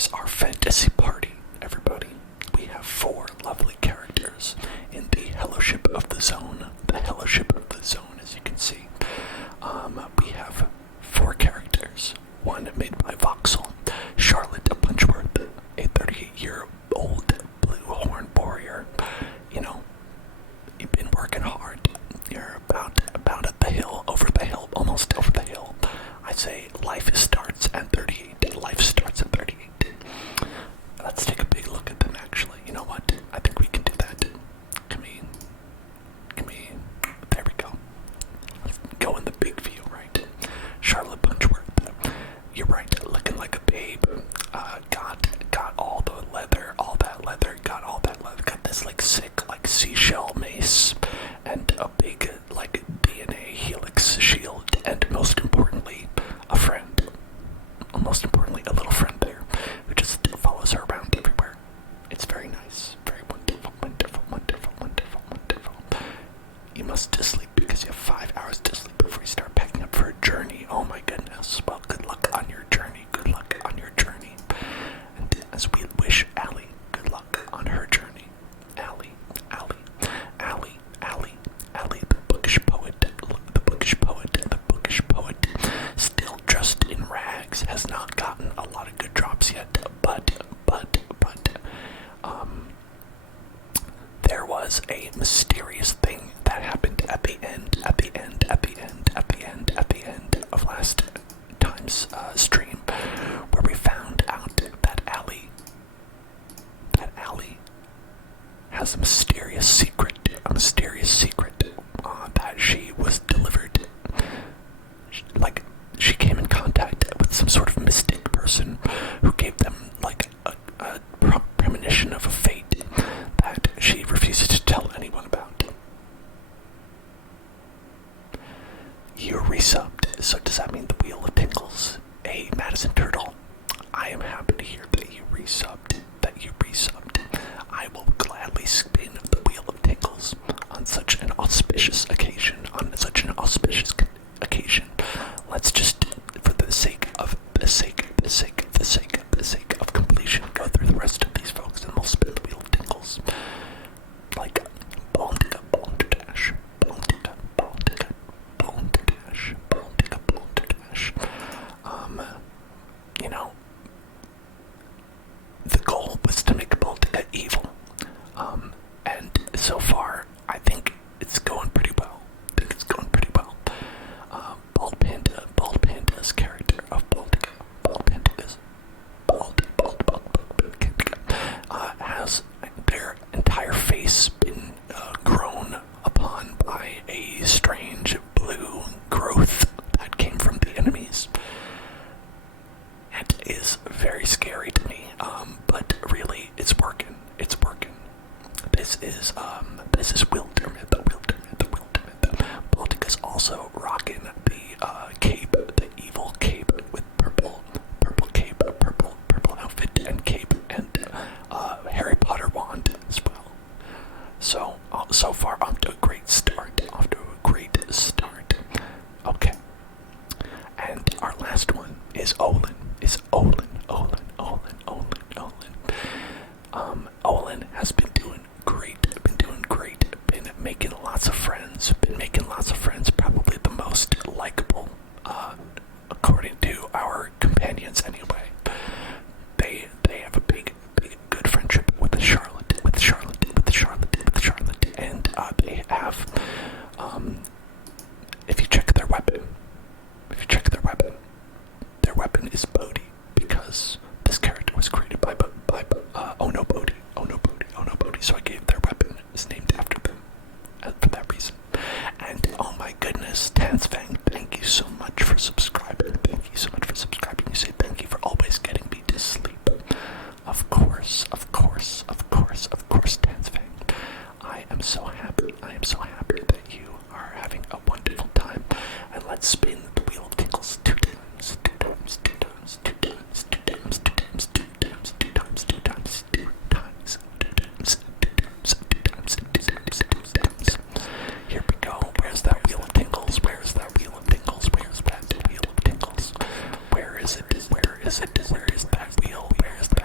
is our fantasy party, everybody. We have 4 lovely characters in the Fellowship of the Zone. The Fellowship of the Zone, as you can see. We have 4 characters. One made by Voxel, Charlotte Punchworth, a 38-year-old blue horn warrior. You know, you've been working hard. You're about at the hill, over the hill, almost over the hill. I say life starts at 38. Life starts at 38. Let's take a big look at them, actually. You know what? I think we can do that. Come in. There we go. Let's go in the big view, right? Charlotte Punchworth. You're right, looking like a babe. Got all the leather, all that leather, got this like sick, like seashell mace, and a big, like DNA helix shield, and most importantly, a friend. Most importantly, a little friend there, who just follows her around everywhere. It's very nice, very wonderful. You must just sleep because you have 5 hours to sleep before you start packing up for a journey. Oh my goodness. Well, good luck on your journey. And as we wish Allie good luck on her journey. Allie, the bookish poet, still dressed in rags, has not gotten a lot of good drops yet, but there was a mysterious thing that happened at the end of last time's stream, where we found out that Allie has a mysterious secret that she was delivered. Like, she came in contact with some sort of mystic person who gave them like a premonition of a fate that she refuses to tell anyone about. You resubbed, so does that mean the Wheel of Tingles? Hey, Madison Turtle, I am happy to hear that you resubbed. I will gladly spin the Wheel of Tingles on such an auspicious occasion. Let's just, for the sake of completion, go through the rest of these folks, and we'll spin the Wheel of Tingles. Like Baldica, Baldica. You know, the goal was to make Baltica evil. And so far, I think it's going pretty well. Bald Panda's character of Baltica, has their entire face been grown upon by a strange blue growth that came from the enemies. It is very scary to me, but really, it's working. This is Wildermyth. Baltica's also rocking the cape, the evil cape with purple outfit and cape, and Harry Potter wand as well. So far, off to a great start. Okay. And our last one is Olin. Olin has been doing great, been making lots of friends, probably the most likable, according to our companions anyway. They have a big, good friendship with Charlotte, and they have, if you check their weapon, their weapon is Bodhi, because this character was created by Ono Bodhi, so I gave their weapon is named after them, for that reason. And oh my goodness, Tansfang, thank you so much for subscribing. You say thank you for always getting me to sleep. Of course, Tansfang. I am so happy that you are having a wonderful time. And let's spin the Wheel of Tingles 2 times. Here we go. Where's that Wheel of Tingles? Where's that Wheel of Tingles? Where is it? Where is that wheel? Where is that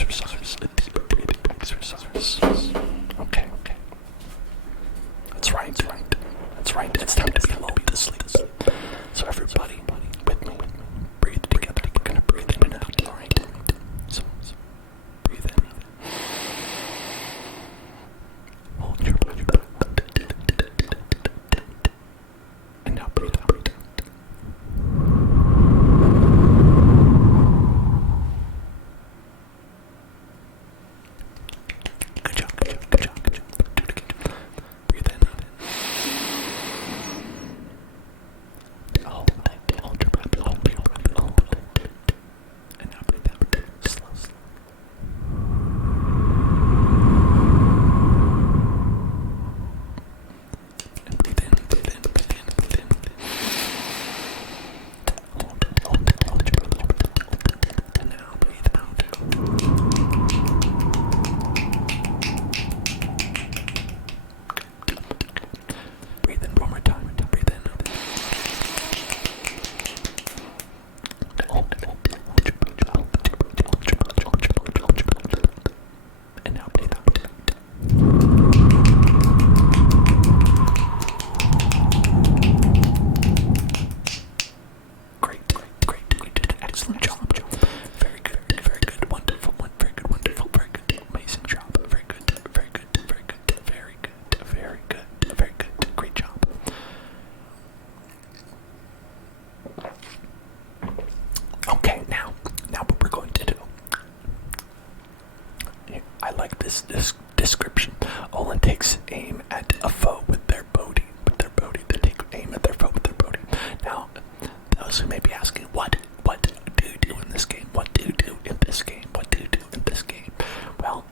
exercise. A deep breathing exercise. Okay. That's right. That's right. It's time to be lulled to sleep. So everybody, with me, breathe together. We're gonna breathe in and out. All right. So breathe in. Hold your breath. And now breathe out. Good job. Do it again. Breathe in. Hold your breath. And now breathe out. Slow. And breathe in. Hold your breath. And now breathe out. Breathe in one more time. Breathe in. Hold your breath. And now breathe out. Great. You did an excellent job. Very good. Wonderful. Very good. Amazing job. Very good. Great job. Okay, now what we're going to do. I like this description. Olin takes aim at a foe with their bodhi. They take aim at their foe with their bodhi. Now, those who may be asking, what do you do in this game? What do you do in this game? Well,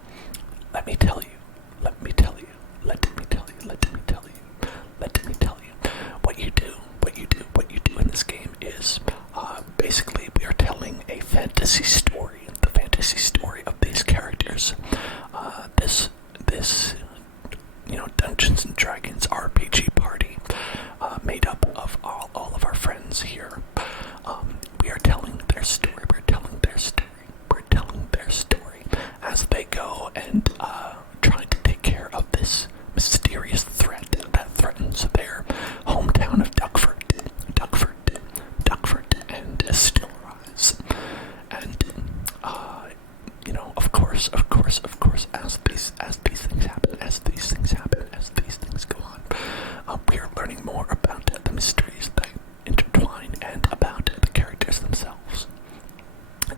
let me tell you. What you do in this game is basically we are telling a fantasy story. The fantasy story of these characters. This Dungeons and Dragons RPG party made up of all of our friends here. We are telling their story. We're telling their story as they go and trying to take care of this mysterious threat that threatens their hometown of Duckford and Stillrise. And of course, as these things go on, we are learning more about the mysteries that intertwine and about the characters themselves.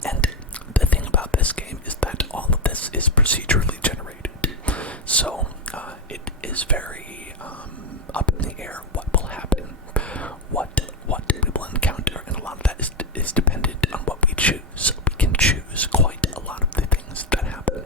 And the thing about this game is that all of this is procedurally generated. So it is very up in the air what will happen, what we will encounter, and a lot of that is dependent on what we choose. We can choose quite a lot of the things that happen.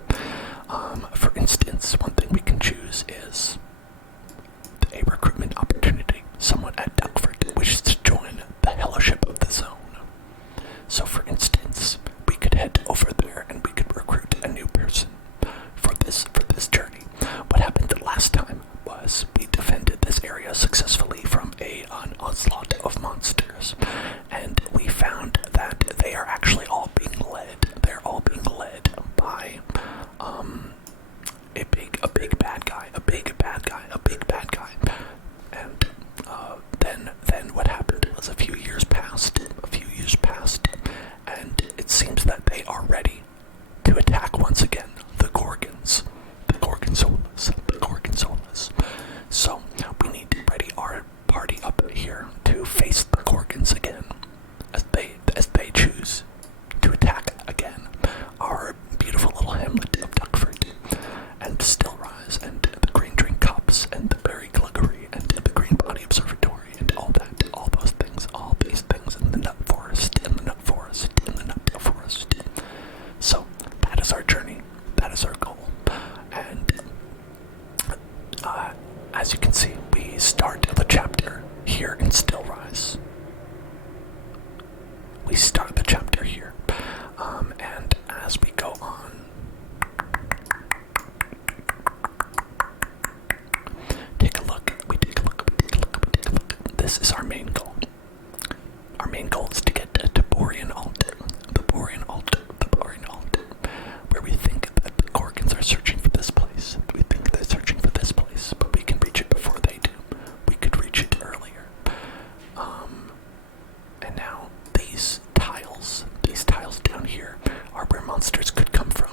monsters could come from.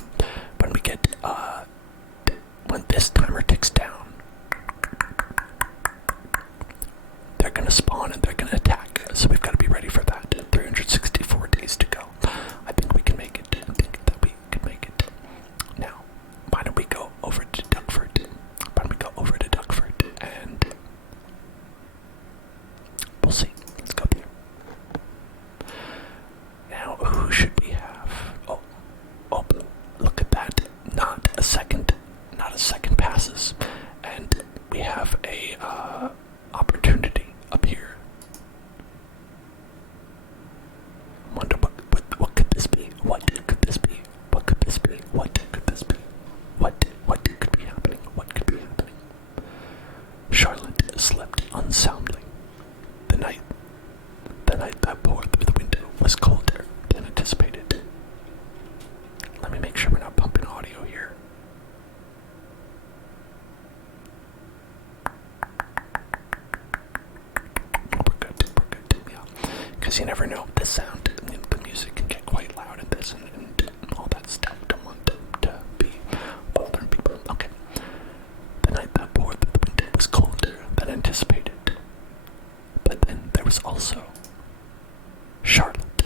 When we get, when this timer ticks down, they're gonna spawn and they're gonna attack. So we've got to be ready for that. 364 days to go. I think we can make it. I think that we can make it. Now, why don't we go over to Duckford? And we'll see. Let's go there. Now, who should we have? Oh, look at that. Not a second passes. And we have a opportunity up here. Wonder what could this be? What could this be? What could this be? What could this be? What could be happening? What could be happening? Charlotte slept unsoundly. The night that poured through the window was colder than anticipated. Let me make sure we're not pumping audio here. We're good, yeah. Because you never know, this sound, the music can get quite loud in this and all that stuff. Don't want to be bothering people. Okay. The night that poured through the window was colder than anticipated. But then there was also Charlotte,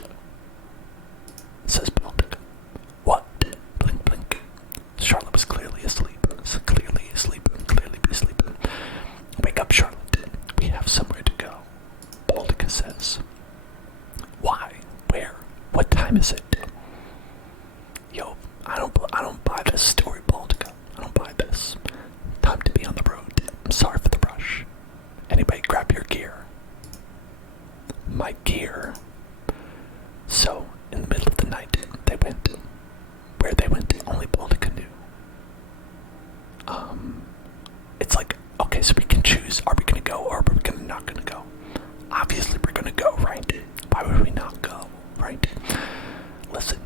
says Baldica. What? Blink, blink. Charlotte was clearly asleep. Clearly be sleeping. Wake up, Charlotte. We have somewhere to go. Baldica says. Why? Where? What time is it? Yo, I don't buy this story, Baldica. I don't buy this. Time to be on the road. I'm sorry for the rush. Anybody grab your gear. My gear. So, in the middle of the night, they went. Where they went, only Baldica knew. It's like, okay, so we can choose, are we gonna go or are we not gonna go? Obviously we're gonna go, right? Why would we not go, right? Listen,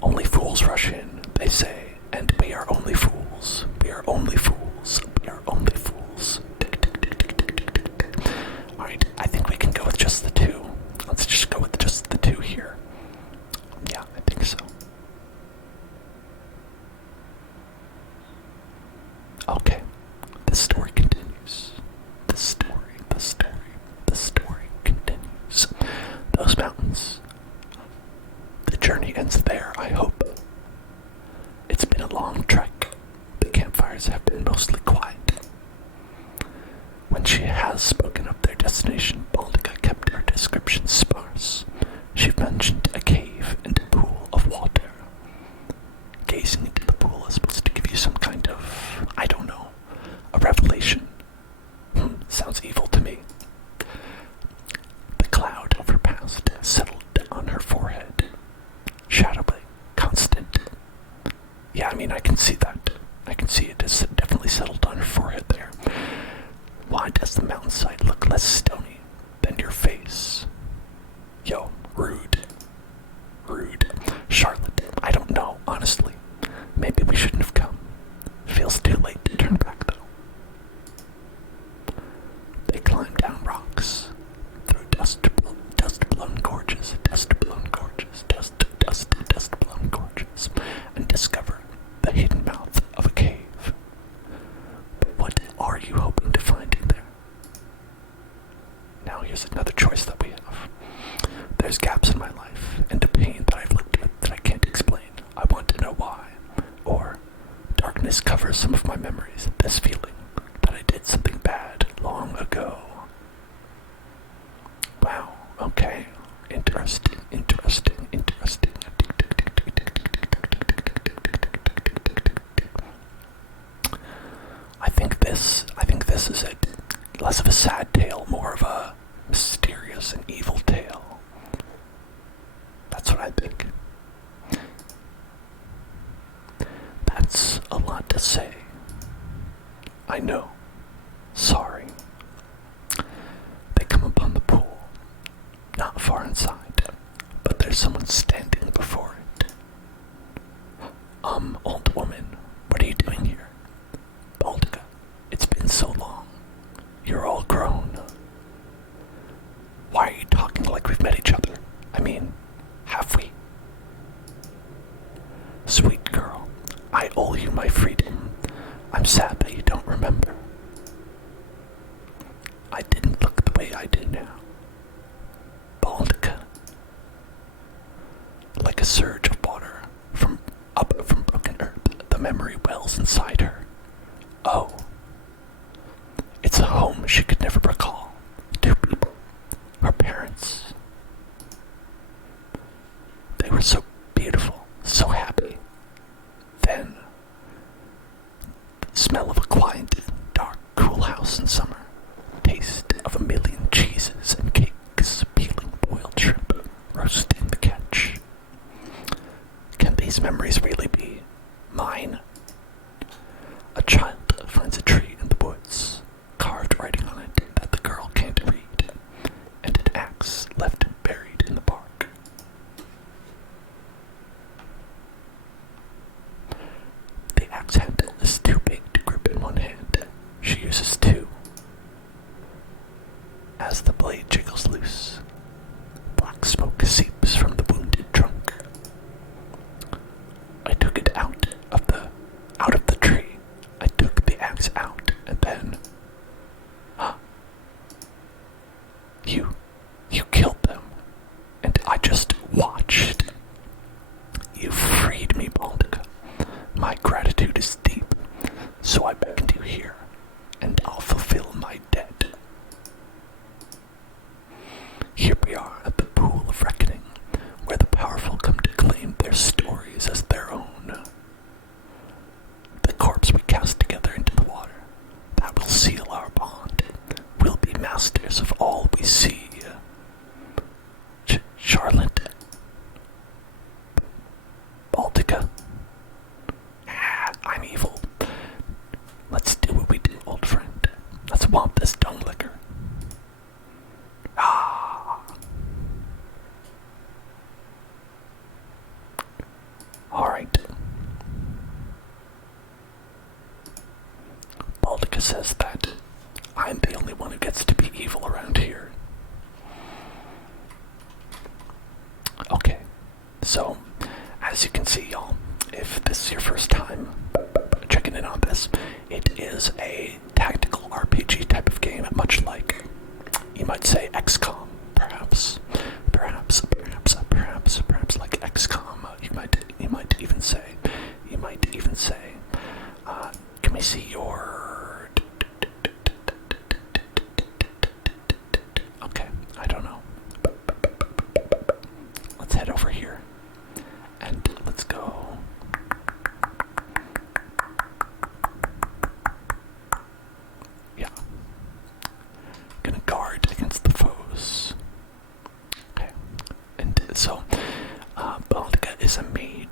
only fools rush in, they say, and we are only fools. We are only fools. We are only fools. Alright, I think we can go with just the two. Let's just go with just the two here. Yeah, I think so. Okay, the story continues. The story continues. Those mountains. The journey ends there, I hope. It's been a long trek. The campfires have been mostly quiet. When she has spoken of their destination, Baldica kept her description sparse. She mentioned a cave and a pool of water. Gazing into the pool is supposed to give you some kind of, I don't know, a revelation. Sounds evil to me. The cloud of her past settled on her forehead. Shadowy, constant. Yeah, I mean, I can see that. I can see it has definitely settled on her forehead there. Why does the mountainside look less stony than your face? Yo, rude. Charlotte, I don't know, honestly. Maybe we shouldn't have come. Feels too late to turn back, though. They climb down rocks, through dust-blown gorges, and discover the hidden mouth of a cave. But what are you hoping to find in there? Now here's another choice that we have. There's gaps in my life, and a pain that I've lived with that I can't explain. I want to know why. Or, darkness covers some of my memories, this feeling that I did something bad long ago. Wow, okay. Interesting. I think this is it. Less of a sad tale, more of a mysterious and evil tale. That's what I think. That's a lot to say. I know. Sorry. They come upon the pool. Not far inside, but there's someone standing before it. Old woman, what are you doing here? Baldica, it's been so long. You're all grown. Why are you talking like we've met each other? I mean, have we? Sweet girl, I owe you my freedom. I'm sad that you don't remember. I didn't look the way I do now. Baldica. Like a surge of water from broken earth, the memory wells inside her. Oh. It's a home she could never recall. Two people. Her parents. They were so beautiful, so happy. Then, the smell of a quiet, dark, cool house in summer. Taste of a million cheeses and cakes, peeling boiled shrimp, roasting the catch. Can these memories really be mine? A child finds a tree in the woods, carved writing on it that the girl can't read, and an axe left buried in the bark. The axe handle is too big to grip in one hand. She uses two. As the blade jiggles loose, black smoke seeps from the wounded trunk. I took it out of the tree. I took the axe out, and then... You killed them, and I just watched. You freed me, Baldica. My gratitude is deep, so I beckoned you here, and I'll fulfill my debt. Here we are at the pool of reckoning, where the powerful come to claim their stories as their own. The corpse we cast together into the water, that will seal our bond. We'll be masters of all we see. Charlotte. Baltika. I'm evil. Let's do what we do, old friend. Let's womp this dung liquor. Alright. Baldica says that I'm the only one who gets to be evil around here. Okay, so as you can see, y'all, if this is your first time checking in on this, it is a tactical RPG type of game, much like, you might say, XCOM, perhaps like XCOM. You might even say, can we see your? Okay, I don't know. Let's head over here, and let's go. Yeah. Gonna guard against the foes. Okay. And so, Baldica is a mage.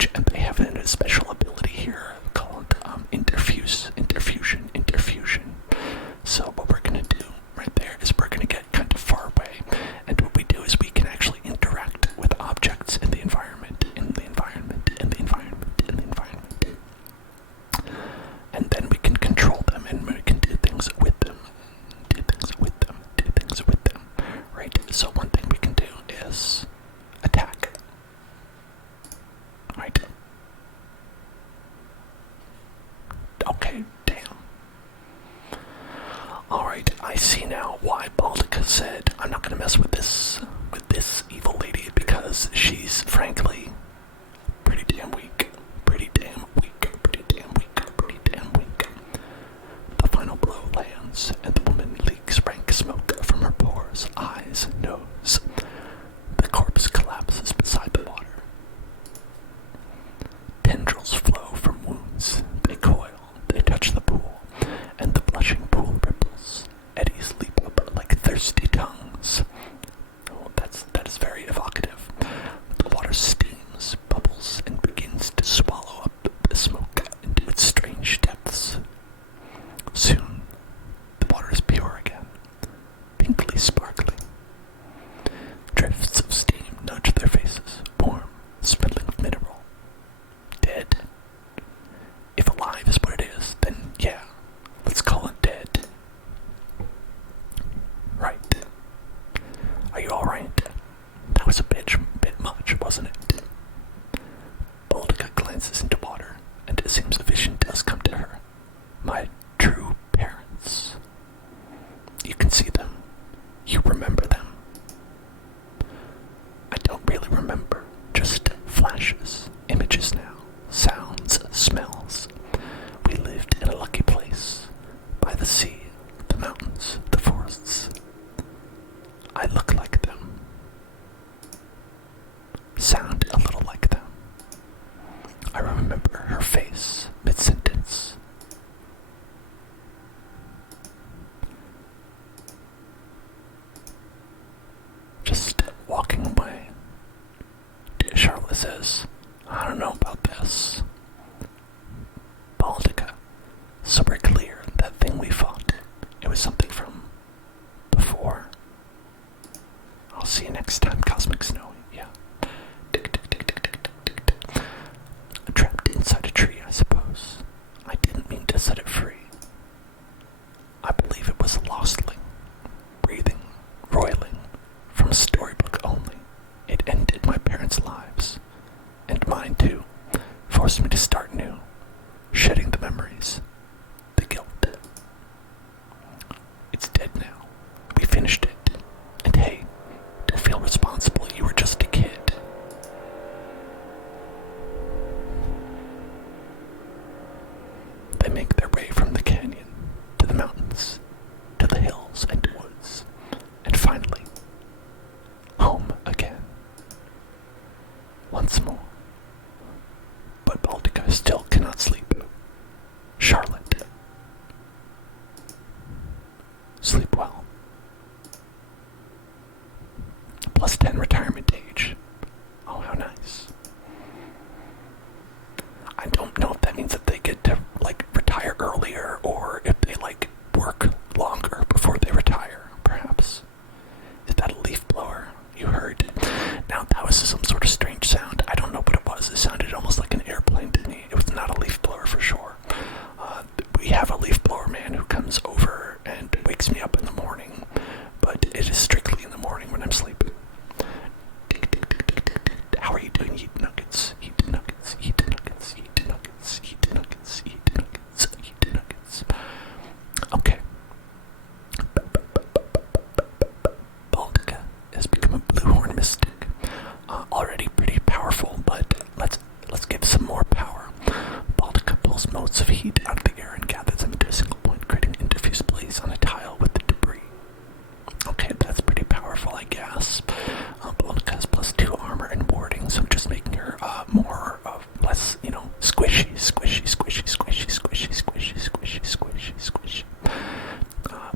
allows me to start new, shedding the memories, the guilt. It's dead now. We finished it. And hey, don't feel responsible. You were just a kid. They make their way from the canyon to the mountains, to the hills and woods, and finally, home again. Once more. But Baldica still cannot sleep. Charlotte. Sleep well. Plus 10 retirement age. Oh, how nice. I don't know if that means that they get to, retire earlier, or if they, work longer before they retire, perhaps. Is that a leaf blower you heard? Now, that was some sort of strange sound. I don't know what it was. It sounded almost like an airplane to me. It was not a leaf blower for sure. We have a leaf blower man who comes over and wakes me up in the morning, but it is strictly in the morning when I'm sleeping. How are you doing? Eat nuggets, eat nuggets, eat nuggets, eat nuggets, eat nuggets, eat nuggets, eat nuggets. Okay. Baldica has become a blue horn mystic. Already pretty powerful, but let's give some more power. Baldica pulls motes of heat out of the air and gathers them into a single point, creating an diffuse blaze on a tile with the debris. Okay, that's pretty powerful, I guess. Baldica has +2 armor and warding, so just making her less, squishy, squishy, squishy, squishy, squishy, squishy, squishy, squishy, squishy.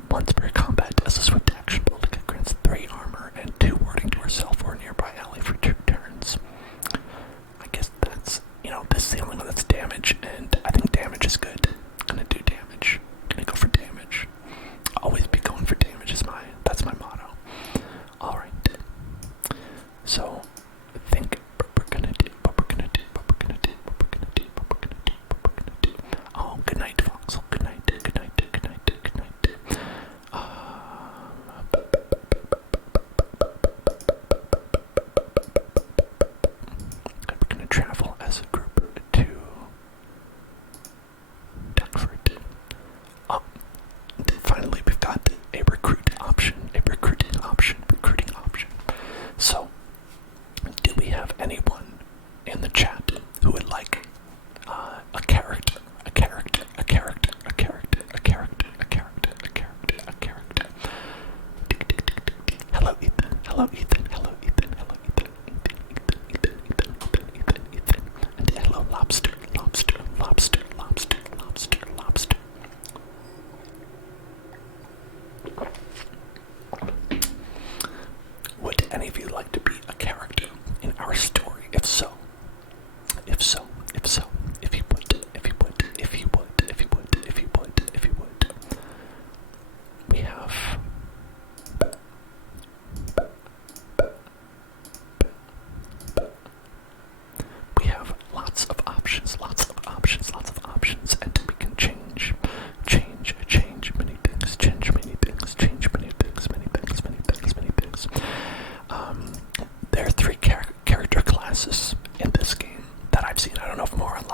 Once per combat, as a swift action, Baldica grants 3 armor and 2 warding to herself or a nearby ally for 2 turns. I guess that's, this is the only one that's damage, and I think damage is good. I'm gonna do damage. Gonna go for damage. Always be going for damage that's my motto. Alright. So, I think what we're gonna do. Oh, good night, Foxel. Good night. We're gonna travel as a group to Duckford. Oh, finally we've got a recruiting option. So, do we have anyone in the chat who would like a character? Hello, Ethan. And hello, Lobster. Would any of you like to be a character in our story? If so, we have lots of options, and we can change many things, There are 3 character classes in this game that I've seen. I don't know if more on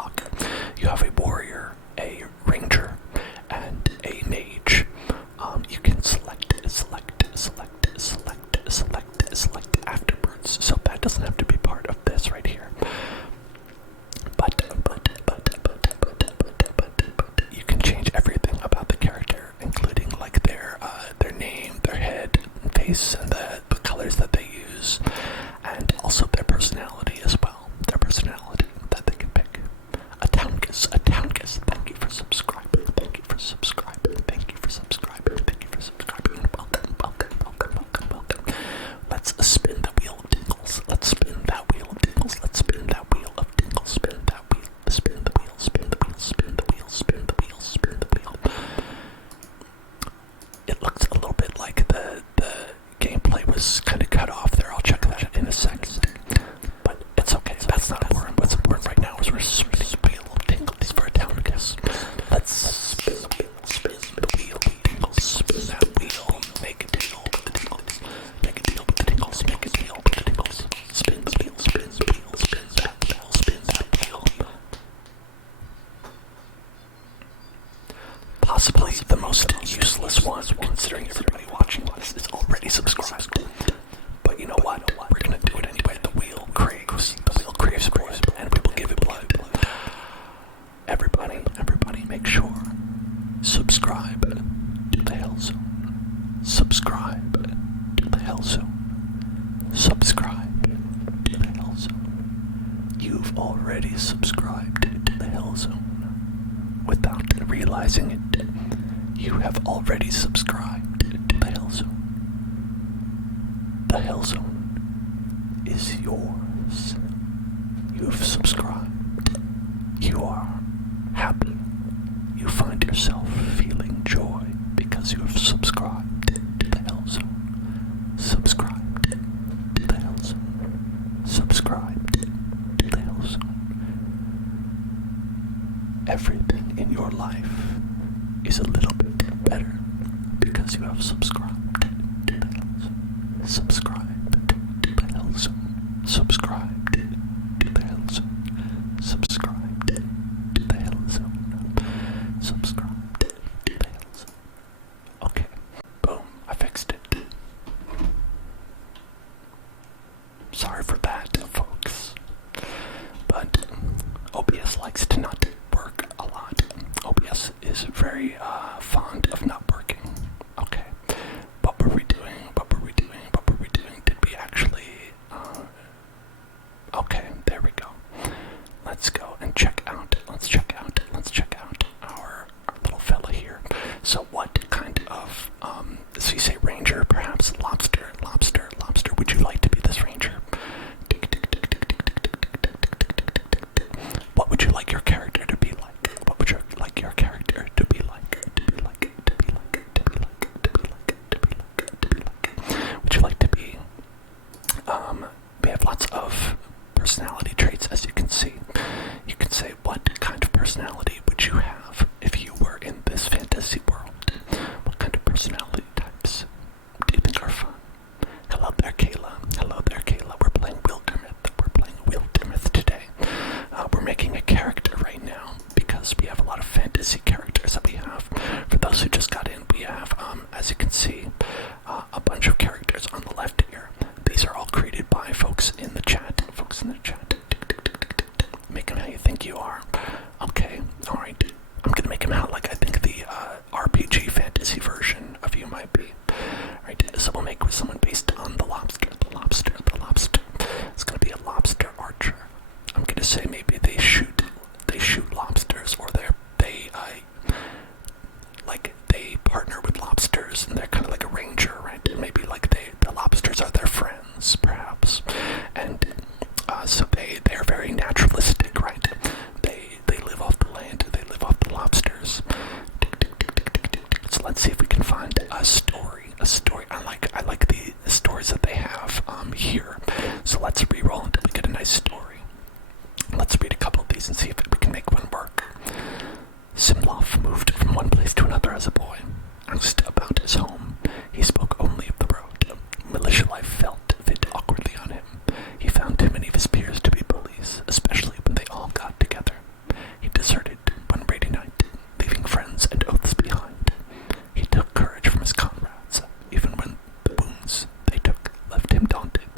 realizing it, you have already subscribed to the Hell Zone. The Hell Zone is yours. You've subscribed. You are happy. You find yourself feeling joy because you have subscribed to the Hell Zone. Subscribed to the Hell Zone. Subscribed to the Hell Zone. Everything in your life is a little bit better because you have subscribed to the Hell Zone. Subscribed to the Hell Zone. Subscribed to the Hell Zone. Subscribed to the Hell Zone. Subscribed to the Hell Zone. Okay, boom, I fixed it. Sorry for that, folks. But OBS likes to not work a lot. OBS is very fond of not working. Okay, what were we doing? What were we doing? What were we doing? Did we actually... okay, there we go. Let's go and check out. Let's check out our little fella here. So what kind of, so you say ranger, perhaps lobster. Would you like to be this ranger? What would you like your character to be like? What would you like your character to be like? Would you like to be, we have lots of personality traits, as you can see. You can say, what kind of personality would you have if you were in this fantasy world? What kind of personality types do you think are fun? Hello there, Kayla. We're playing Wildermyth today. We're making a character right now because we have a lot of fantasy characters that we have. For those who just got in, we have, as you can see, a bunch of characters on the left here. These are all created by folks in the chat. Make him how you think you are. Okay, alright. I'm gonna make him out like I think the RPG fantasy version of you might be. Alright, so we'll make someone based on the lobster. It's gonna be a lobster archer. I'm gonna say maybe they shoot lobsters, or they partner with lobsters, and they're kind of like a ranger, right? Maybe like the lobsters are their friends, perhaps, and so they're very naturalistic, right? They live off the land, they live off the lobsters. So let's see if we can find a story. I like the stories that they have here. So let's reroll until we get a nice story. Let's read a couple of these and see if we can make one work. Simloff moved from one place to another as a boy. Asked about his home, he spoke only of the road. Militia life fit awkwardly on him. He found too many of his peers to be bullies, especially when they all got together. He deserted one rainy night, leaving friends and oaths behind. He took courage from his comrades, even when the wounds they took left him daunted.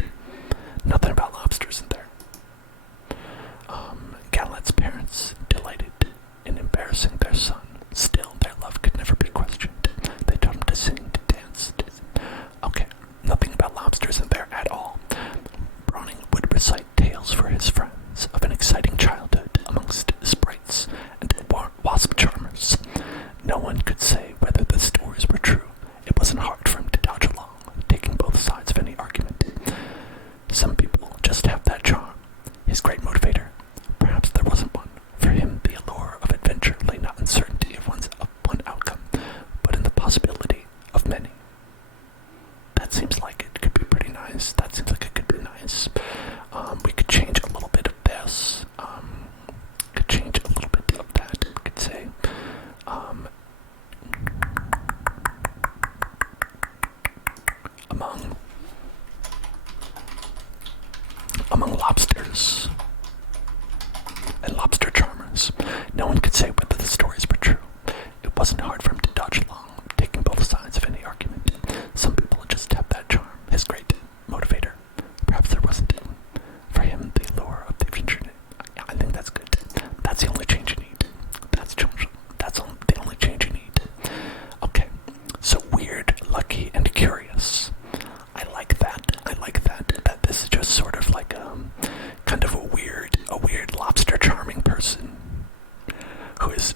Nothing about lobsters in there. Gallet's parents delighted in embarrassing their son. Still, their love could never be questioned. They taught him to sing, to dance. Okay, nothing about lobsters in there at all. Browning would recite tales for his friends of an exciting childhood amongst sprites and wasp charmers. No one could say whether the stories were true. It wasn't hard for him to dodge along, taking both sides of any argument. Some people just have that charm. His great motivator. Perhaps there wasn't one. For him, the allure of adventure lay not in certainty of one outcome, but in the possibility of many. That seems like it could be pretty nice. That seems like it could be nice. We could change a little bit of this. Could change a little bit of that. We could say, among lobsters and lobster charmers, no one could say whether the stories were true. It wasn't hard for him to dodge along, taking both sides of any argument. Some people just have that charm, his great motivator. Perhaps there wasn't. For him, the allure of the adventure. I think that's good. That's the only change you need. That's the only change you need. Okay, so weird, lucky, and curious. I like that. That this is just sort of like kind of a weird lobster charming person who is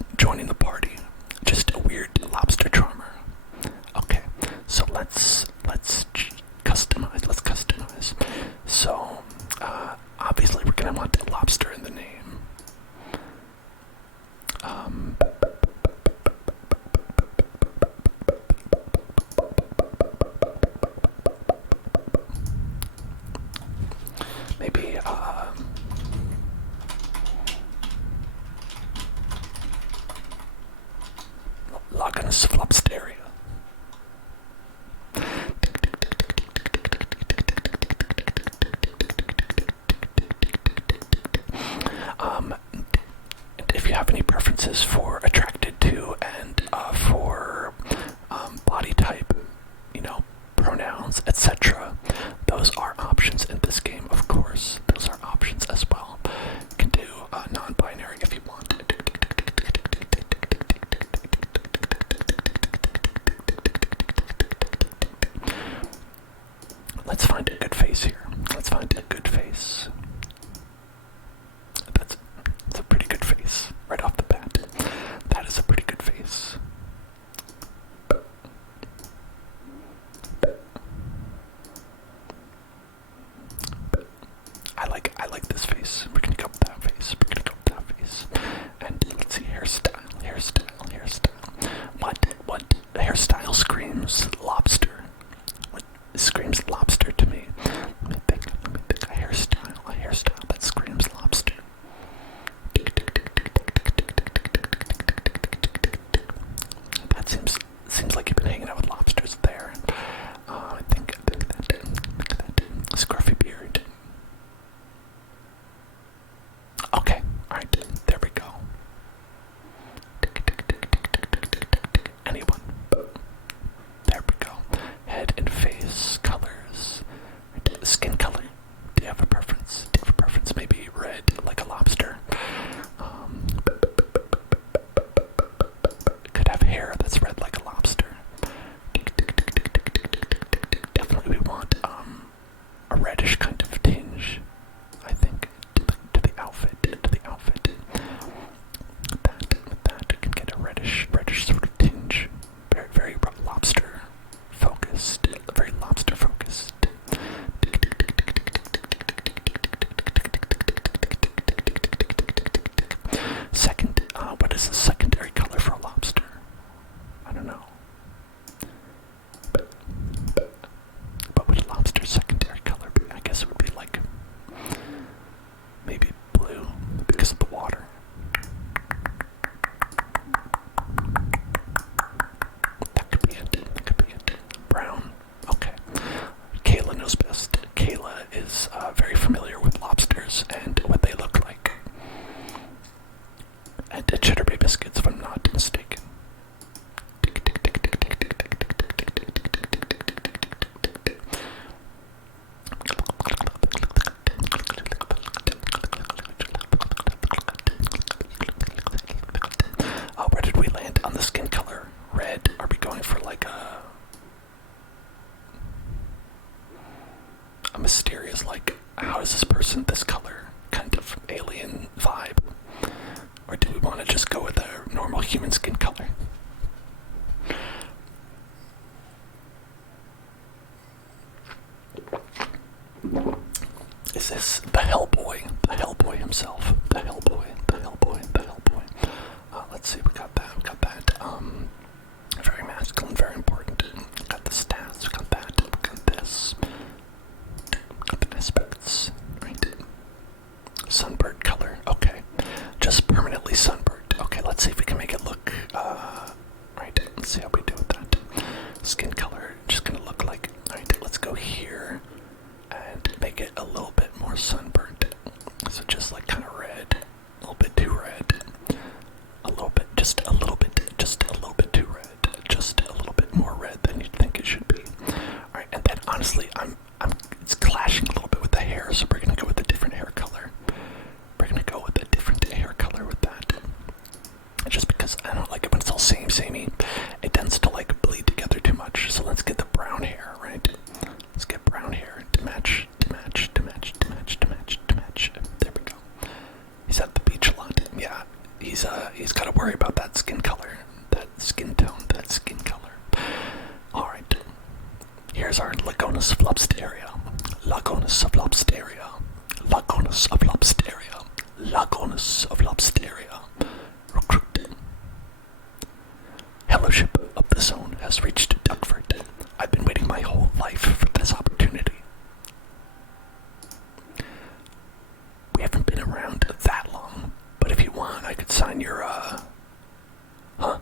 Likonus flopsteria. If you have any preferences for attracted to and for body type, pronouns, etc., those are options in this game, of course. Those are options as well. You can do non-binary if you want. Let's find a good face here. Let's find a good face. That's a pretty good face right off the bat. That is a pretty good face. I like this face. We're gonna go with that face. We're gonna go with that face. And let's see, hairstyle. What hairstyle screams lobster? What screams lobster to me? Let me think. A hairstyle that screams lobster. That seems like you've been hanging out with lobsters there. I think that scruffy beard. Okay, alright, there we go. Anyone? There we go. Head and face colors. Skin color. Do you have a preference? Maybe red, like a lobster. Could have hair that's red like a lobster. Definitely we want a reddish kind of tinge, I think, to the outfit. With that, you can get a reddish sort of tinge. Very, very lobster focused. Very lobster focused. Second, what is the secondary color for a lobster? I don't know. What would a lobster's secondary color be? I guess it would be like maybe blue because of the water. That could be it. Brown. Okay. Kayla knows best. Kayla is very familiar with lobsters and what they look like. And Cheddar Bay biscuits, if I'm not mistaken. Where did we land on the skin color? Red? Are we going for like a mysterious, like, how is this person this color kind of alien vibe? Or do we want to just go with a normal human skin color? Is this the Hellboy? The Hellboy himself. The Hellboy. Let's see, we got that. Very masculine, very important. We got the stats, we got that, we got this. We got the aspects, right? Sunbird color, okay. Just permanently sunbird. Okay, let's see if we can make it look, right, let's see how we do with that. Skin color, just gonna look like, alright, let's go here and make it a little bit more sunburned. So just like kind of red, a little bit too red. Just a little bit too red. Just a little bit more red than you'd think it should be. Alright, and then honestly, it's clashing a little bit with the hair, so we're gonna go with a different hair color. With that. Just because I don't like it when it's all samey. It tends to like bleed together too much. So let's get the brown hair, right? Let's get brown hair to match. There we go. He's at the beach a lot. Yeah, he's got to worry about that skin color, that skin tone, that skin color. All right. Here's our Likonus flopsteria. Recruit. Fellowship of the Zone has reached Duckford. I've been waiting my whole life for this opportunity. We haven't been around that long, but if you want, I could sign your, Huh?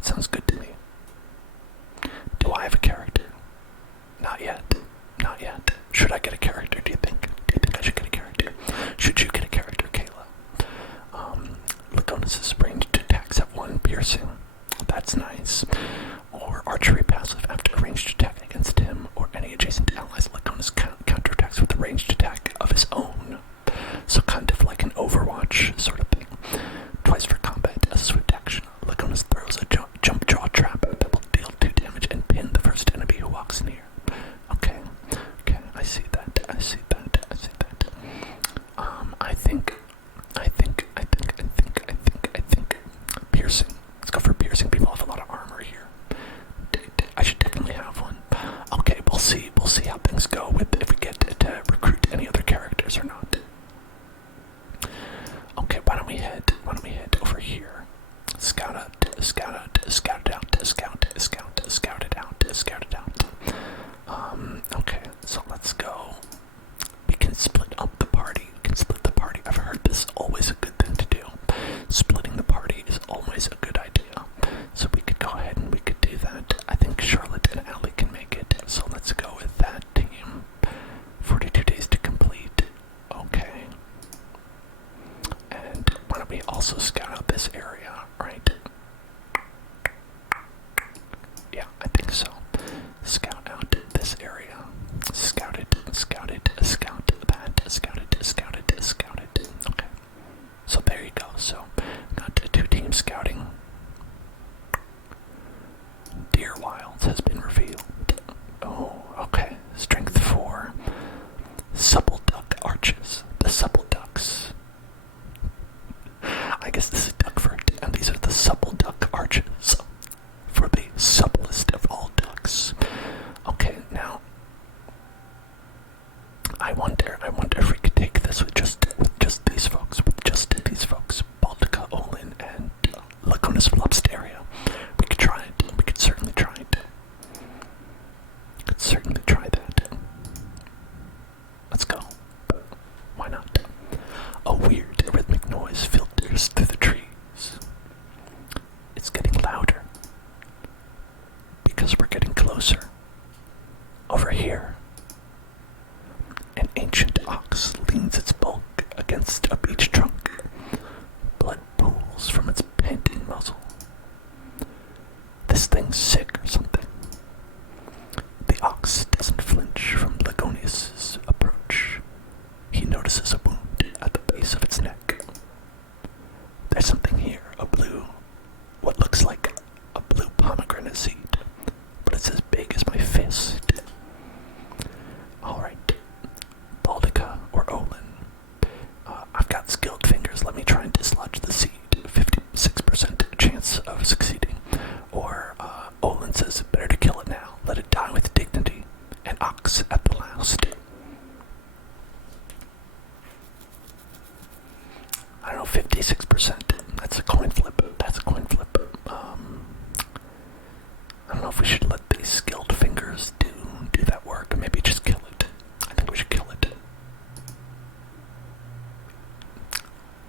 That sounds good to me. Do I have a character? Not yet. Not yet. Should I get a character, do you think? Do you think I should get a character? Should you get a character, Kayla? Likonus' ranged attacks have 1 piercing. That's nice. Or archery passive after a ranged attack against him or any adjacent allies. Likonus counterattacks with a ranged attack of his own. So kind of like an Overwatch sort of thing. Twice for combat as a swift action. Likonus throws a jump jaw trap that will deal 2 damage and pin the first enemy who walks near. Okay, I see that. I think piercing. Let's go for piercing. People have a lot of armor here. I should definitely have one. Okay, we'll see how things go with if we get to recruit any other characters or not. Okay, why don't we head over here? Scout it out. Okay, so let's go. We can split up the party. I've heard this is always a good thing to do. Splitting the party is always a good idea. So we could go ahead and we could do that. I think Charlotte and Allie can make it. So let's go with that team. 42 days to complete. Okay. And why don't we also scout out this area, right? Yeah, I think so. Scout out this area. Scout it. Okay. So there you go. So got 2 teams scouting. Deer Wilds has been revealed. Oh, okay. Strength 4. Supple duck arches. The supple ducks. I guess this is Duckford, and these are the supple duck arches for the supplest of all ducks. Okay, now I wonder if we could take this with just these folks, Baltika, Olin, and Likonus Flopsteria. We could try it. We could certainly try it. That. Let's go. Why not? A weird rhythmic noise filters through the trees. It's getting louder because we're getting closer. Over here, an ancient ox leans its bulk against a beech trunk. Blood pools from its panting muzzle. This thing's sick or something. The ox doesn't flinch from Likonus' approach. He notices a wound at the base of its neck. There's something here, what looks like a blue pomegranate seed, but it's as big as my fist. Alright, Baldica or Olin. I've got skilled fingers, let me try and dislodge the seed. 56% chance of succeeding. Or, Olin says, better to kill it now, let it die with dignity. An ox at the last. I don't know, 56%. That's a coin flip. I don't know if we should let these skilled fingers do that work, or maybe just kill it. I think we should kill it.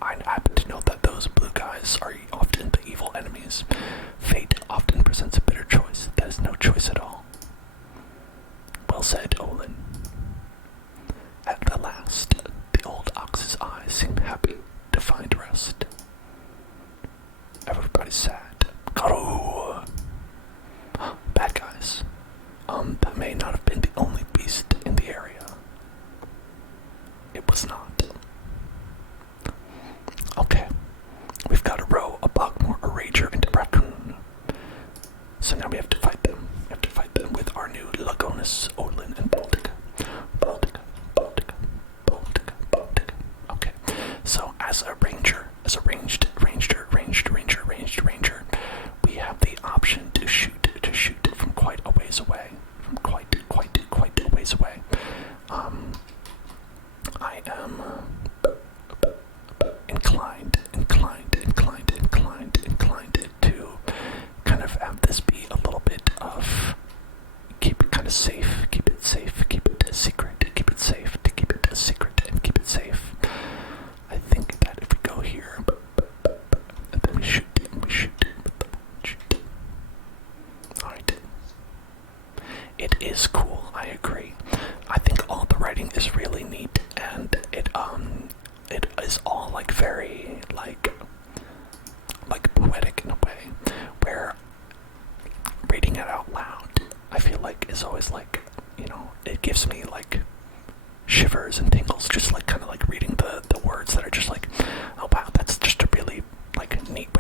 I happen to know that those blue guys are often the evil enemies. Fate often presents a bitter choice. That is no choice at all. Well said, Olin. At the last, the old ox's eyes seemed happy to find rest. Everybody's sad. Karoo! Bad guys. That may not have been the only beast in the area. It was not. Okay. We've got a row, a Bogmore, a Rager, and a Raccoon. So now we have to fight them. We have to fight them with our new Likonus, Olin, and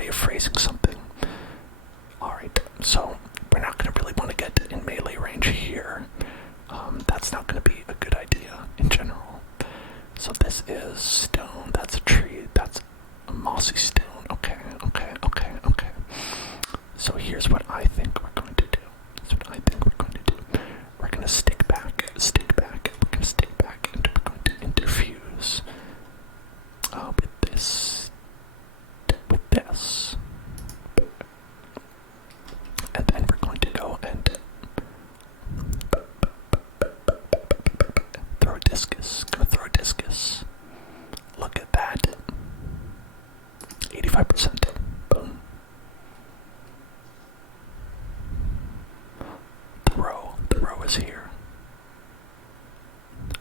way of phrasing something. Alright, so we're not going to really want to get in melee range here. That's not going to be a good idea in general. So this is stone, that's a tree, that's a mossy stone. Okay. So here's what I think we're going to do. We're going to stick back, we're going to stick back, and we're going to interfuse with this. And then we're going to go and throw a discus. Gonna throw a discus. Look at that. 85%. Boom. The row is here.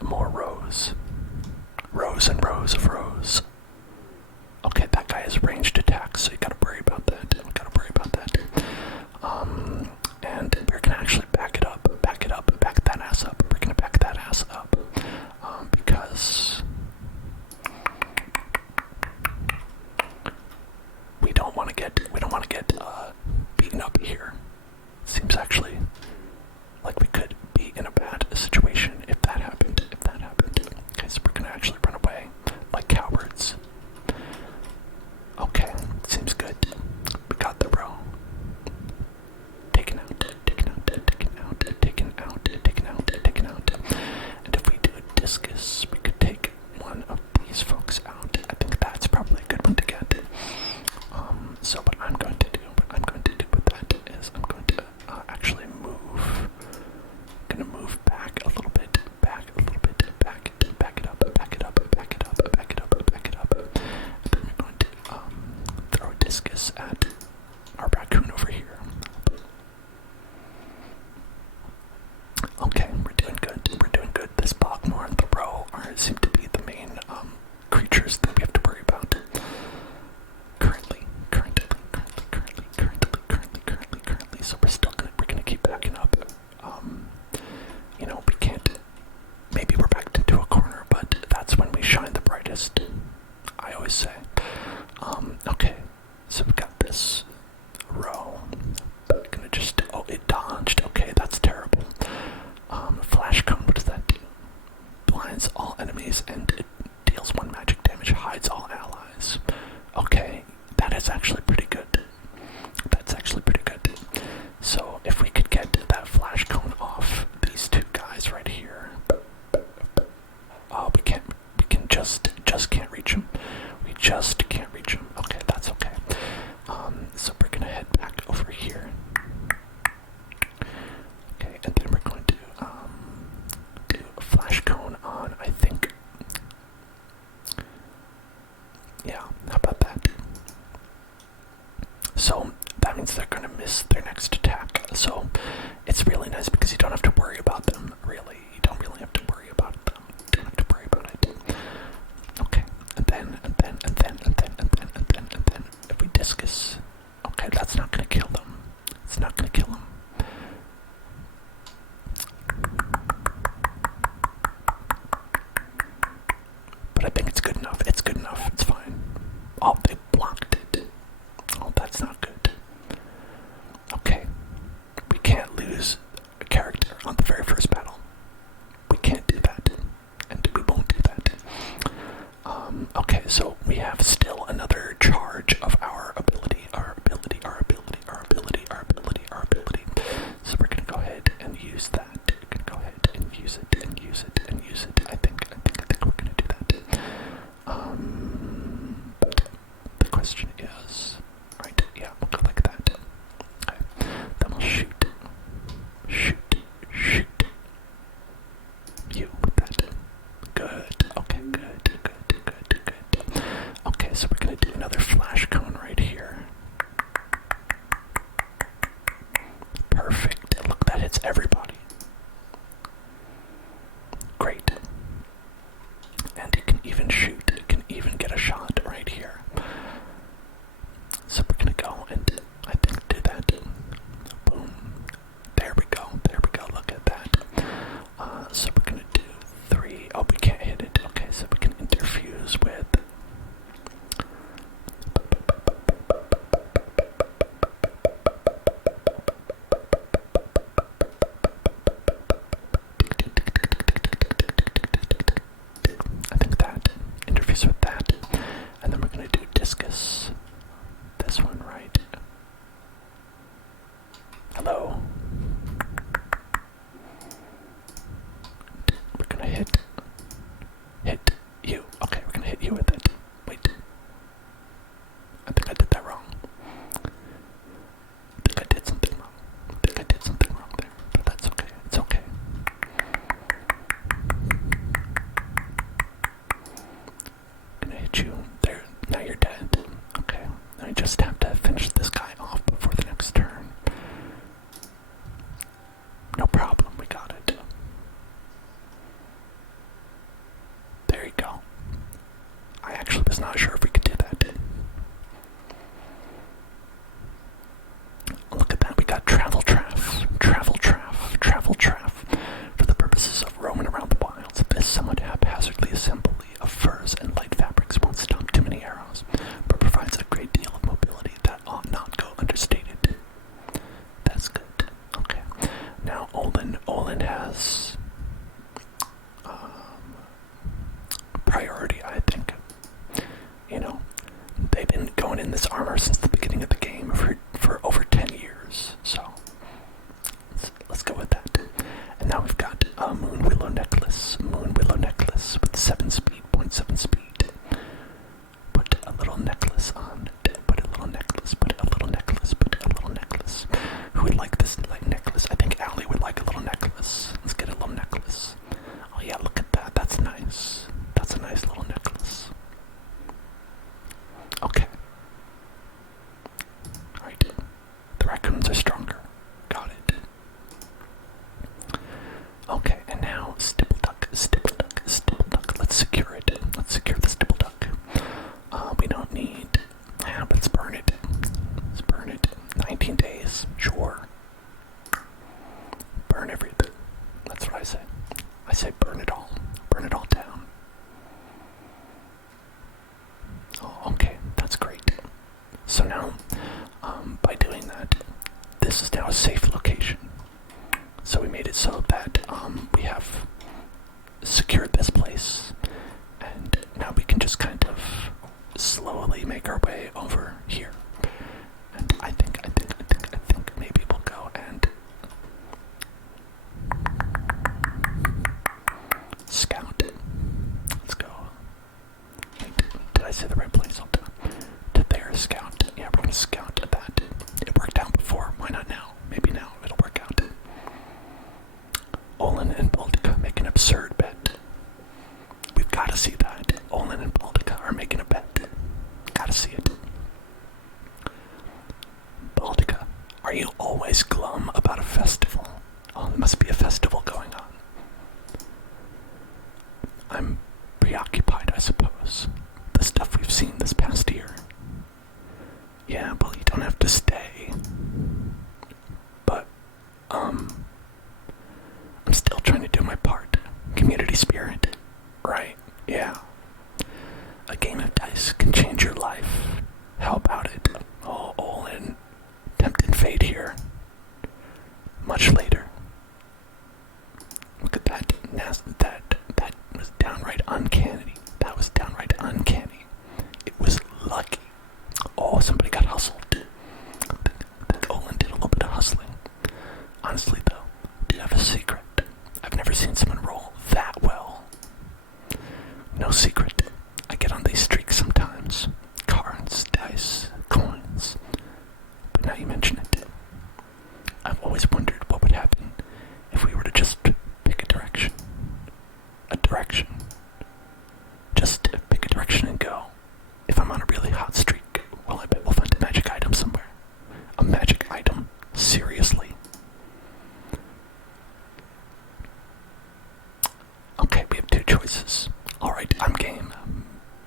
More rows. Rows and rows of rows. Okay, that guy has ranged attacks, so you gotta worry about that. And we're gonna actually back that ass up. We're gonna back that ass up. Because we don't wanna get beaten up here. Seems actually like we could be in a bad situation if that happened. Okay, so we're gonna actually run away like cowards. Okay, seems good. We got the row. Taken out. And if we do a discus, we could take one of these folks out. I think that's probably a good one to get. So what I'm going to do with that is I'm going to actually move. I'm gonna move back a little bit, back it up. And then we're going to throw a discus at our raccoon over here. Okay, we're doing good. This Bogmore and the Row seem to be the main creatures that we have to worry about. Currently. So we're gonna keep backing up. We can't. Maybe we're backed into a corner, but that's when we shine the brightest. I always say. Okay, so we've got this row. Gonna just. Oh, it dodged. Okay, that's terrible. Flash cone. What does that do? Blinds all enemies and it deals 1 magic damage. Hides all allies. Okay, that is actually pretty good. So if we could get that flash cone off these two guys right here. Oh, we can't reach them. We just can't reach them. Okay, that's okay. So we're gonna head back over here. Okay, and then we're going to do a flash cone on, I think. Yeah, how about that? So that means they're gonna miss their next attack. So it's really nice because you don't have to worry about them, really. You don't really have to worry about them. You don't have to worry about it. Okay, and then if we discus, okay, that's not gonna kill them. It's not gonna kill them. But I think it's good enough. It's fine. Oh, they blocked it. Oh, that's not good. Okay. We can't lose a character on the very first battle. since the beginning of the game for over 10 years. So let's go with that. And now we've got a Moon Willow necklace with 7 speed, 0.7 speed. Put a little necklace on. Put a little necklace. Put a little necklace. Put a little necklace. Who would like this necklace? I think Allie would like a little necklace. Let's get a little necklace. Oh yeah, look at that. That's nice. That's a nice little necklace. Okay. Alright. The raccoons are stronger. Got it. Okay, and now stipple duck. Let's secure it. Let's secure the stipple duck. We don't need... Yeah, let's burn it. Let's burn it. 19 days. Sure. Burn everything. That's what I say. I say burn it all. Burn it all down. Oh, okay. That's great. So now, by doing that, this is now a safe location. So we made it so that we have secured this place, and now we can just kind of slowly make our way over here. And I think maybe we'll go and scout. Let's go. Wait, did I say the right place? Hold on. To there, scout. Yeah, we're gonna scout at that. It worked out before. Why not now? Maybe now it'll work out. Olin and Baldica make an absurd bet. We've got to see that. Olin and Baldica are making a bet. Gotta see it. Baldica, are you always glum about a festival? Oh, there must be a festival going on. I'm preoccupied, I suppose. The stuff we've seen this past year. Yeah, well, you don't have to stay. But, I'm still trying to do my part. Community spirit. Right, yeah. A game of dice can change your life. How about it? Oh, Olin. Tempting fate here. Much later. Look at that. That was downright uncanny. That was downright uncanny. It was lucky. Oh, somebody got hustled. I think Olin did a little bit of hustling. Honestly, though, do you have a secret? I've never seen someone roll that well. No secret. I get on these streaks sometimes. Cards, dice, coins. But now you mention it. I've always wondered what would happen if we were to just pick a direction. A direction. Just pick a direction and go. If I'm on a really hot streak, well, I bet we'll find a magic item somewhere. A magic item? Seriously? Okay, we have two choices. Alright, I'm game.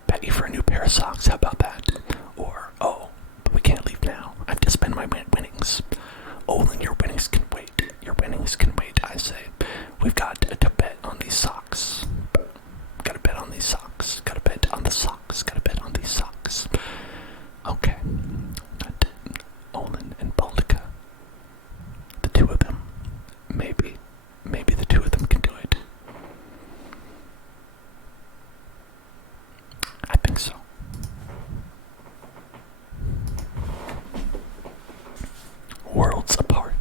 Bet you for a new pair of socks, how about that? Or, oh, but we can't leave now. I have to spend my winnings. Olin, your winnings can wait. Your winnings can wait, I say. We've got to bet on these socks. Gotta bet on these socks. Gotta bet on the socks. Gotta bet on these socks. Okay. But Olin and Baldica, the two of them, maybe the two of them can do it. I think so. Worlds apart.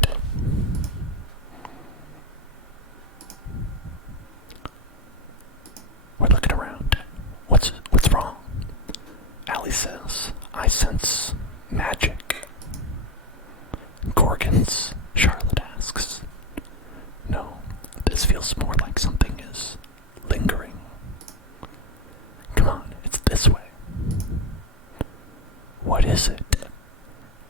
We're looking around. What's wrong? Allie says, I sense magic. Gorgons, Charlotte asks. No, this feels more like something is lingering. Come on, it's this way. What is it?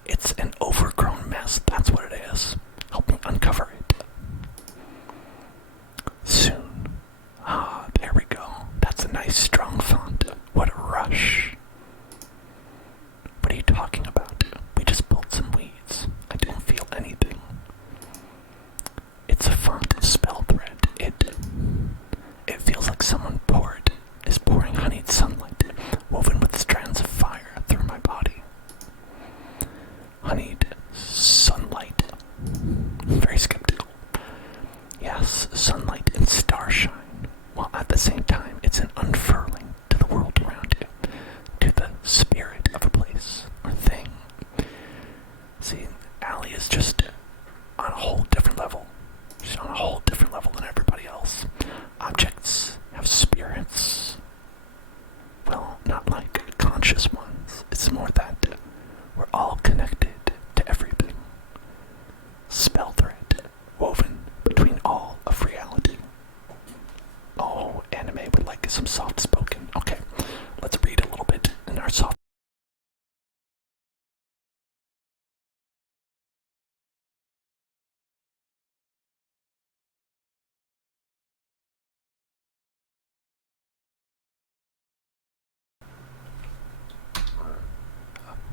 It's an overgrown mess, that's what it is. Help me uncover it. Soon. Ah, there we go. That's a nice strong font. What a rush. What are you talking about? We just pulled some weeds. I don't feel anything. It's a font spell thread. It feels like someone is pouring honeyed sunlight, woven with strands of fire through my body. Honeyed sunlight. I'm very skeptical. Yes, sunlight and starshine, while at the same time it's an unfurling to the world around you, to the spirit of a place or thing. See, Allie is just on a whole different level. She's on a whole different level than everybody else. Objects have spirits. Well, not like conscious ones. It's more that we're all connected to everything. Spell thread woven between all of reality. Oh, anime would like some soft spoken. Okay, let's read a little bit in our soft.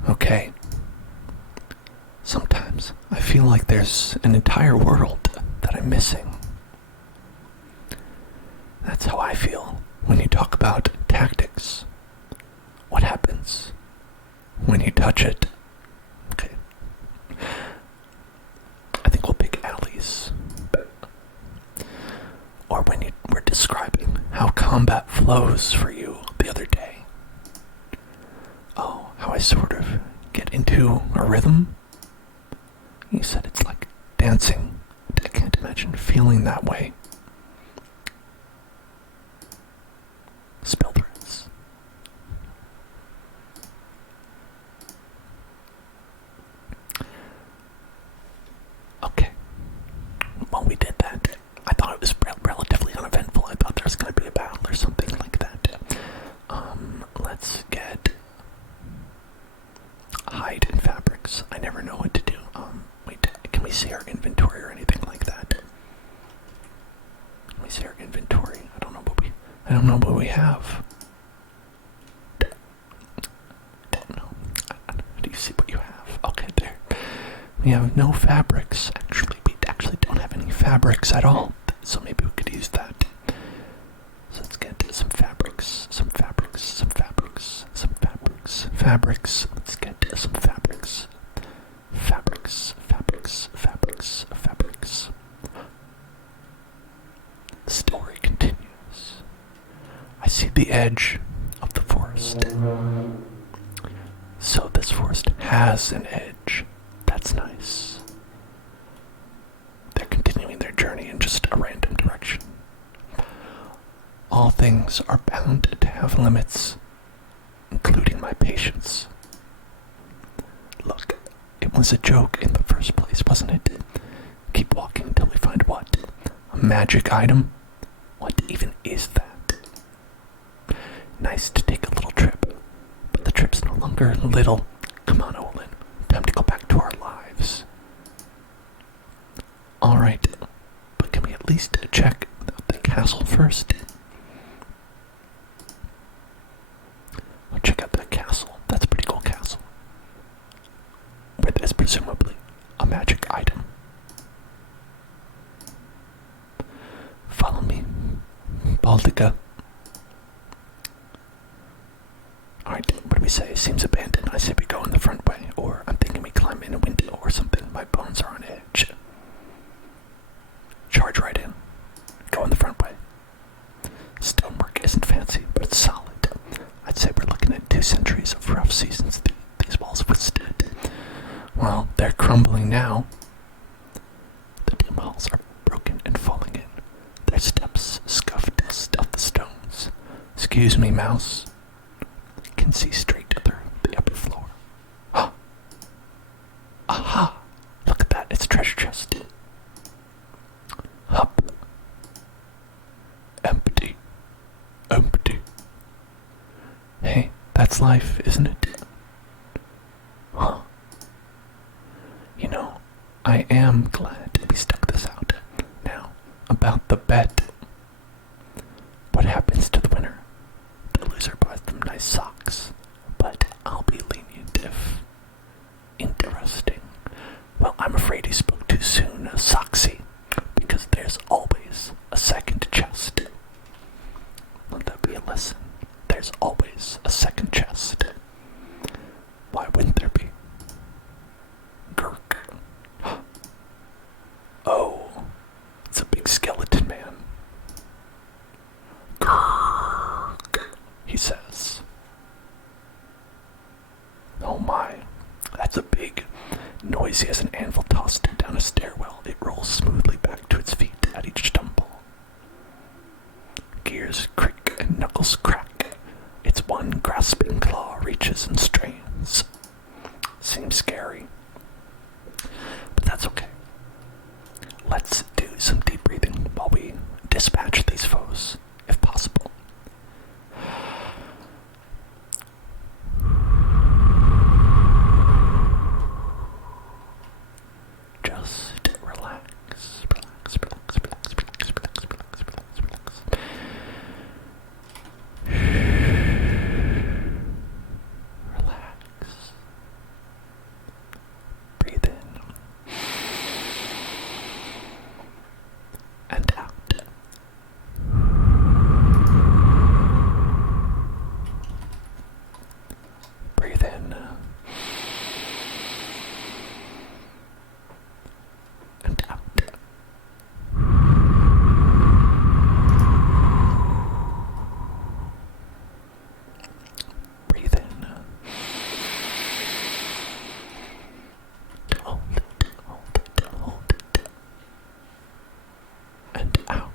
Okay. Sometimes I feel like there's an entire world that I'm missing. That's how I feel when you talk about tactics. What happens when you touch it? Okay. I think we'll pick Allie's. Or when you were describing how combat flows for you the other day. Oh, how I sort of get into a rhythm. You said it's like dancing. I can't imagine feeling that way. Spell threads. Okay. Well, we did that. I thought it was relatively uneventful. I thought there was going to be a battle or something like that. Let's get hide and fabrics. I never know what to do. Wait, can we see our inventory or anything like that? Can we see our inventory? I don't know what we have. Don't know. Do you see what you have? Okay, there. We have no fabrics. Actually, we actually don't have any fabrics at all. So maybe we could use that. So let's get some fabrics. Fabrics. Let's get some fabrics. Fabrics. The story continues. I see the edge of the forest. So this forest has an edge. That's nice. They're continuing their journey in just a random direction. All things are bound to have limits, including my patience. Look, it was a joke in the first place, wasn't it? Keep walking until we find what? A magic item? What even is that? Nice to take a little trip, but the trip's no longer little. Come on, Olin. Time to go back to our lives. Alright, but can we at least check the castle first? I'll check out that castle. That's a pretty cool castle. Where there's presumably a magic item. Follow me, Baldica. Alright, what do we say? Seems abandoned. I say we go in the front way, or I'm thinking we climb in a window or something. My bones are on edge. Charge right in. Go in the front way. Stonework isn't fancy, but it's solid. I'd say we're looking at 2 centuries of rough seasons these walls withstood. Well, they're crumbling now. The dim halls are broken and falling in. Their steps scuff dust off the stones. Excuse me, mouse. Can see straight to the upper floor. Aha! Look at that, it's treasure chest. Up. Empty. Hey, that's life, isn't it? Huh. You know, I am glad we stuck this out. Now, about the bet. What happens to the winner? The loser buys them nice socks, but I'll be lenient if... Interesting. Well, I'm afraid he spoke too soon, Soxy, because there's always a second chest. Let that be a lesson. There's always a second chest. Why wouldn't there be? Gurk. Oh, it's a big skeleton man. Gurk, he says. Oh my, that's a big Noisy as an anvil tossed down a stairwell, it rolls smoothly back to its feet at each stumble. Gears creak and knuckles crack. Its one grasping claw reaches and strains. Seems scary, but that's okay. Let's do some deep breathing while we dispatch these foes, if possible. Just relax, relax, relax, relax, relax, relax, relax, relax, relax. Relax. Breathe in and out. Breathe in and out. Breathe in. Hold it, hold it, hold it. And out.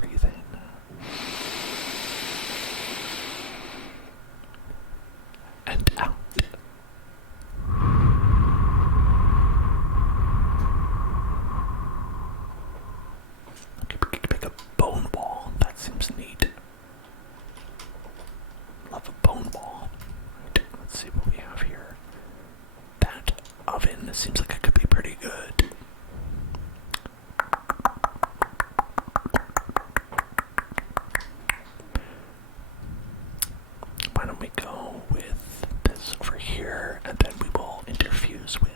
Breathe in. And out. Okay, we could make a bone wall. That seems neat. Love a bone wall. Right, let's see what we have here. That oven seems like it could be pretty good. Why don't we go with this over here, and then we will interfuse with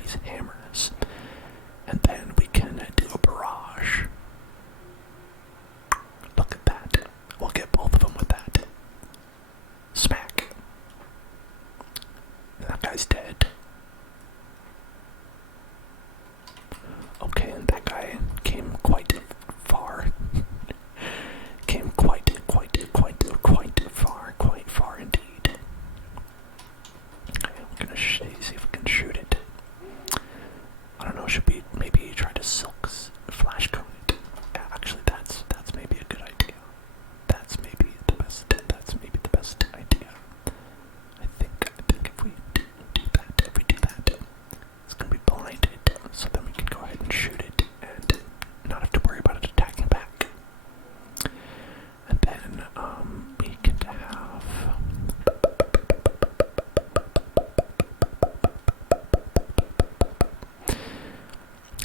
these hammers, and then we can do a barrage. Look at that. We'll get both of them with that. Smack. That guy's dead. Okay, and that guy came quite far. Came quite far indeed. Okay, we're gonna see if we can shoot it. I don't know, should we maybe try to flash cone it? Yeah, actually that's maybe a good idea. That's maybe the best idea. I think if we do that, it's gonna be blinded, so then we can go ahead and shoot it and not have to worry about it attacking back. And then we can have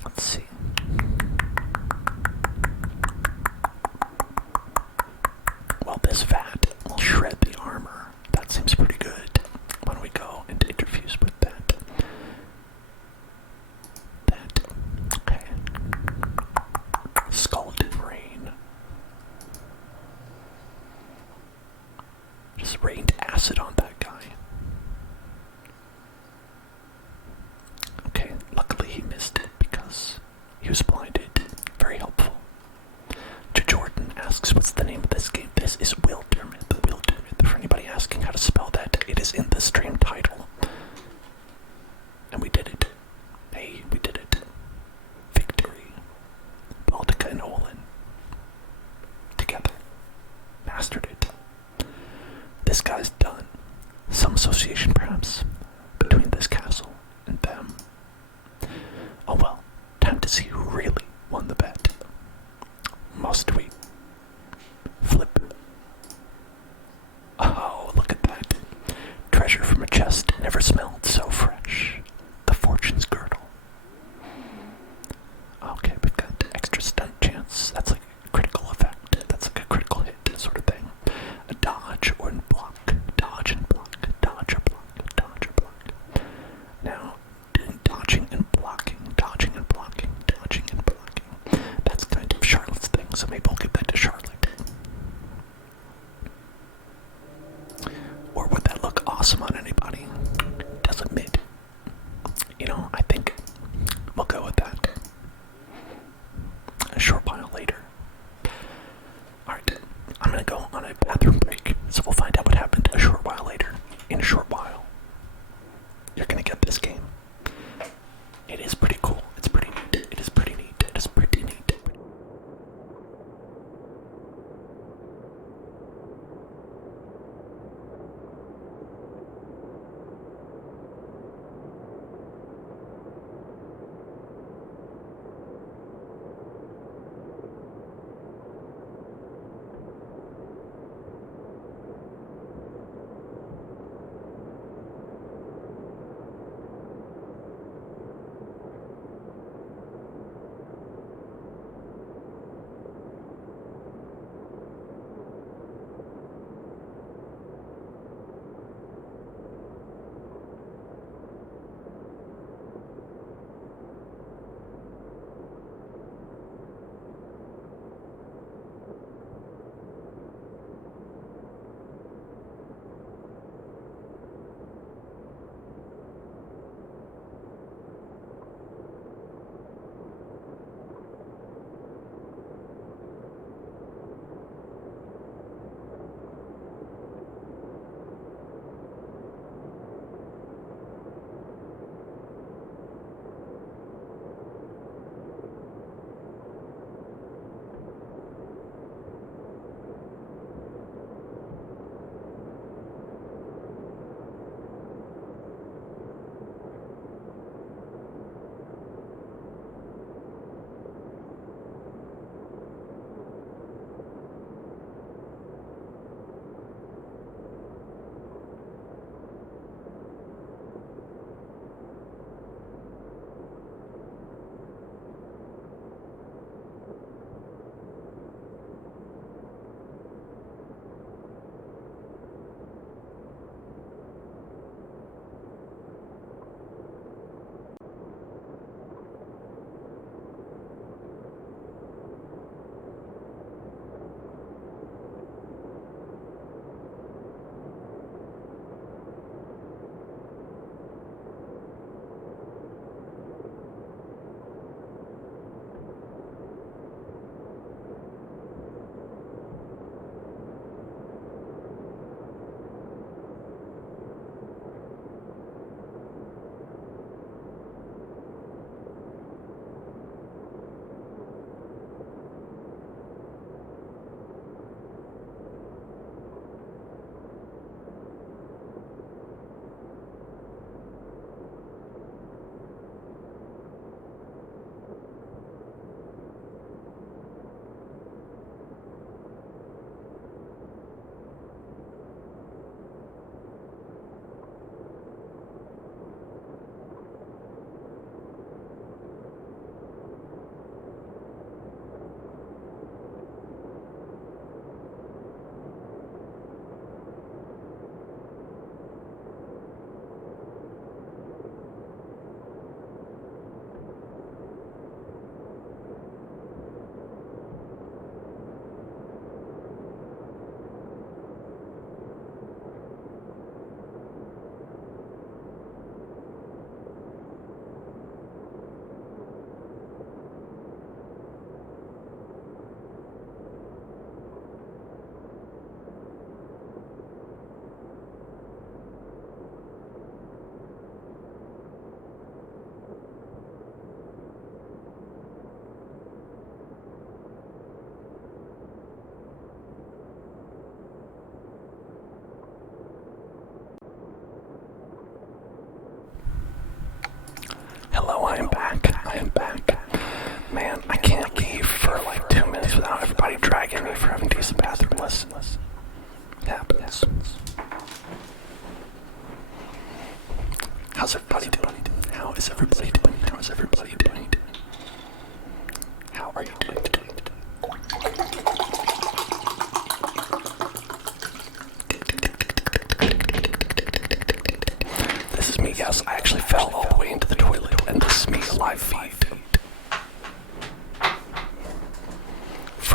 let's see. Well, this vat will shred the armor. That seems pretty good. Why don't we go and interfuse with that? Okay. Scalded rain. Just rained acid on that guy. Okay, luckily he missed it because he was blinded. Very helpful. Jordan asks, what's the name of this game? This is Wildermyth. Wildermyth. For anybody asking how to spell that, it is in the stream title. And we did it. Hey, we did it. Victory. Baltika and Olin. Together. Mastered it. This guy's done. Some association, perhaps, between this castle and them. Oh well, time to see who really won the bet. Must we? Flip. Oh, look at that. Treasure from a chest never smelled so fresh. The fortune's girdle. Okay, we've got extra stunt chance. That's like a critical effect. That's like a critical hit sort of thing. A dodge or block. Dodge and block. Dodge or block. Dodge or block. Now, doing dodging and blocking. Dodging and blocking. Dodging and blocking. That's kind of Charlotte's thing, so maybe I'll give that to Charlotte. Or would that look awesome on anybody? Does admit. You know, I think we'll go with that. A short while later.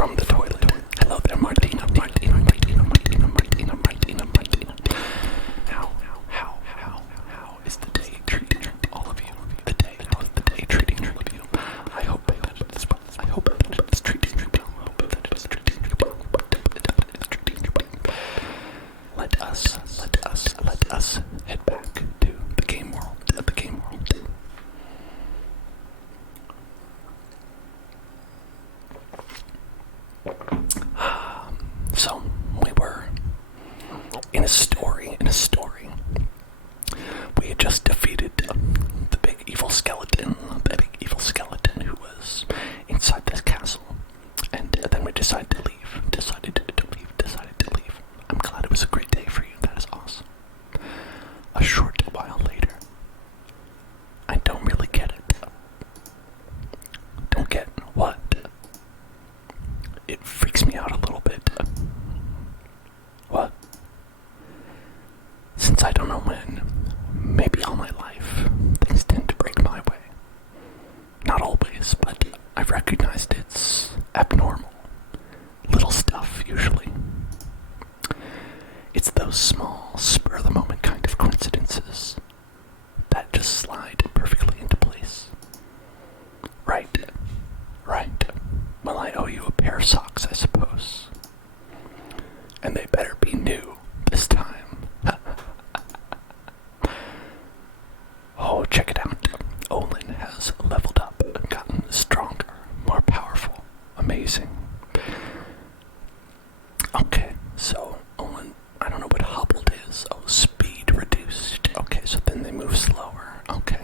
from the toilet. Hello there, Martina. How is the day treating all of you? How is the day treating all of you? I hope that it's treating you well. Let us head back to the game world. So we were in a story. We had just defeated the big evil skeleton who was inside this castle, and then we decided to leave. I'm glad it was a great day for you. That is awesome. A short while later, I don't really get it. Don't get what? It freaks me out a little bit. What? Since I don't know when, maybe all my life, things tend to break my way. Not always, but I've recognized it's abnormal. Little stuff, usually. It's those small, spur-of-the-moment kind of coincidences that just slide perfectly into place. Right. Well, I owe you a pair of socks, I suppose. And they better be new this time. Oh, check it out. Olin has leveled up, gotten stronger, more powerful. Amazing. Okay, so Olin, I don't know what hobbled is. Oh, speed reduced. Okay, so then they move slower. Okay.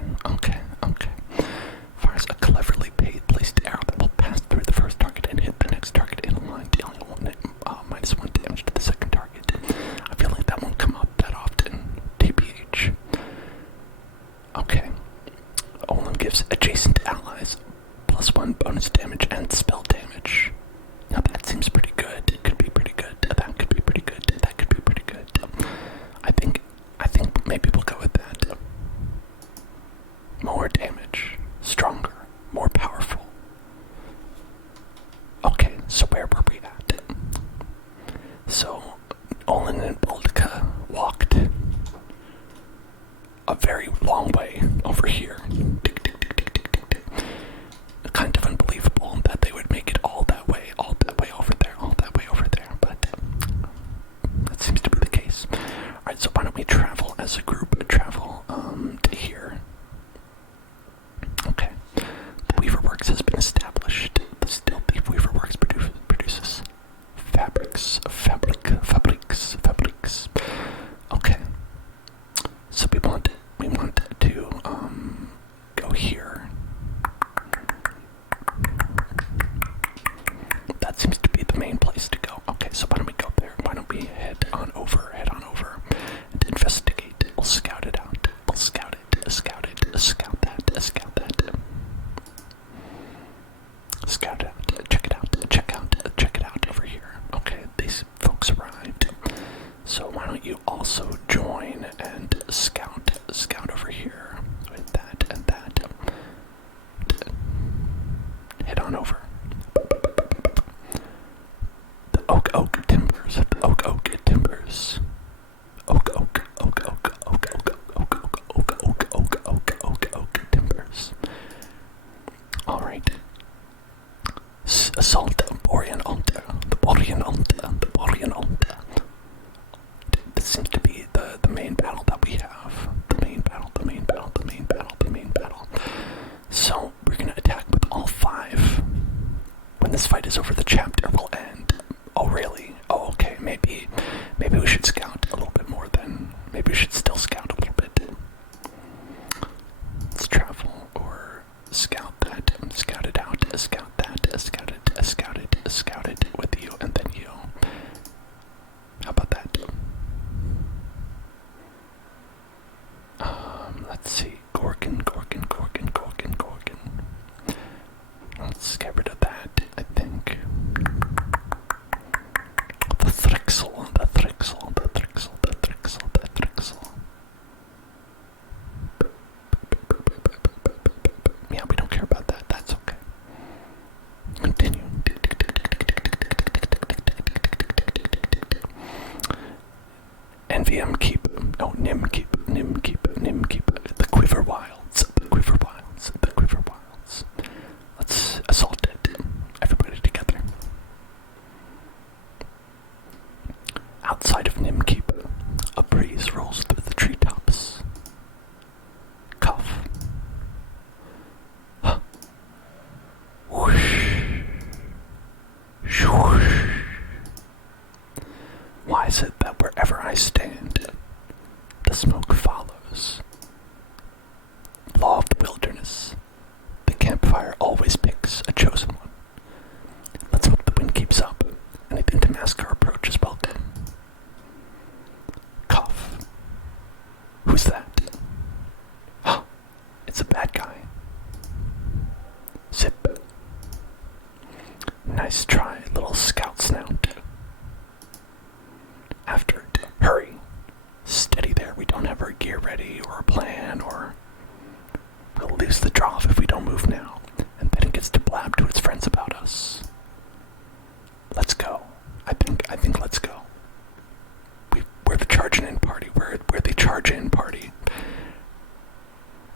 Fires a cleverly placed arrow that will pass through the first target and hit the next target in a line, dealing -1 damage to the second target. I feel like that won't come up that often. TBH. Okay. Olin gives adjacent allies +1 bonus damage and spell damage. Now that seems pretty good. It could be pretty good. That could be pretty good. That could be pretty good. I think maybe we'll go with that. More damage. Stronger. More powerful. Okay, so where were we at? So, Olin and Baldica walked a very long way over here. Kind of unbelievable that they would make it all that way over there, but that seems to be the case. Alright, so why don't we travel as a group, to here. Okay. The Weaver Works has been established. The Stealthy Weaver Works produces fabrics. Okay. So we want to go here. That seems to be the main place to go. Okay, so why don't we go there? Why don't we head on over and investigate. We'll scout it out. Scout that. Scout it out. Check it out over here. Okay, these folks arrived. So why don't you also join and scout over here with that and that. Head on over. The oak timbers. Timbers. All right. Assault the Borean altar. This seems to be the main battle that we have. The main battle. So we're gonna attack with all 5. When this fight is over, the chapter will end. Oh really? Oh okay. Maybe we should scout a little bit more then. Maybe we should still scout a little bit. Let's travel or scout that. Scout it out. Scout that. Scout it with you and then you. How about that? Let's see. Gorgon. Let's get rid of that, I think. The Thrixel. Nimkeep, the quiver wilds, the quiver wilds, the quiver wilds. Let's assault it, everybody together. Outside of Nimkeep, a breeze rolls through the treetops. Cuff. Huh. Whoosh. Swoosh. Why is it that wherever I stand, the smoke follows? Law of the wilderness. The campfire always picks a chosen one. Let's hope the wind keeps up. Anything to mask our approach is welcome. Cough. Who's that? Huh. It's a bad guy. Zip. Nice try, little scout snout. After it, hurry. Steady there, we don't have our gear ready or a plan, or we'll lose the draw if we don't move now, and then it gets to blab to its friends about us. Let's go. I think let's go. We're the charging in party. We're the charge in party.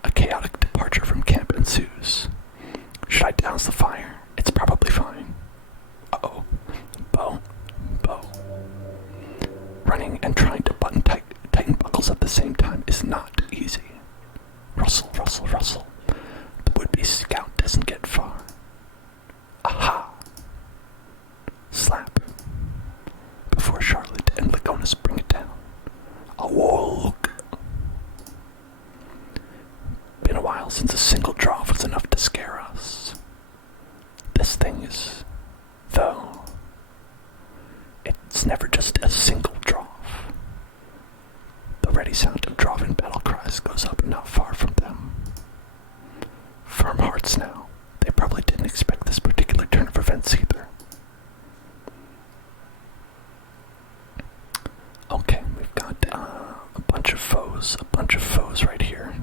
A chaotic departure from camp ensues. Should I douse the fire? It's probably fine. Uh-oh. Bow. Running and trying to tighten buckles at the same time is not easy. Rustle. The would-be scout doesn't get far. Aha! Slap. Before Charlotte and Likonus bring it down. Awoke! Been a while since a single draw was enough to scare us. This thing is, though, it's never just a single draw. The ready sound of Draven battle cries goes up not far from them. Firm hearts now. They probably didn't expect this particular turn of events either. Okay, we've got a bunch of foes right here.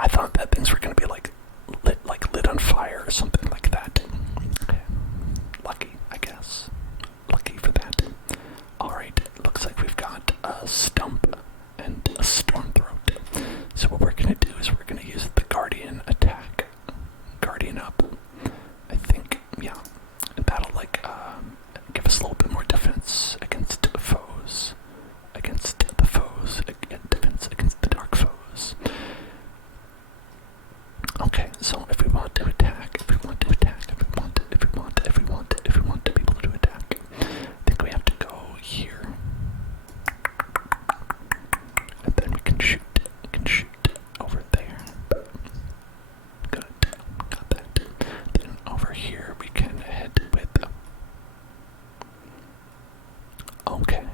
I thought that things were gonna be like lit on fire or something like that. Lucky, I guess. Lucky for that. Alright, looks like we've got a stump and a storm throat. So what we're gonna do is we're gonna use the guardian attack. Guardian up. I think, yeah. That'll give us a little bit more defense against foes. Defense against the dark foes. Okay, so if we want to attack, if we want to be able to attack, I think we have to go here. And then we can shoot over there. Good, got that. Then over here we can head with, okay.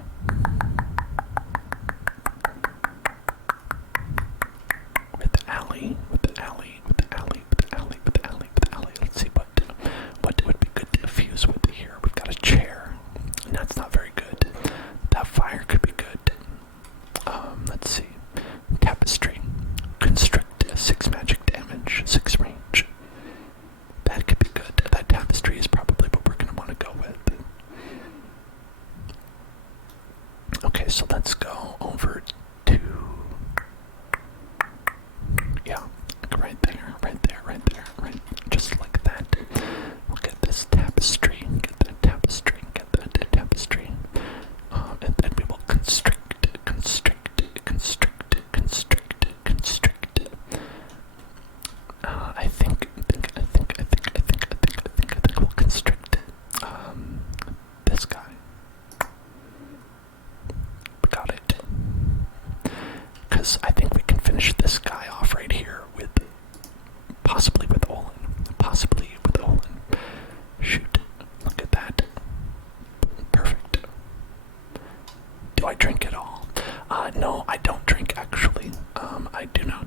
With the alley. Let's see what would be good to fuse with here. We've got a chair, and that's not very good. That fire could be good. Let's see. Tapestry. Constrict 6 magic damage, 6 range. That could be good. That tapestry is probably what we're gonna want to go with. Okay, so let's go over to, yeah, right there, just like that. We'll get this tapestry, get that tapestry, and then we will constrict. I think we'll constrict this guy. We got it. Because I think we can finish this guy off right here with, possibly with Olin. Shoot. Look at that. Perfect. Do I drink at all? No, I don't drink actually. I do not.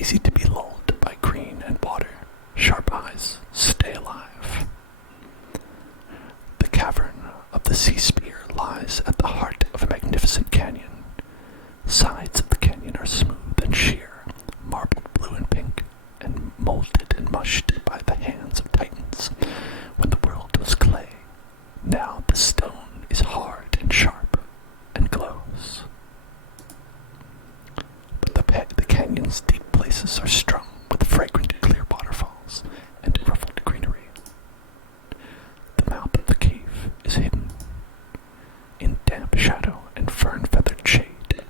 easy to be lulled by green and water. Sharp eyes, stay alive. The cavern of the sea spear lies at the heart of a magnificent canyon. Sides of the canyon are smooth and sheer, marbled blue and pink, and molded and mushed by the hands of titans when the world was clay. Now the stone is hard and sharp and glows. But the canyon's deep places are strung with fragrant clear waterfalls and ruffled greenery. The mouth of the cave is hidden in damp shadow and fern-feathered shade.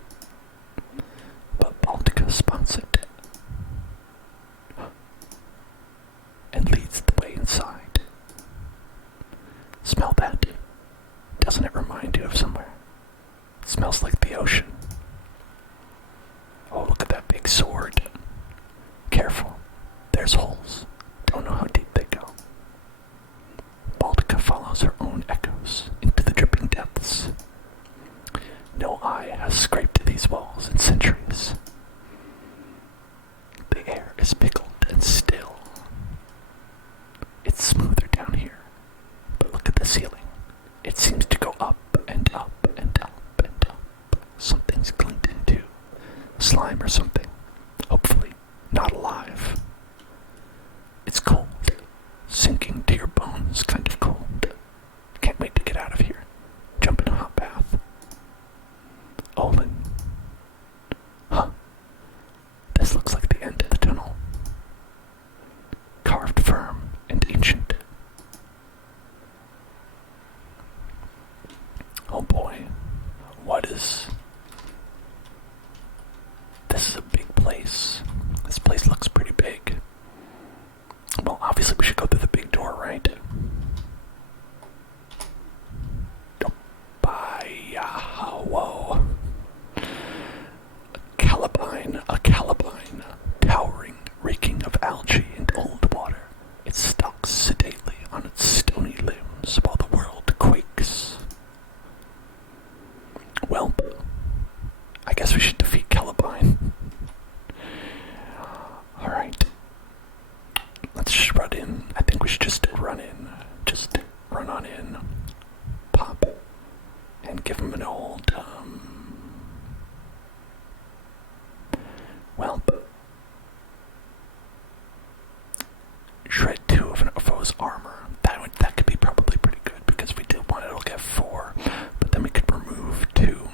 But Baltika spots it and leads the way inside. Smell that? Doesn't it remind you of somewhere? It smells like the ocean. Oh, look at that big sword. Careful, there's holes. Don't know how deep they go. Baldica follows her own echoes into the dripping depths. No eye has scraped these walls in centuries. The air is pickled and still. It's smoother down here, but look at the ceiling. It seems to go up and up and up and up. Something's clinged into. Slime or something. Hopefully not alive. It's cold. Sinking to your bones, kind of cold. Can't wait to get out of here. Jump in a hot bath. Olin. Huh. This looks like the end of the tunnel. Carved firm and ancient. Oh boy. What is... This is a big place. This place looks pretty big. Well, obviously we should go through the big door, right? Whoa. A calabine, towering, reeking of algae and old water. It stalks sedately on its stony limbs while the world quakes. Well, I guess we should defeat Calabine. Alright. Let's just run in. I think we should just run in. Just run on in. Pop. And give him an old, well, shred 2 of an foe's armor. That could be probably pretty good because we did want it'll get 4, but then we could remove 2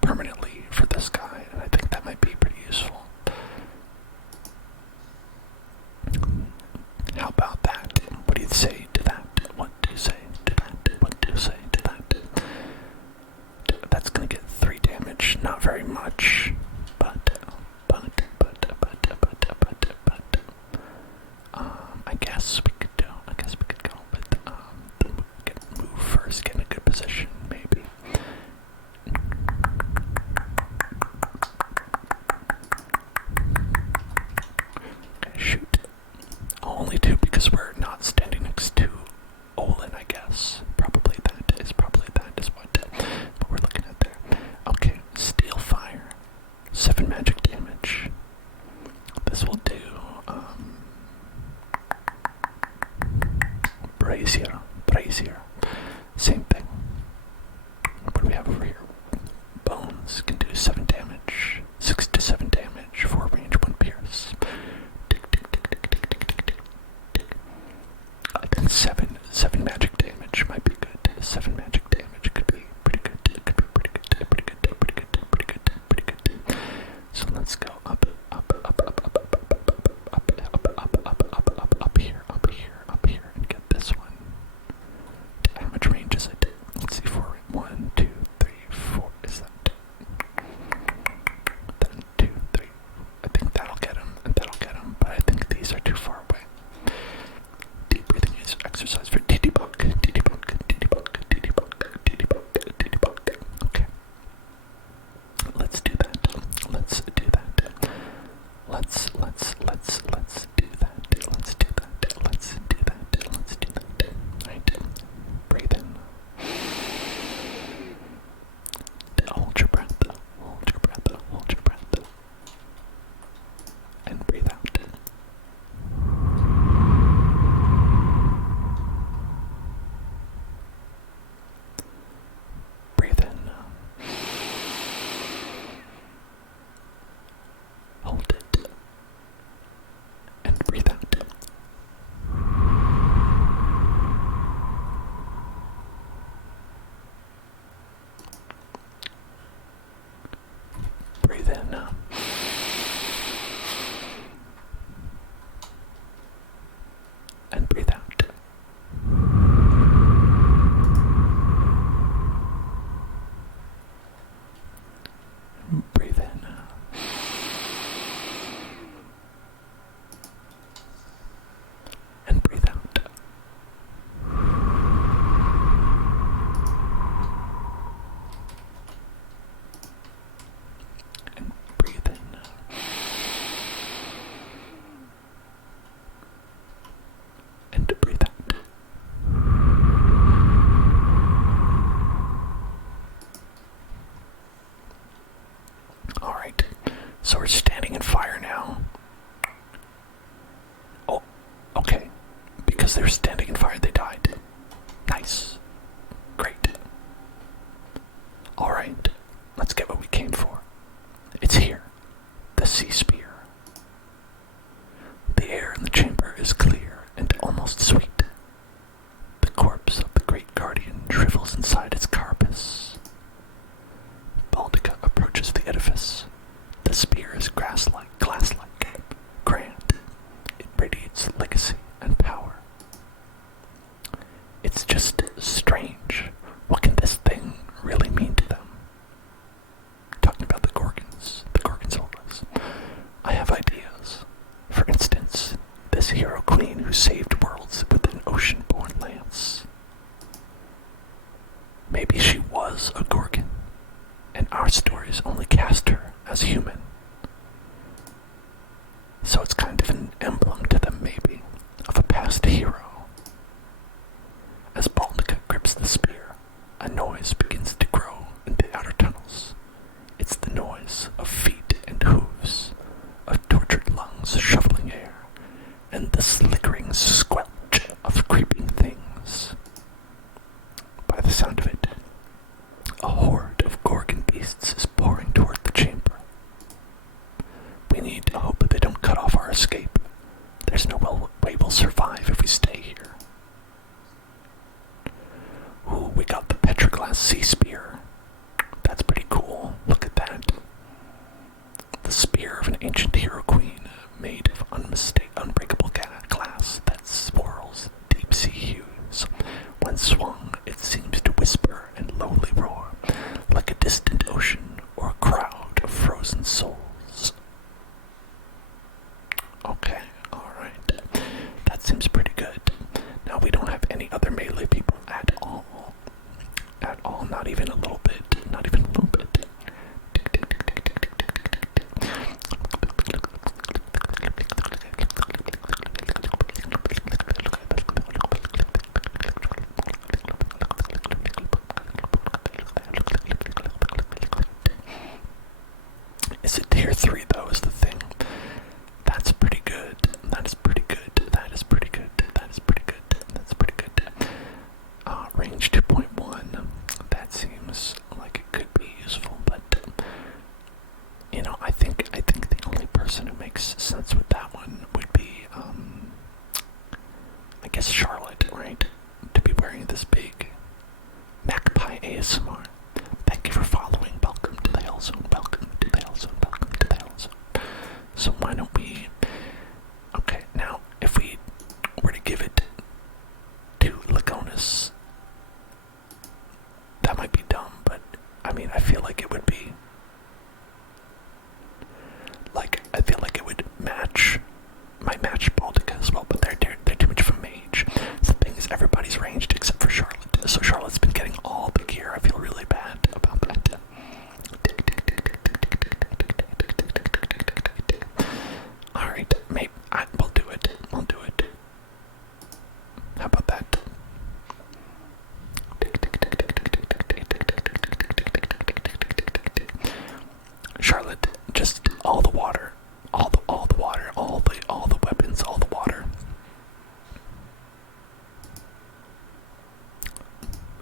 permanently for this guy, and I think that might be pretty useful. How about that? What do you say? And breathe out. Breathe in. And breathe out. And breathe in. And breathe out. Alright, so we're standing in fire now. Oh, okay. Because they were standing in fire, they died. Nice. Great. Alright, let's get what we came for. It's here. The sea spear. The air in the chamber is clear and almost sweet. The corpse of the great guardian shrivels inside its carapace. Baldica approaches the edifice. The spear is glass-like, grand. It radiates legacy and power. It's just strange. What can this thing really mean to them? Talking about the Gorgonzolas. I have ideas. For instance, this hero queen who saved worlds with an ocean-born lance. Maybe she was a Gorgon, and our stories only cast her as human. So it's kind of an emblem to them, maybe, of a past hero. As Baldica grips the spear, a noise begins to grow in the outer tunnels. It's the noise of feet and hooves, of tortured lungs shoveling air, and the slickering squelch of creeping things. By the sound of it, a horde of Gorgon beasts is pouring toward the chamber. We need to hope they don't cut off our escape. There's no way we'll survive if we stay here. Ooh, we got the petroglass sea spear. That's pretty cool. Look at that. The spear of an ancient hero queen made of unbreakable glass that swirls deep sea hues. When swung, it seems to whisper and lowly roar, like a distant ocean or a crowd of frozen souls. Okay, alright. That seems pretty good. Now we don't have any other melee people at all. At all, not even a little bit. Not even a little bit. Is it tier 3 though is the thing? That's pretty good. That is pretty good. That is pretty good. That is pretty good. That's pretty good. Range 2.1. That seems like it could be useful, but you know, I think the only person who makes sense with that one would be I guess Charlotte, right? To be wearing this big Magpie ASMR. Thank you for following. Welcome to the Hell Zone. Welcome to the Hell Zone. Welcome to the Hell Zone. So why don't we... Okay, now, if we were to give it to Likonus, that might be dumb, but, I mean, I feel like it would be... I feel like it would might match Baltica as well, but they're too much of a mage. The thing is, everybody's ranged except for Charlotte. So Charlotte's been getting all the gear. I feel really bad about that. Alright, maybe we'll do it. We'll do it. How about that? Charlotte, just all the water. All the water, all the weapons, all the water.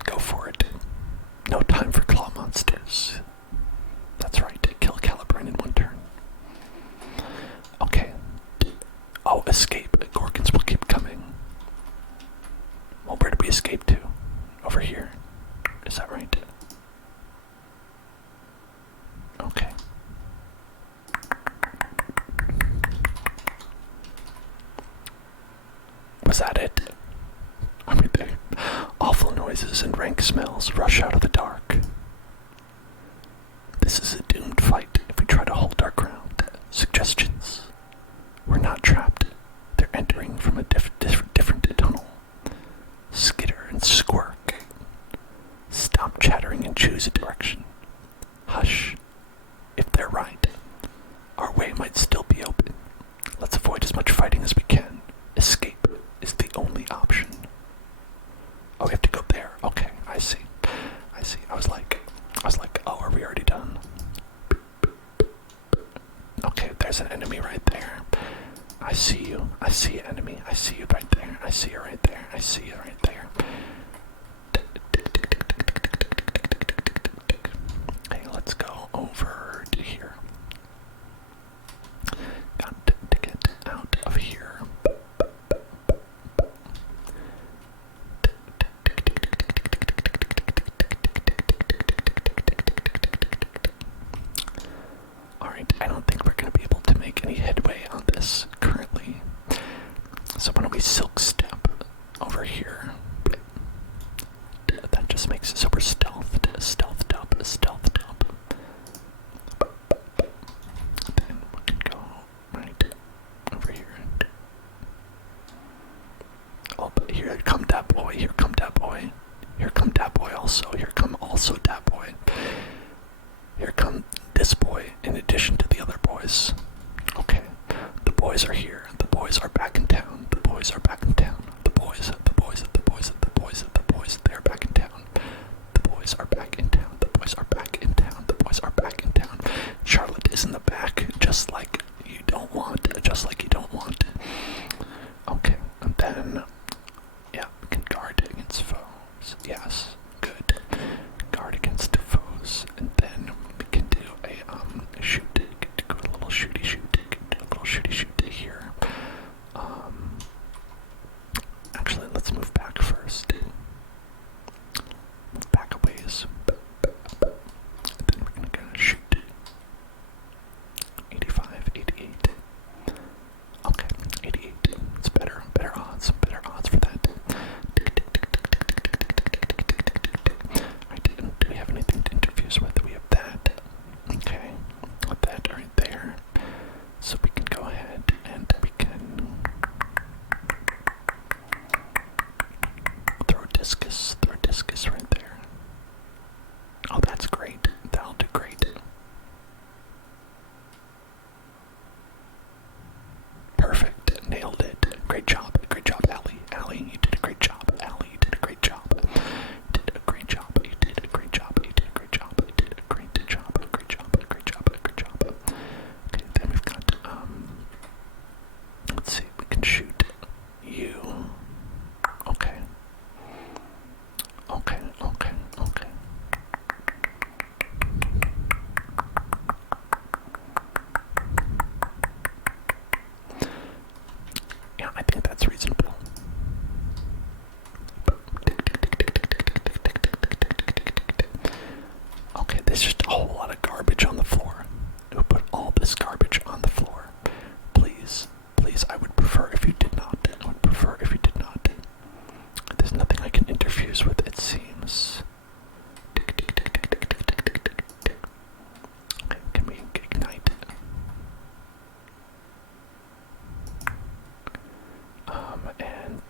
Go for it. No time for claw monsters. That's right, kill Caliburn in one turn. Okay. Oh, escape. Gorgons will keep coming. Well, where did we escape to? Over here. Is that right? Okay. Was that it? I mean, awful noises and rank smells rush out of the dark. This is a doomed fight if we try to hold our ground. Suggestions. We're not trapped. They're entering from a different tunnel. Skitter and squirk. Stop chattering and choose a direction. Hush. If they're right, our way might still be open. Let's avoid as much fighting as we can. Escape is the only option. Oh, we have to go there. Okay, I see. I was like, oh, are we already done? Okay, there's an enemy right there. I see you. I see you, enemy. I see you right there. I see you right there. I see you right there. Okay, let's go over to here. Got to get out of here. Alright, I don't think we're going to be able to make any headway on this currently. So why don't we silk step over here? That just makes it so we're stealthed up. Then we can go right over here. Oh, but here come that boy, Here come that boy also, here come also that boy. Here come this boy in addition to the other boys. Okay, the boys are here. The boys are back in town. The boys, they're back in town. The boys are back in town. The boys are back in town. Charlotte is in the back, just like you don't want. Okay, and then, yeah, we can guard against foes. Yes, good. Guard against foes, and then we can do a shoot. Do a little shooty shoot here. Actually, let's move back first. Move back a ways. And then we're gonna shoot. 85, 88. Okay, 88. It's better odds for that. Alright, do we have anything to interfuse with? We have that. Okay, with that right there. So we can go ahead and we can throw a discus right there. Oh, that's great. That'll do great. Perfect. Nailed it. Great job, Allie. Allie, you did a great job. You did a great job. Okay, then we've got, let's see, we can shoot you. Okay. Yeah, I think that's reasonable. Okay, there's just a whole lot of garbage on the floor. Who put all this garbage on the floor? Please, I would prefer if you did not. There's nothing I can interfuse with, it seems. Okay, can we ignite? And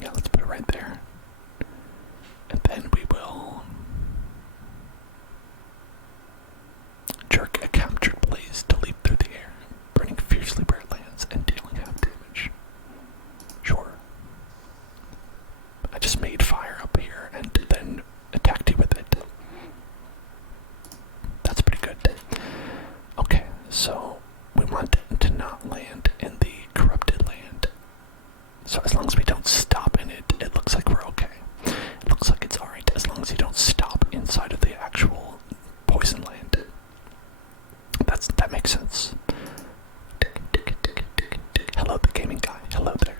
yeah, let's put it right there. And then we will jerk a captured blaze to leap through the air, burning fiercely where it lands and dealing half damage. Sure. I just made fire up here and then attacked you with it. That's pretty good. Okay, so we want to not land in the corrupted land. So as long as we don't stop in it, it looks like we're okay. It looks like it's alright as long as you don't stop inside of the actual poison land. That makes sense. Hello, the gaming guy. Hello there.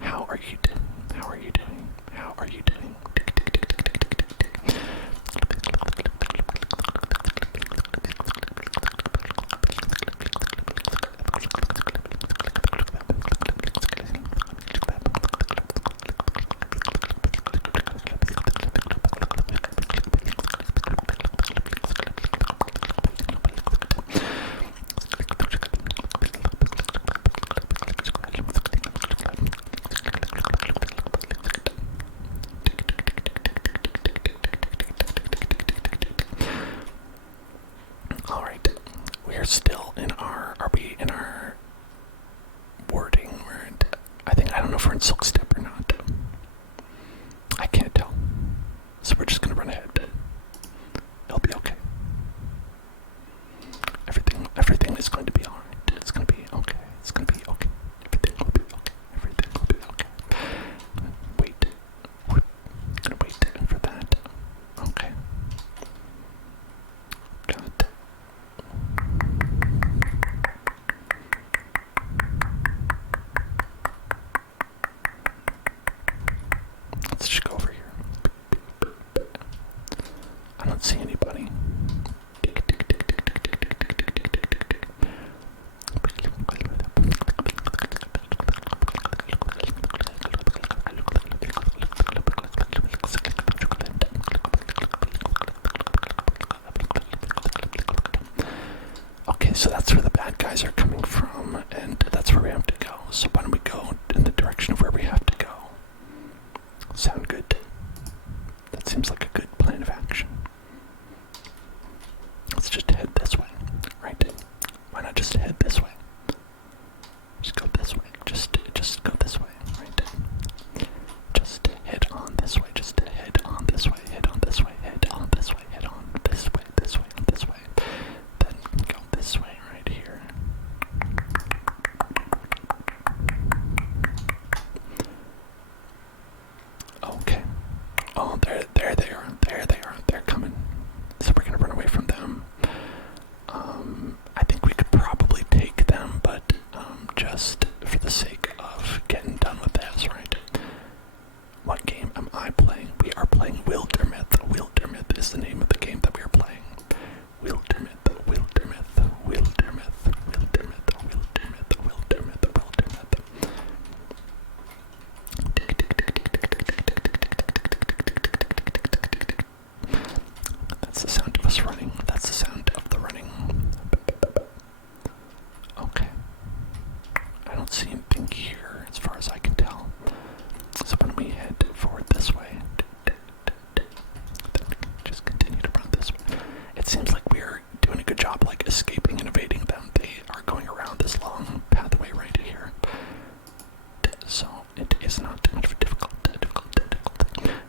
How are you doing? go for in silk step or not. I can't tell. So we're just gonna run ahead. It'll be okay. Everything is going to be alright. It's gonna be okay. It's gonna be okay. Everything will be okay. Everything will be okay. Wait. Gonna wait for that. Okay. Got it. Let's just go over here. I don't see anybody. Okay, so that's where the bad guys are coming from, and that's where we have to go. So why don't we go in the direction of where we have to go? Sound good? That seems like a good plan of action. Let's just head this way, right? Why not just head this way? Just go this way. Just go this way, right? Just head on this way. Just head on this way. Head on this way. Head on this way. Head on this way. This way. This way. Then go this way, right here. Okay. Oh, there they are. There they are. They're coming. So we're gonna run away from them. I think we could probably take them, but just for the sake of getting done with this, right? What game am I playing? We are playing Wildermyth. Wildermyth is the name of the game that we are playing. Wildermyth, Wildermyth, Wildermyth, Wildermyth, Wildermyth, Wildermyth, Wildermyth. That's the sound of us running. That's the sound of the running. Okay. I don't see anything here as far as I can tell. So when we head forward this way, just continue to run this way. It seems like we're doing a good job like escaping and evading them. They are going around this long pathway right here. So it is not too much of a difficult.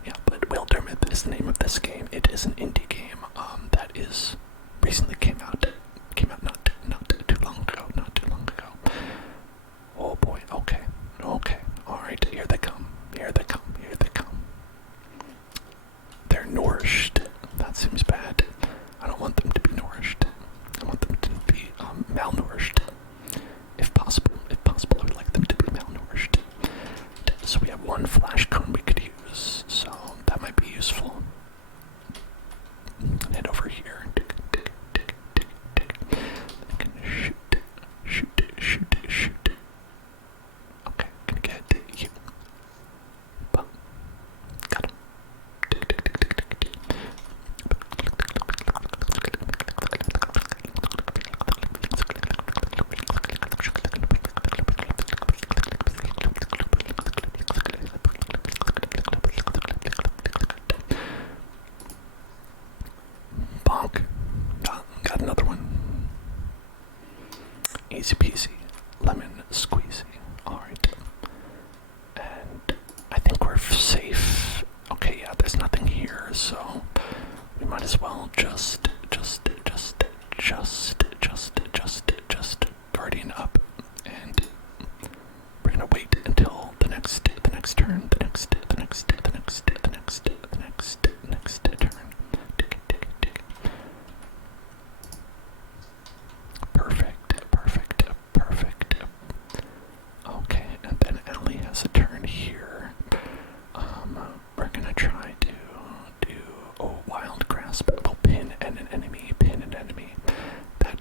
Yeah, but Wildermyth is the name of this game. It is an indie game that is recently came out not too long ago. Oh boy, okay. Alright, here they come. They're nourished. That seems bad. I don't want them to be nourished. I want them to be malnourished. If possible, I would like them to be malnourished. So we have one flash cone we could use, so that might be useful. Head over here. I can shoot. Okay, gonna get you. Boom. Got him. Bonk. Got another one. Easy peasy, lemon squeezy. Alright. And I think we're safe. Okay, yeah, there's nothing here, so we might as well just guardian up, and we're gonna wait until the next turn, the next turn. Perfect. Okay, and then Allie has a turn here. We're gonna try to do wild grasp. We'll pin an enemy. That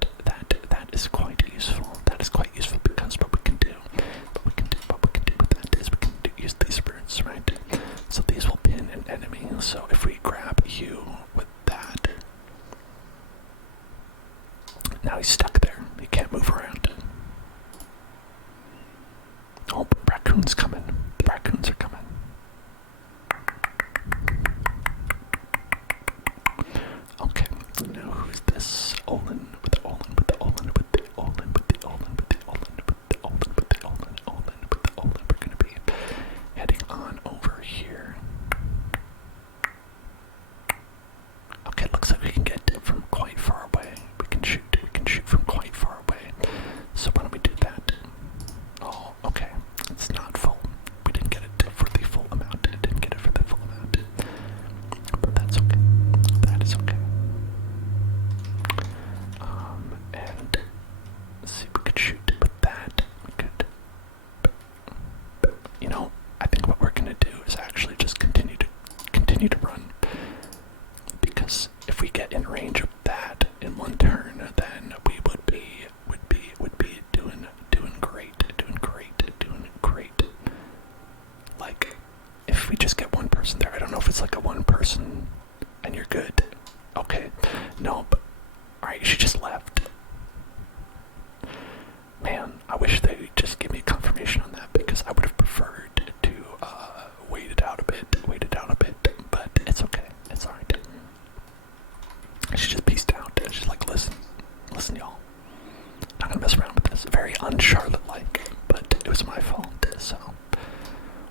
un-Charlotte-like, but it was my fault, so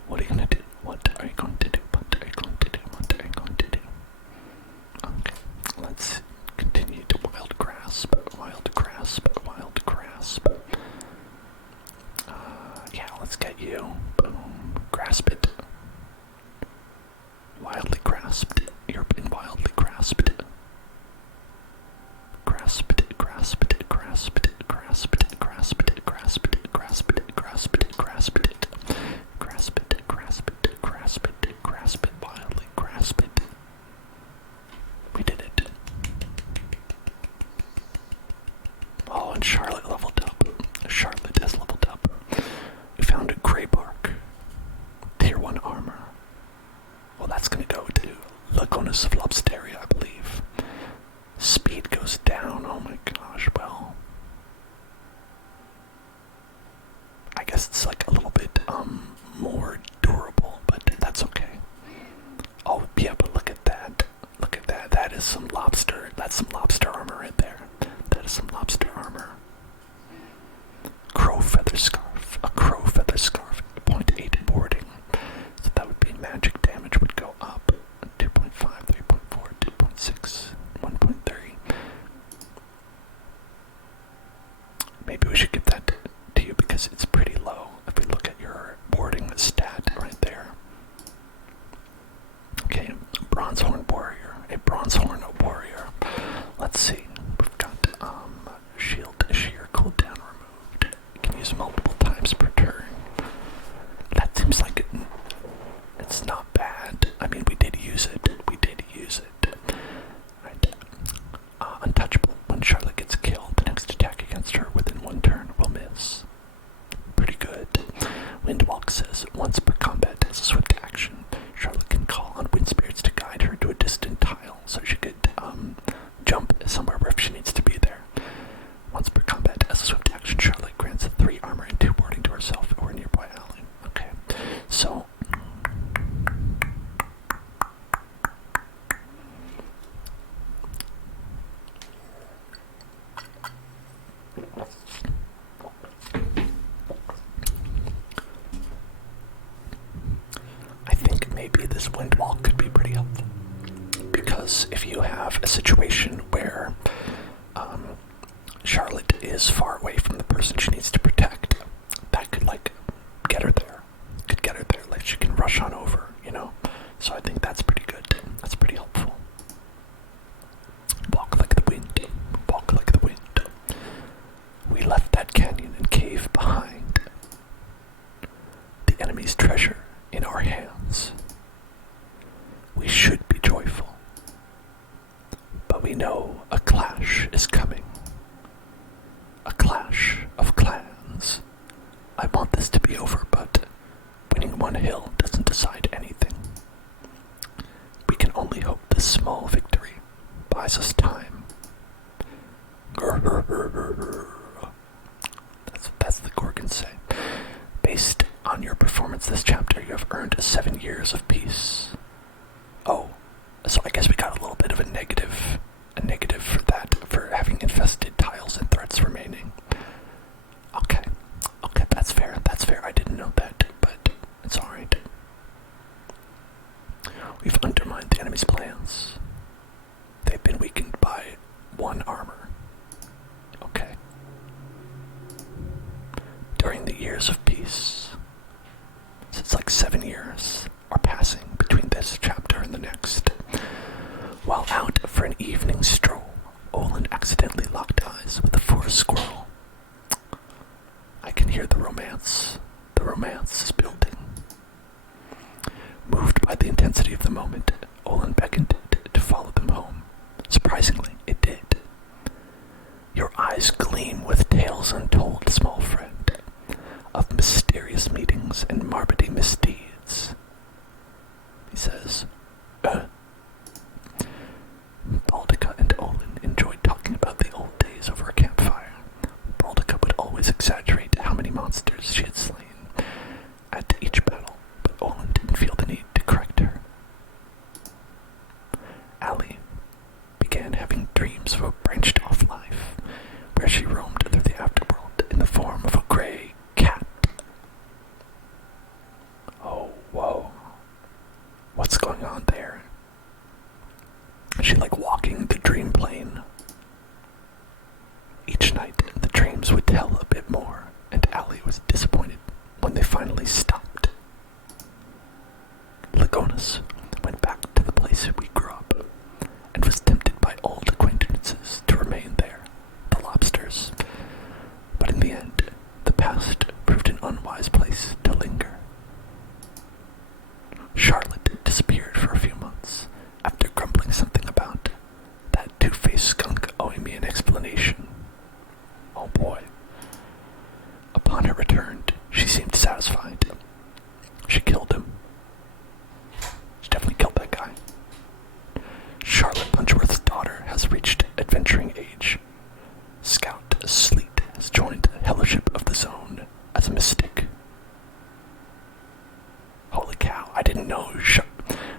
what are you gonna do? What are you going to do? What are you going to do? What are you going to do? Okay, let's continue to wild grasp, wild grasp, wild grasp. Yeah, let's get you. Boom. Grasp it. Wildly grasped. You're being wildly grasped. Grasp it, grasp it, grasp it, grasp it, grasp it, grasp it, grasp it, grasp it, grasp it, grasp it, grasp it, grasp it, grasp it, wildly grasp it. We did it. Oh, and Charlotte leveled up. Charlotte has leveled up. We found a gray bark. Tier 1 armor. Well, that's gonna go to Likonus of Lobsteria, I believe. Speed goes down, oh my gosh, well. I guess it's like a little bit, more durable, but that's okay. Oh, yeah, but look at that. Look at that. That is some lobster. That's some lobster armor right there. That is some lobster armor. Crow feather scarf. A crow feather scarf. 0.8 boarding. So that would be magic damage would go up. 2.5, 3.4, 2.6, 1.3. Maybe we should give that to you because it's pretty low. If we look at your boarding stat right there. Okay, bronzehorn warrior. A bronzehorn warrior. Let's see. We've got shield shear cooldown removed. You can use multiple times per turn. That seems like it's not bad. I mean, we did use it. We did use it. Right. Untouchable. When Charlotte gets killed, the next attack against her within 1 turn will miss. Pretty good. Windwalk says, once per combat as a swift action, Charlotte can call on wind spirits to guide her to a distant tile, so she could jump somewhere where she needs to be there. Once per combat as a swift action, Charlotte grants 3 armor and 2 warding to herself or a nearby ally. Okay, so I think maybe this windwall could be pretty helpful. Because if you have a situation where Charlotte is far away from the person she needs to protect, that could like get her there. Could get her there, like she can rush on over, you know? So I think that's pretty good. That's pretty helpful. Walk like the wind. Walk like the wind. We left that canyon and cave behind. The enemy's treasure in our hands. We should be joyful. But we know a clash is coming. A clash of clans. I want this to be over, but winning one hill doesn't decide anything. We can only hope this small victory buys us time. That's the Gorgons say. Based on your performance this chapter, you have earned 7 years of peace. Oh, so I guess we got a little bit of a negative for that, for having infested tiles and threats remaining. Okay, that's fair, I didn't know that, but it's alright. We've undermined the enemy's plans. They've been weakened by 1 armor. Okay. During the years of peace, so it's like 7 years are passing between this chapter and the next. While out for an evening stroll, Olin accidentally locked eyes with a forest squirrel. I can hear the romance. The romance is building. Moved by the intensity of the moment, Olin beckoned it to follow them home. Surprisingly, it did. Your eyes gleam with tales untold, small friend, of mysterious meetings and marmity misdeeds. He says, Baldica and Olin enjoyed talking about the old days over a campfire. Baldica would always exaggerate how many monsters she had slain at each battle, but Olin didn't feel the need to correct her. Allie began having dreams of a branched-off life, where she roamed through the afterworld in the form of a in the end, the past proved an unwise place to linger. Charlotte disappeared for a few months after grumbling something about that two-faced skunk owing me an explanation. Oh boy. Upon her return, she seemed satisfied. She killed him. She definitely killed that guy. Charlotte Punchworth's daughter has reached adventuring age. Scout Sleet has joined the Fellowship of the Zone as a mystic. Holy cow, I didn't know.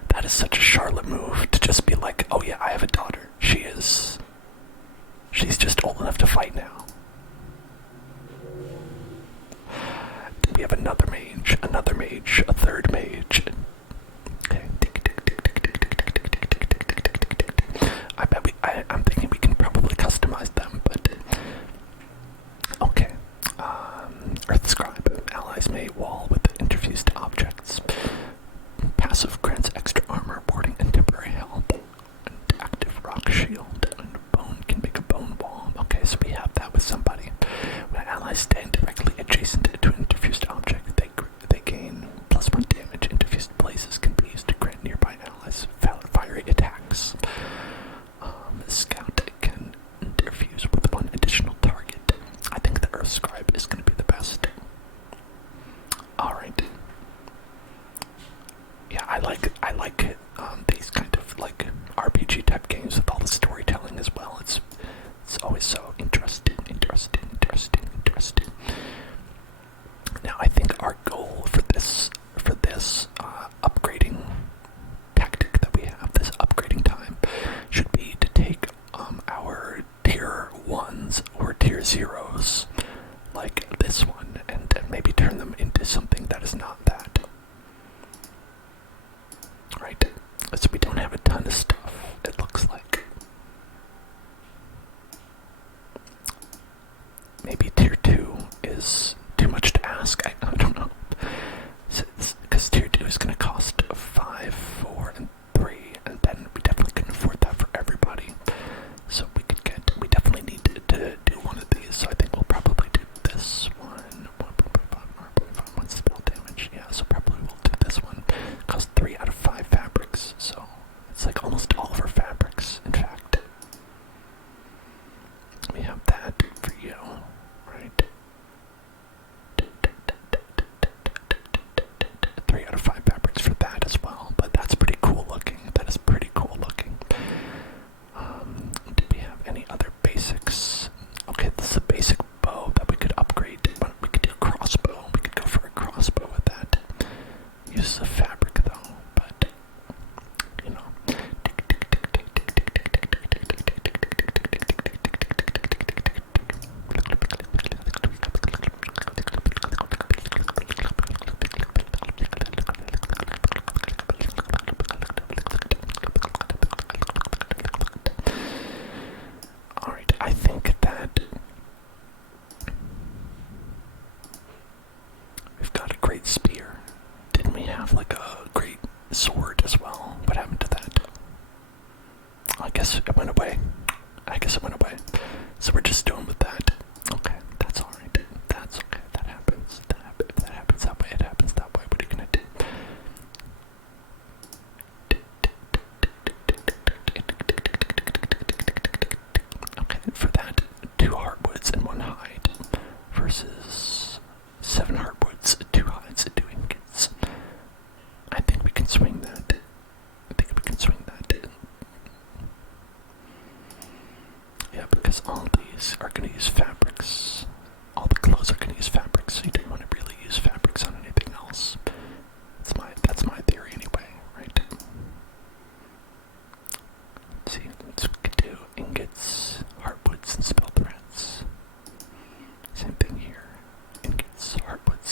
That is such a Charlotte move to just be like, oh yeah, I have a daughter. She's just old enough to fight now. We have another mage, a third mage. Okay. I'm thinking we can probably customize them, but okay. Earth Scribe. Allies may wall with interfused objects. Passive grants extra armor, warding, and temporary health. And active rock shield. And bone can make a bone wall. Okay, so we have that with somebody. When allies stand directly adjacent to an interfused object, they gain +1 damage. Interfused places can be used to grant nearby allies fiery attacks. Scout can interfuse with one additional target. I think the Earth Scribe is going to be the best. Alright. Yeah, I like these kind of like RPG type games with all the storytelling as well. It's always so interesting. Now I think our goal for this upgrading tactic that we have, this upgrading time, should be to take our tier 1s or tier 0s, like this one, and maybe turn them into something that is not that. Right? So we don't have a ton of stuff, it looks like. Maybe tier 2 is too much to ask, I don't know. Because tier 2 is going to cost 5, 4, and 3, and then we definitely couldn't afford that for everybody. So we definitely need to do one of these, so I think we'll probably do this one. 1.5 spell damage, yeah, so probably we'll do this one. Costs 3 out of 5 fabrics, so it's like almost all of our fabrics, in fact. We have that for you, right? 3 out of 5 fabrics for that as well, but that's pretty cool looking. That is pretty cool looking. Do we have any other basics? Okay, this is a basic bow that we could upgrade. We could do a crossbow. We could go for a crossbow with that. Use the fabric though, but you know. Alright, I think that we've got a great spear. Didn't we have like a great sword as well? What happened to that? I guess it went away. So we're just doing with that. Okay, that's alright. That's okay. That happens. If that happens that way, it happens that way. What are you gonna do? Okay, for that, 2 hardwoods and 1 hide versus 7 hardwoods, 2 hides, and 2 ingots. I think we can swing that. Yeah, because all these are going to use fabrics. All the clothes are going to use fabrics, so you don't want to really use fabrics on anything else. That's my theory anyway, right? Let's see, we could do ingots, hardwoods, and spell threads. Same thing here. Ingots, hardwoods,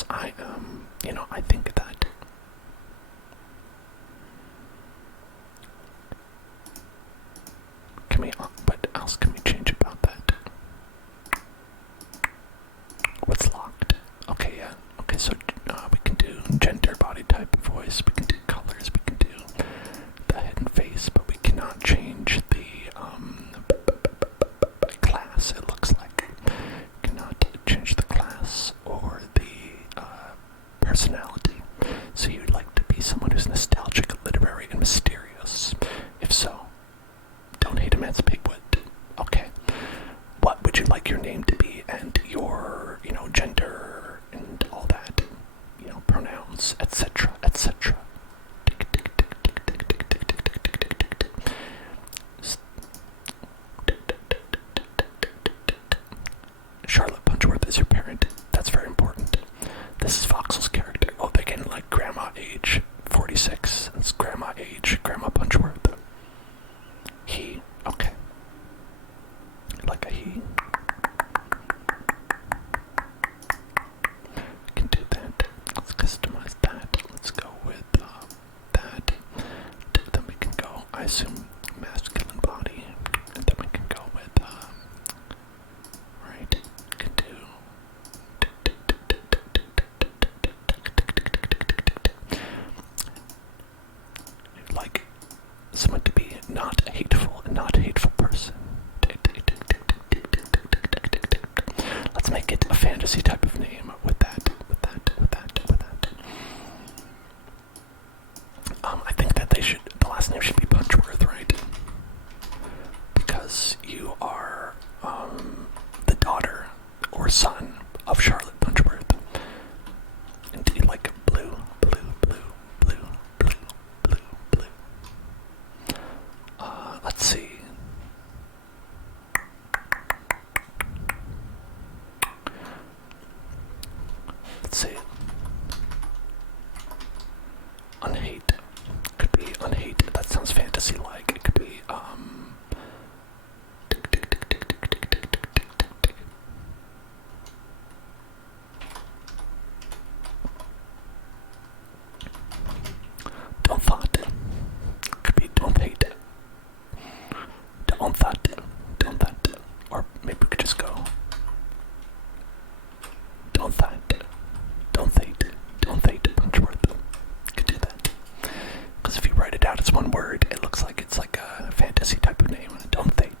because I I think that what else can we change about that? What's locked? Okay, yeah. Okay, so we can do gender, body type, voice, we can do colors, we can do the head and face, but we cannot change the class, it looks like. Cannot change the class or the personality. So you'd like to be someone who's nostalgic, literary, and mysterious. If so, don't hate, emancipate, would. Okay. What would you like your name to be and your, gender and all that? Pronouns, etc., etc. Charlotte Punchworth is your parent. That's very important. This is Voxel's character. Oh, they're getting like grandma age 46. It's grandma age, Grandma Punchworth. He, okay. Like a he. Can do that. Let's customize that. Let's go with that. Then we can go, I assume, masculine body. And then we can go with, right, can do. Like someone to be not hateful, and not a hateful person. Let's make it a fantasy type of name with that. I think that the last name should be Punchworth, right? Because you are, the daughter or son of Charlotte Punchworth. And do you like blue? Let's see. Unhate. Could be unhate. That sounds fantasy-like. It could be, don't thought. Could be don't hate. Don't thought. Or maybe we could just go. Don't thought. Don't hate. Punchworth. Could do that. Because if you write it out as one word, it looks like it's like a fantasy type of name. Don't hate.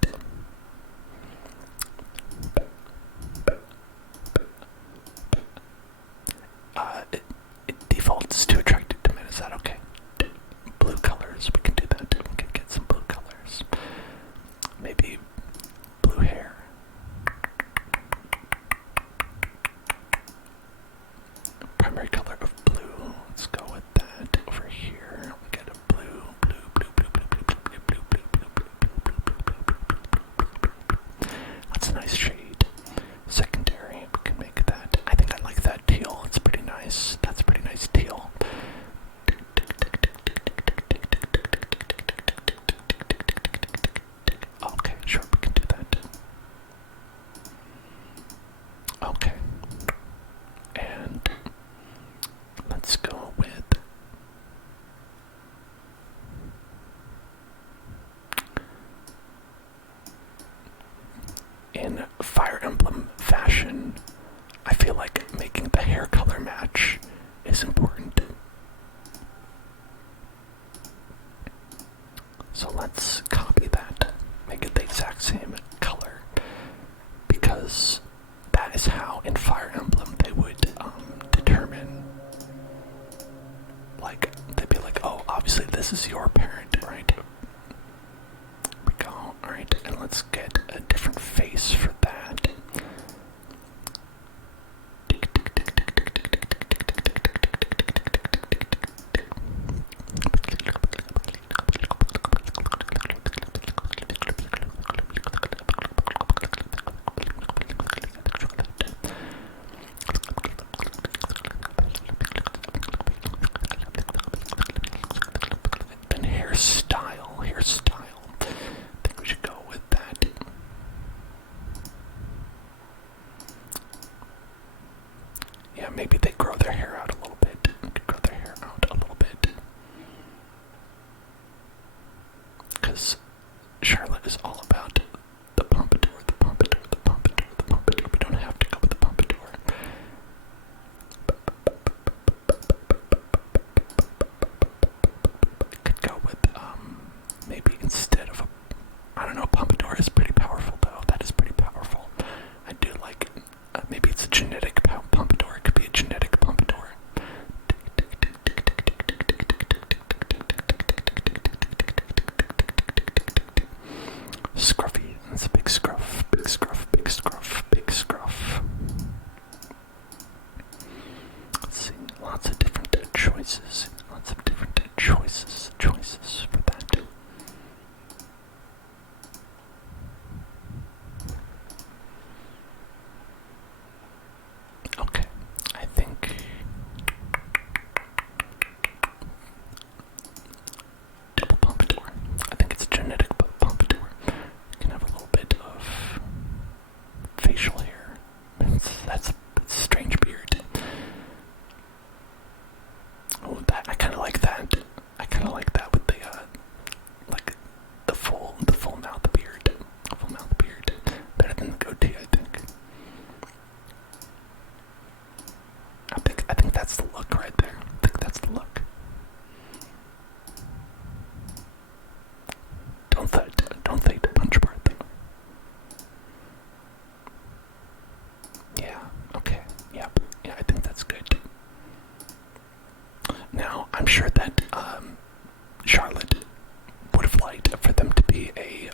It defaults to attracted to men. Is that okay? Blue colors. We can do that. We can get some blue colors. Maybe blue hair. Primary color of blue. Let's go with that over here. We get a blue. That's a nice shade. Secondary. We can make that. I think I like that teal. It's pretty nice. That's a pretty nice teal. Okay, sure, we can do that. Okay. And let's go with in Fire Emblem fashion, I feel like making the hair color match is important. So let's copy that, make it the exact same color, because that is how in Fire Emblem they would determine, like, they'd be like, oh, obviously this is your parent, right? We go, alright, and let's get a different face for that. And hairstyle. I think we should go with that. Yeah, maybe they grow choices. Lots of different choices for that. Okay, I think double pompadour. I think it's genetic pompadour. You can have a little bit of facial hair. That's a strange beard. Oh, that I kind of like that. I kind of like that with the like the full mouth beard. Full mouth beard. Better than the goatee, I think. I think that's the look right there. I think that's the look. Don't think the punch part though. Yeah. Okay. Yep. Yeah, I think that's good. Now, I'm sure that Charlotte would have liked for them to be a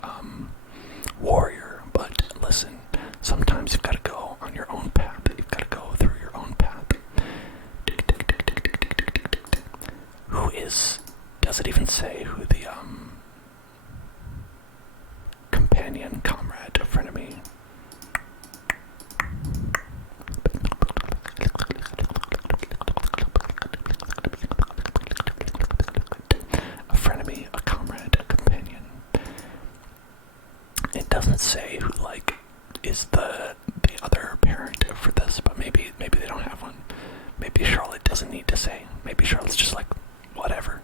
warrior, but listen, sometimes you've got to go on your own path. You've got to go through your own path. Who is? Does it even say who the companion, comrade, frenemy? A frenemy, a comrade, a companion. It doesn't say who like is the other parent for this, but maybe they don't have one. Maybe Charlotte doesn't need to say. Maybe Charlotte's just like, whatever.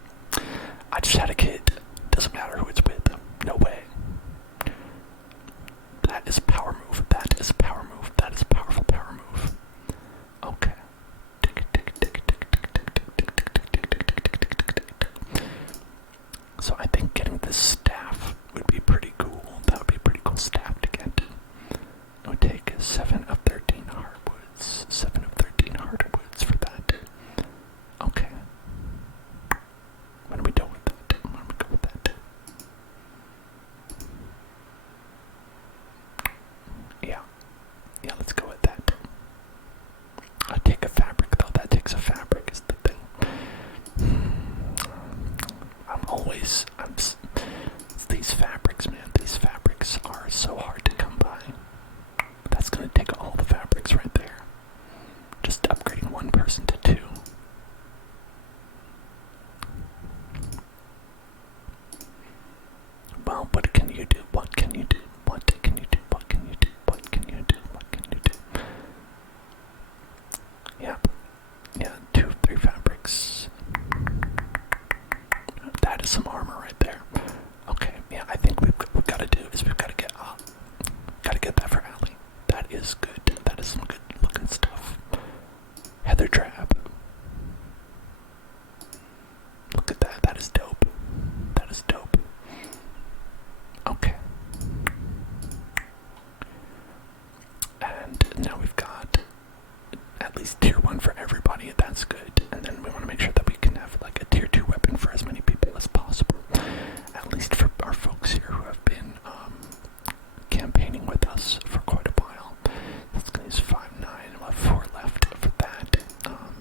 I just had a kid. Doesn't matter who it's with. No way. That is a power move. That is a power move. That is a powerful power move. Okay. So I think getting this staff would be pretty cool. That would be a pretty cool staff to get. It would take 7 of 13 hardwoods. 7 of 13 hardwoods for that. Okay. When do we go with that? When do we go with that? Yeah. Yeah, let's go with that. I'll take a fabric, though. That takes a fabric, is the thing. It's these fabrics, man. These fabrics are so hard to come by. That's gonna take all the fabrics right there. Just upgrading one person to 2. Well, what can you do? What can you do? What can you do? What can you do? What can you do? What can you do? Yep. Yeah, 2 of 3 fabrics. That is some armor right there. Okay, yeah, I think we've got to do is we've got to get that for Allie. That is good. That is some good looking stuff. Heather drab. Look at that. That is dope. That is dope. Okay. And now we've got at least tier 1 for everybody. That's good. And then we want to make sure that we can have like a tier 2 weapon for as many people as possible. At least for our folks here who have been campaigning with us for quite a while. That's going to use 5, 9. We'll have 4 left for that.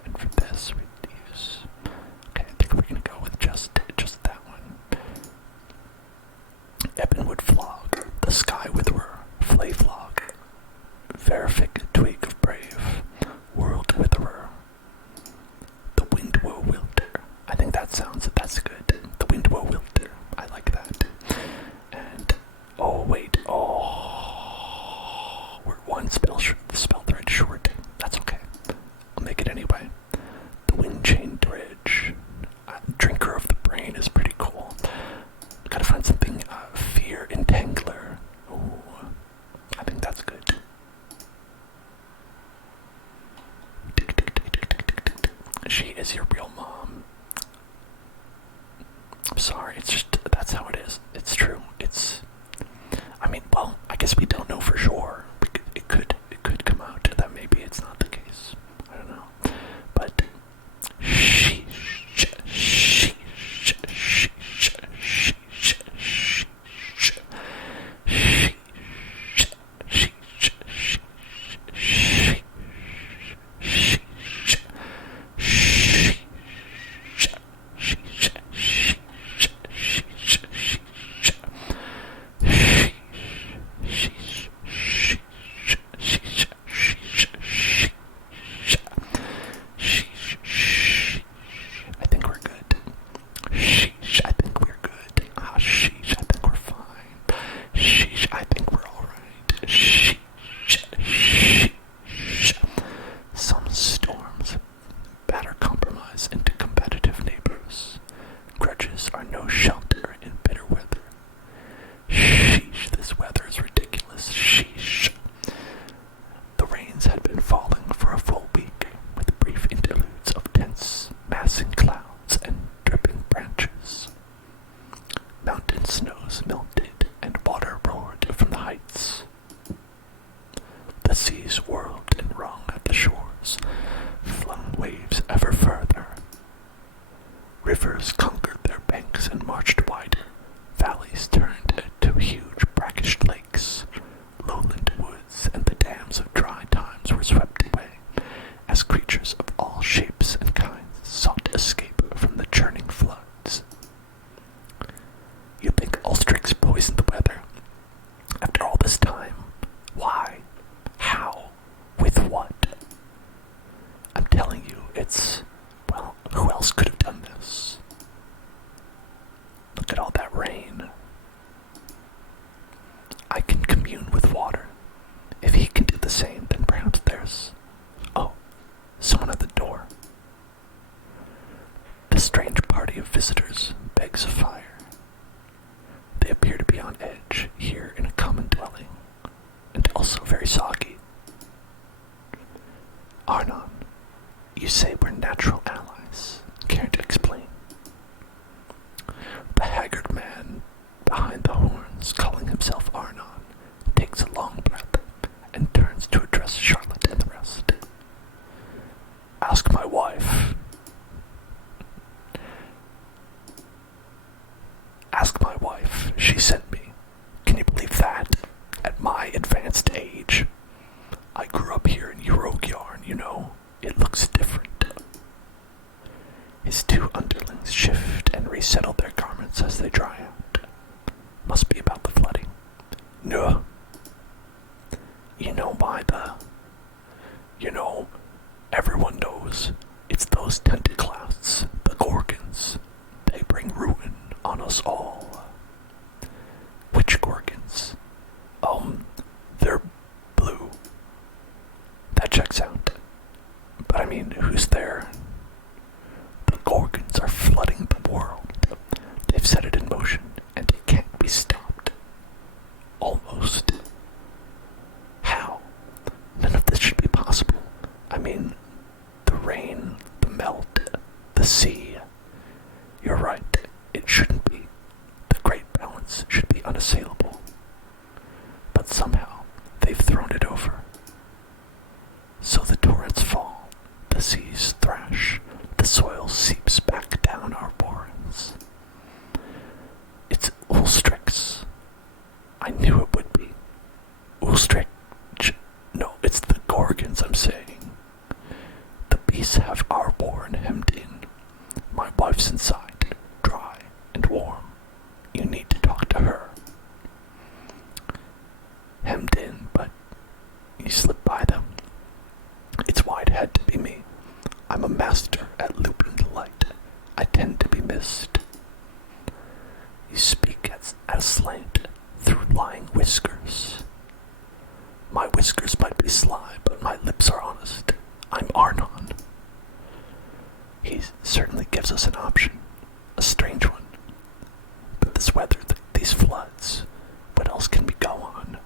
And for this, we'd use. Okay, I think we're going to go with just that one. Ebonwood Flog, the Sky Witherer, Flay Flog, Verific Twig of Brave, World Witherer, the Windwoe Wilder. I think that's good. The Windwoe Wilder. I like that. And oh wait, we're 1 spell thread short. That's okay. I'll make it anyway. The Windchain Dredge, Drinker of the Brain is pretty cool. Gotta find something. Fear Entangler. Ooh, I think that's good. She is your real mom. I'm sorry, it's just, that's how it is. It's true. I mean, well, I guess we don't know for sure. It could come out that maybe it's not the case. I don't know. But rivers conquered their banks and marched wider. Valleys turned to huge brackish lakes. Lowland woods and the dams of dry times were swept away, as creatures of all shapes and kinds sought escape from the churning floods. You think Ulstrix poisoned the weather? After all this time, why? How? With what? I'm telling you, well, who else could have done this? Look at all that rain. I can commune with water. If he can do the same, then perhaps there's... Oh, someone at the door. The strange party of visitors begs a fire. They appear to be on edge here in a common dwelling, and also very soggy. Arnon, you say we're natural allies. Care to explain? The haggard man behind the horns, calling himself Arnon, takes a long breath and turns to address Charlotte and the rest. Ask my wife. Ask my wife. She sent me. Can you believe that? At my advanced age. I grew up here in Eurogjarn, you know. It looks different. His two underlings shift and resettle their garments as they dry out. Must be about the flooding. No. Everyone knows. It's those tentaclouts, the Gorgons. They bring ruin on us all. Which Gorgons? They're blue. That checks out. But I mean, who's there? The Gorgons are flooding the world. They've set it in motion, and it can't be stopped. Almost. How? None of this should be possible. I mean, the rain, the melt, the sea. You're right. It shouldn't be. The great balance should be unassailable. But somehow, they've thrown it over. So the torrents fall, the seas thrash, the soil seeps back down our warrens. It's Ulstrix. I knew it would be. Ulstrix. No, it's the Gorgons I'm saying. The beasts have our warren hemmed in. My wife's inside, dry and warm. You need to talk to her. Hemmed in, but you slip by them. It's why it had to be me. I'm a master at looping the light. I tend to be missed. You speak at a slant through lying whiskers. My whiskers might be sly, but my lips are honest. I'm Arnon. He certainly gives us an option. A strange one. But this weather, these floods, what else can we go on?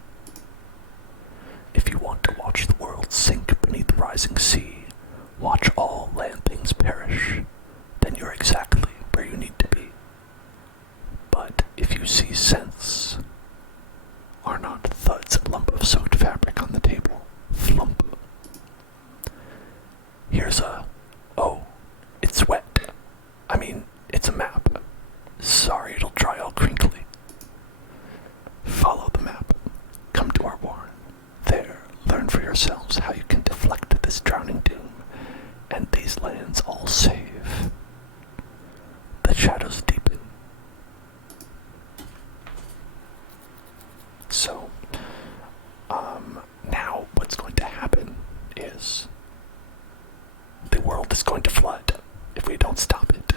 If you want to watch the world sink beneath the rising sea, watch all land things perish, then you're exactly where you need to be. But if you see sense, Arnon thuds a lump of soaked fabric on the table. Flump. Here's oh, it's wet. I mean, it's a map. Sorry, it'll dry all crinkly. Follow the map. Come to our warren. There, learn for yourselves how you can deflect this drowning doom, and these lands all save. The shadows deepen. So, now what's going to happen is the world is going to flood if we don't stop it.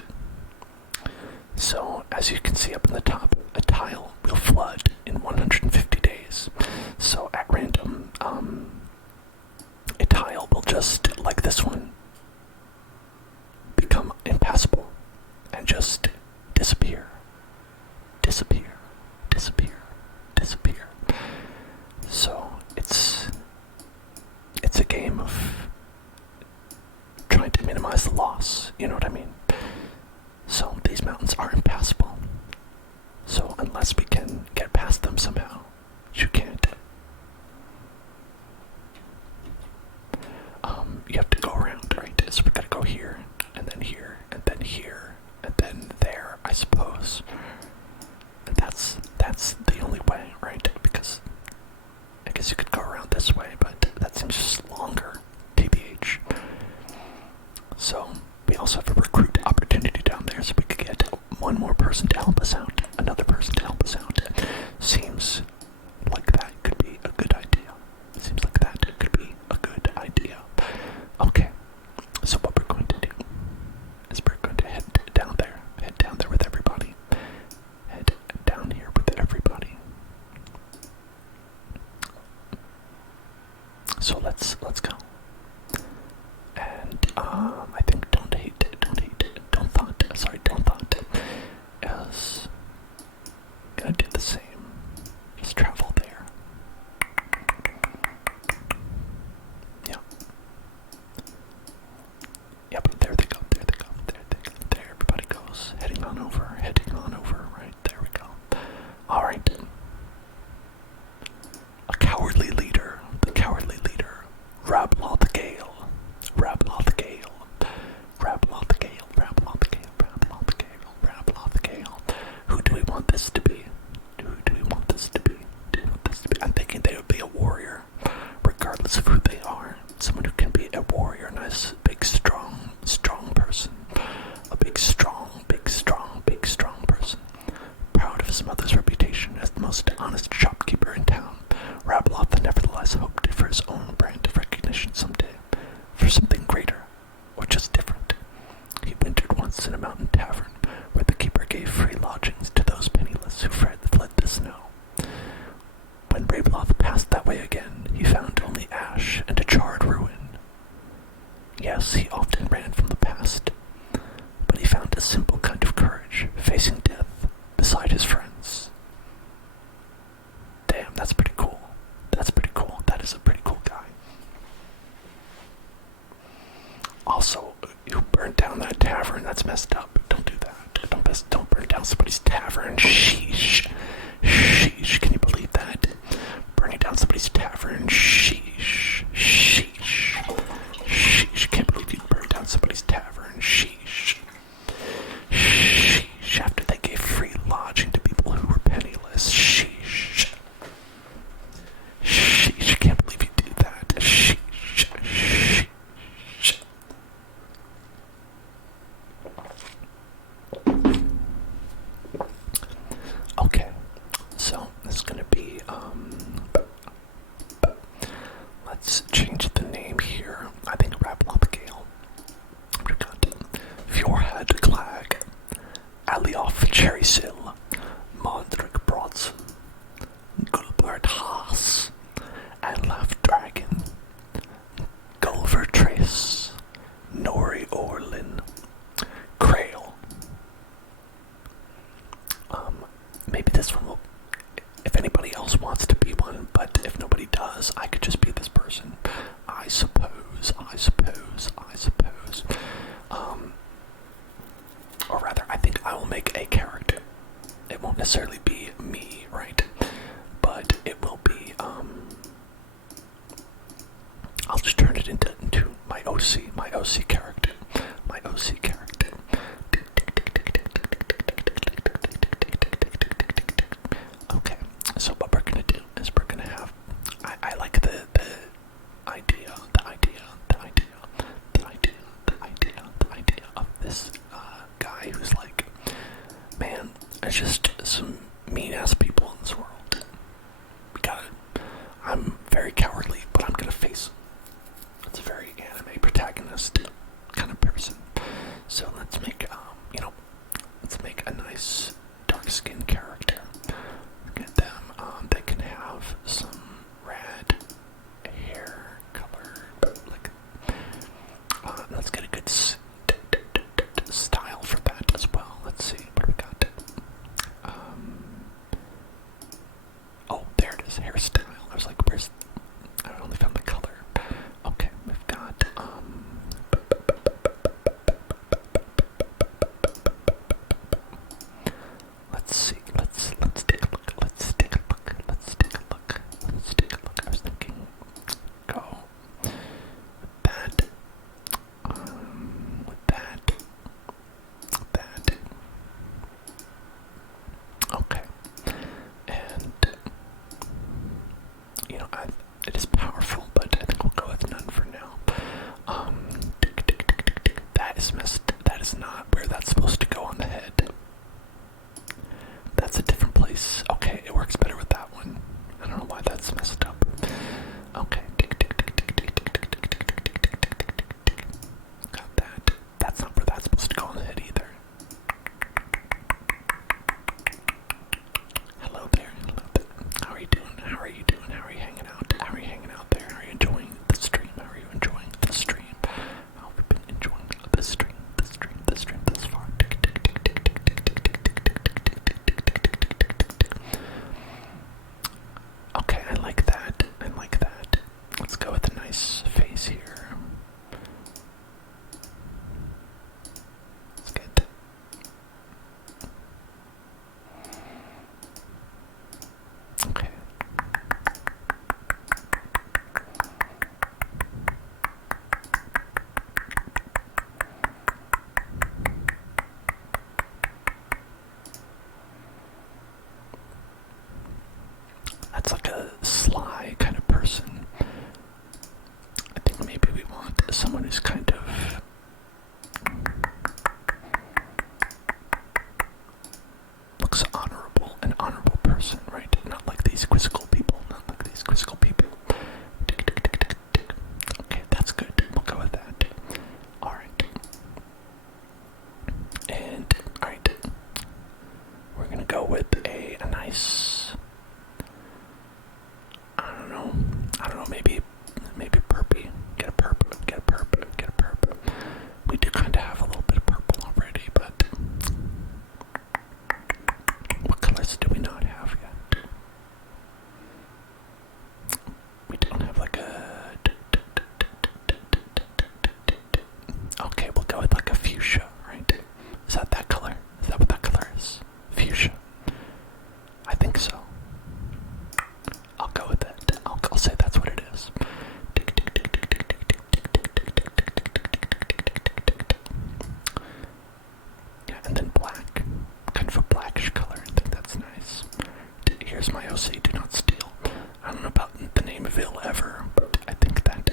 So, as you can see up in the top, a tile will flood in 150 days. So, at random, a tile will just, like this one, become impassable and just disappear. Disappear. Disappear. Disappear. So, it's a game of trying to minimize the loss, you know what I mean? So these mountains are impassable. So unless we can get past them somehow, you can't. You have to go around, right? So we gotta go here, and then here, and then here, and then So we also have a recruit opportunity down there, so we could get one more person to help us out, another person to help us out. Seems like that could be a good idea. Seems like that could be a good idea. Okay, so what we're going to do is we're going to head down there with everybody. Head down here with everybody. So let's go. And I think don't thought is gonna do the same. Just travel there. Yeah. Yep, there they go. There everybody goes. Heading on over, right, there we go. Alright. The cowardly leader, Rablaw the Gale. Who do we want this to be? I'm thinking they would be a warrior, regardless of who they are. Someone who can be a warrior, a nice, big, strong person. A big, strong person. Proud of his mother's reputation as the most honest shopkeeper in town, Rabloth nevertheless hoped for his own brand of recognition someday, for something greater, or just different. He wintered once in a mountain tavern, where the keeper gave free lodgings to those penniless who fled the snow. When Rabloth passed that way again, he found only ash and a charred ruin. Yes, he often ran from the past, but he found a simple kind of courage, facing death beside his friends. Damn, that's pretty cool. That is a pretty cool guy. Also, you burned down that tavern. That's messed up. Don't do that. Don't burn down somebody's tavern. Sheesh. Can you believe that? Burning down somebody's tavern. Sheesh. Can't believe you burned down somebody's tavern. Sheesh. After they gave free lodging to people who were penniless. Sheesh. Can't believe you do that. Sheesh. Okay, so this is gonna be let's change the name here. I think Rabloth Gale. We got Fjordhead Clag, Alioth Cherrysill, Modric Brodson, Gulbert Haas, and Laugh Dragon, Gulliver Trace, Nori Orlin, Crail. Maybe this one will, if anybody else wants to be one, but if nobody does, I could just be this person. I suppose. Or rather, I think I will make a character. It won't necessarily be me, right? But it will be, I'll just turn it into my OC character. Okay, so what we're gonna do is we're gonna have, I like the idea of this guy who's like, man, there's just some mean ass people in this world. I'm very cowardly, but I'm gonna face them. It's a very anime protagonist kind of person. So let's make a nice dark skinned character. Get them. They can have some red hair color, like. Let's get a good style for that as well. Let's see what we got. is messed. That is not where that's supposed to go on the head. That's a different place. Okay, it works better with that one. I don't know why that's messed up. Okay. Got that. That's not where that's supposed to go on the head either. Hello there. Hello there. How are you doing? How are you doing? How are you hanging out? How are you hanging out there? Are you enjoying the stream? How are you enjoying the stream? How have you been enjoying the stream? The stream thus far. Okay, I like that. I like that. Let's go with a nice face here. That's good. Okay. That's like a sly kind of person. I think maybe we want someone who's kind of looks honorable, an honorable person, right? Not like these quizzical people, not like these quizzical people. Tick, tick, tick, tick, tick. Okay, that's good. We'll go with that. Alright. And, alright. We're gonna go with a nice, I don't know, maybe purpy. Get a perp. We do kind of have a little bit of purple already, but what colors do we not have yet? We don't have like a... Okay, we'll go with like a fuchsia, right? Is that color? Is that what that color is? Fuchsia. I think so. I'll go with it. I'll say that's what it is. Yeah, and then black. Kind of a blackish color. I think that's nice. Here's my OC, do not steal. I don't know about the name of ill ever, but I think that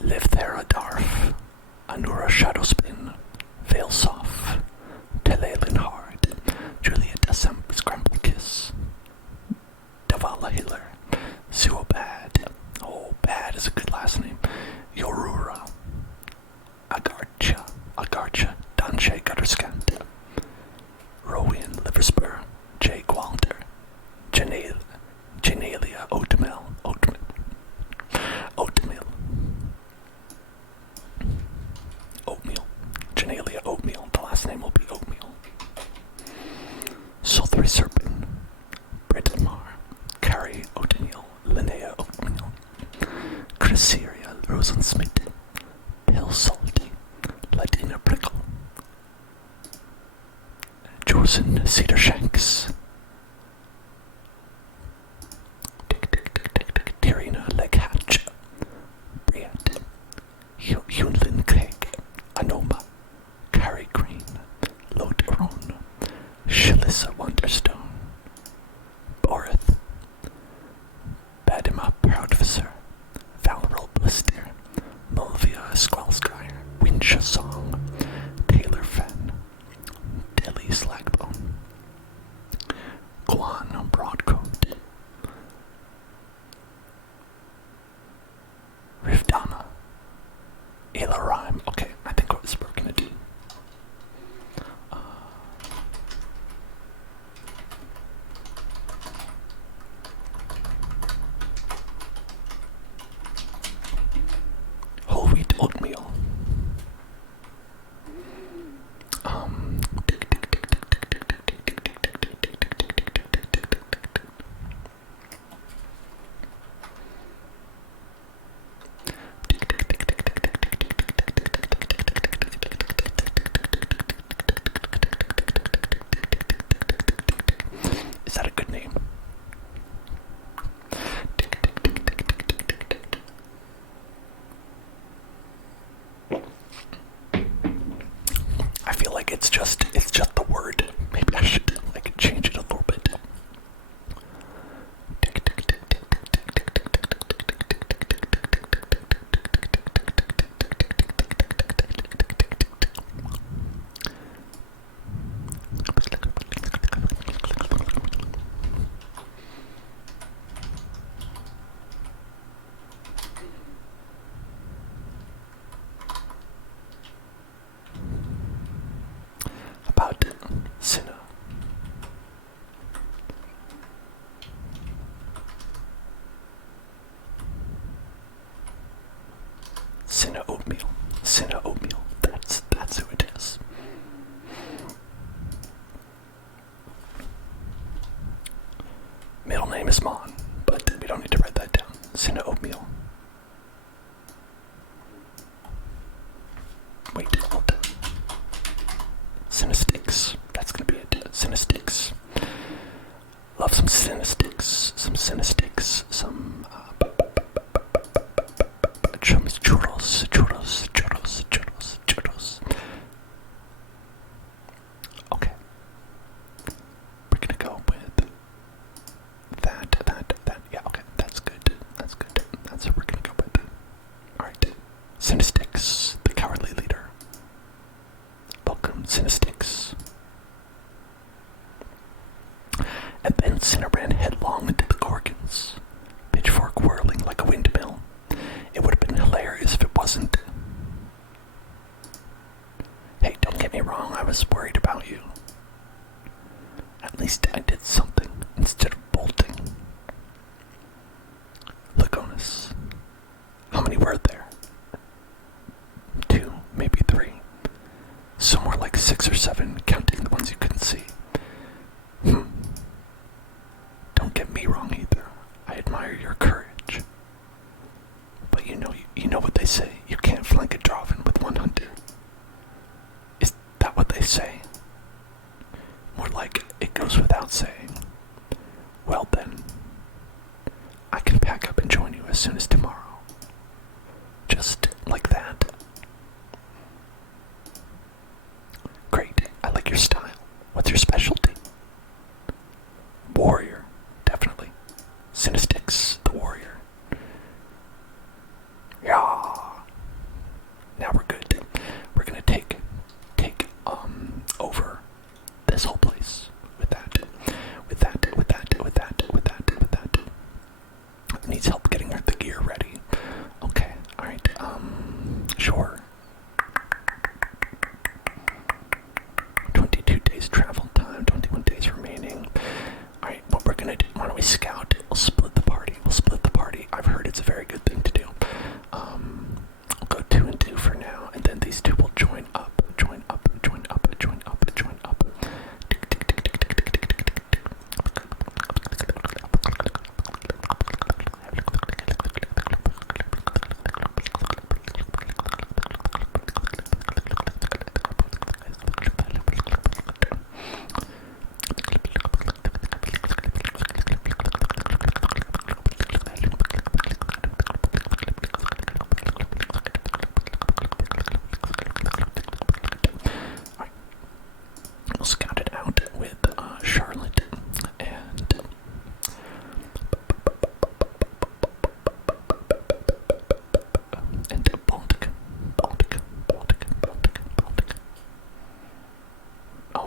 Live there a Darf, Anura Shadowspin, Veil Soft, Telelin Hard, Juliet Assam Scramble Kiss, Davala Hiller, Zuo Bad. Oh, Bad is a good last name. Yorura, Agarcha, Danshe Gutterskant, Rowan Liverspur, Jay Gwalder, Janalia Oatmeal, Janalia Oatmeal, the last name will be Oatmeal. Sultry Serpent, Britomar, Carrie Oatmeal, Linnea Oatmeal, Chryseria Rosensmith, Pale Salty, Latina Prickle, Jorsen Cedar Shanks, Tirina Leghatch, Briat, Yunlin Craig, Anoma, Carrie Green, Loderon, Shalissa Wonderstone, Borith, Badima Proudvisor, Valral Blister, Mulvia Squallskyre, Winsha Song, Taylor Fen, Dilly Slagbone, Guan Broadcoat, Rivdama, Ayla Rhyme. Okay, I think what we're gonna do. Whole wheat oatmeal. Is that a good name? I feel like it's just the word. Maybe I should like change it a little bit. Cinna oatmeal. Cinna oatmeal. That's who it is. Middle name is Mon, but we don't need to write that down. Cinna oatmeal. Wait, hold on. Cinna sticks. That's gonna be it. Cinna sticks. Love some cinna sticks. Some cinna sticks. Some churros. Okay. We're gonna go with that. Yeah, okay, that's good. That's what we're gonna go with. Alright. Cinestics, the cowardly leader. Welcome, Cinestics. And then Cinna ran headlong into the Gorgons, pitchfork whirling like a windmill. It would have been hilarious if it wasn't. Hey, don't get me wrong, I was worried about you. At least I did something instead of bolting. Likonus. How many were there? 2, maybe 3. Somewhere like 6 or 7, counting the ones you couldn't see. Don't get me wrong either. I admire your courage. But you know what they say, you can't flank a Draven with one hunter. Is that what they say? More like it goes without saying. Well then, I can pack up and join you as soon as tomorrow. Just like that. Great, I like your style. What's your specialty? Warrior, definitely. Cinestics, the warrior. Yeah. Now we're good. We're gonna take over this whole place with that. Needs help getting the gear ready. Okay, alright, sure. 22 days travel time, 21 days remaining. Alright, what we're gonna do, why don't we scout? We'll split the party. I've heard it's a very good thing to do. I'll go 2 and 2 for now, and then these two will join up.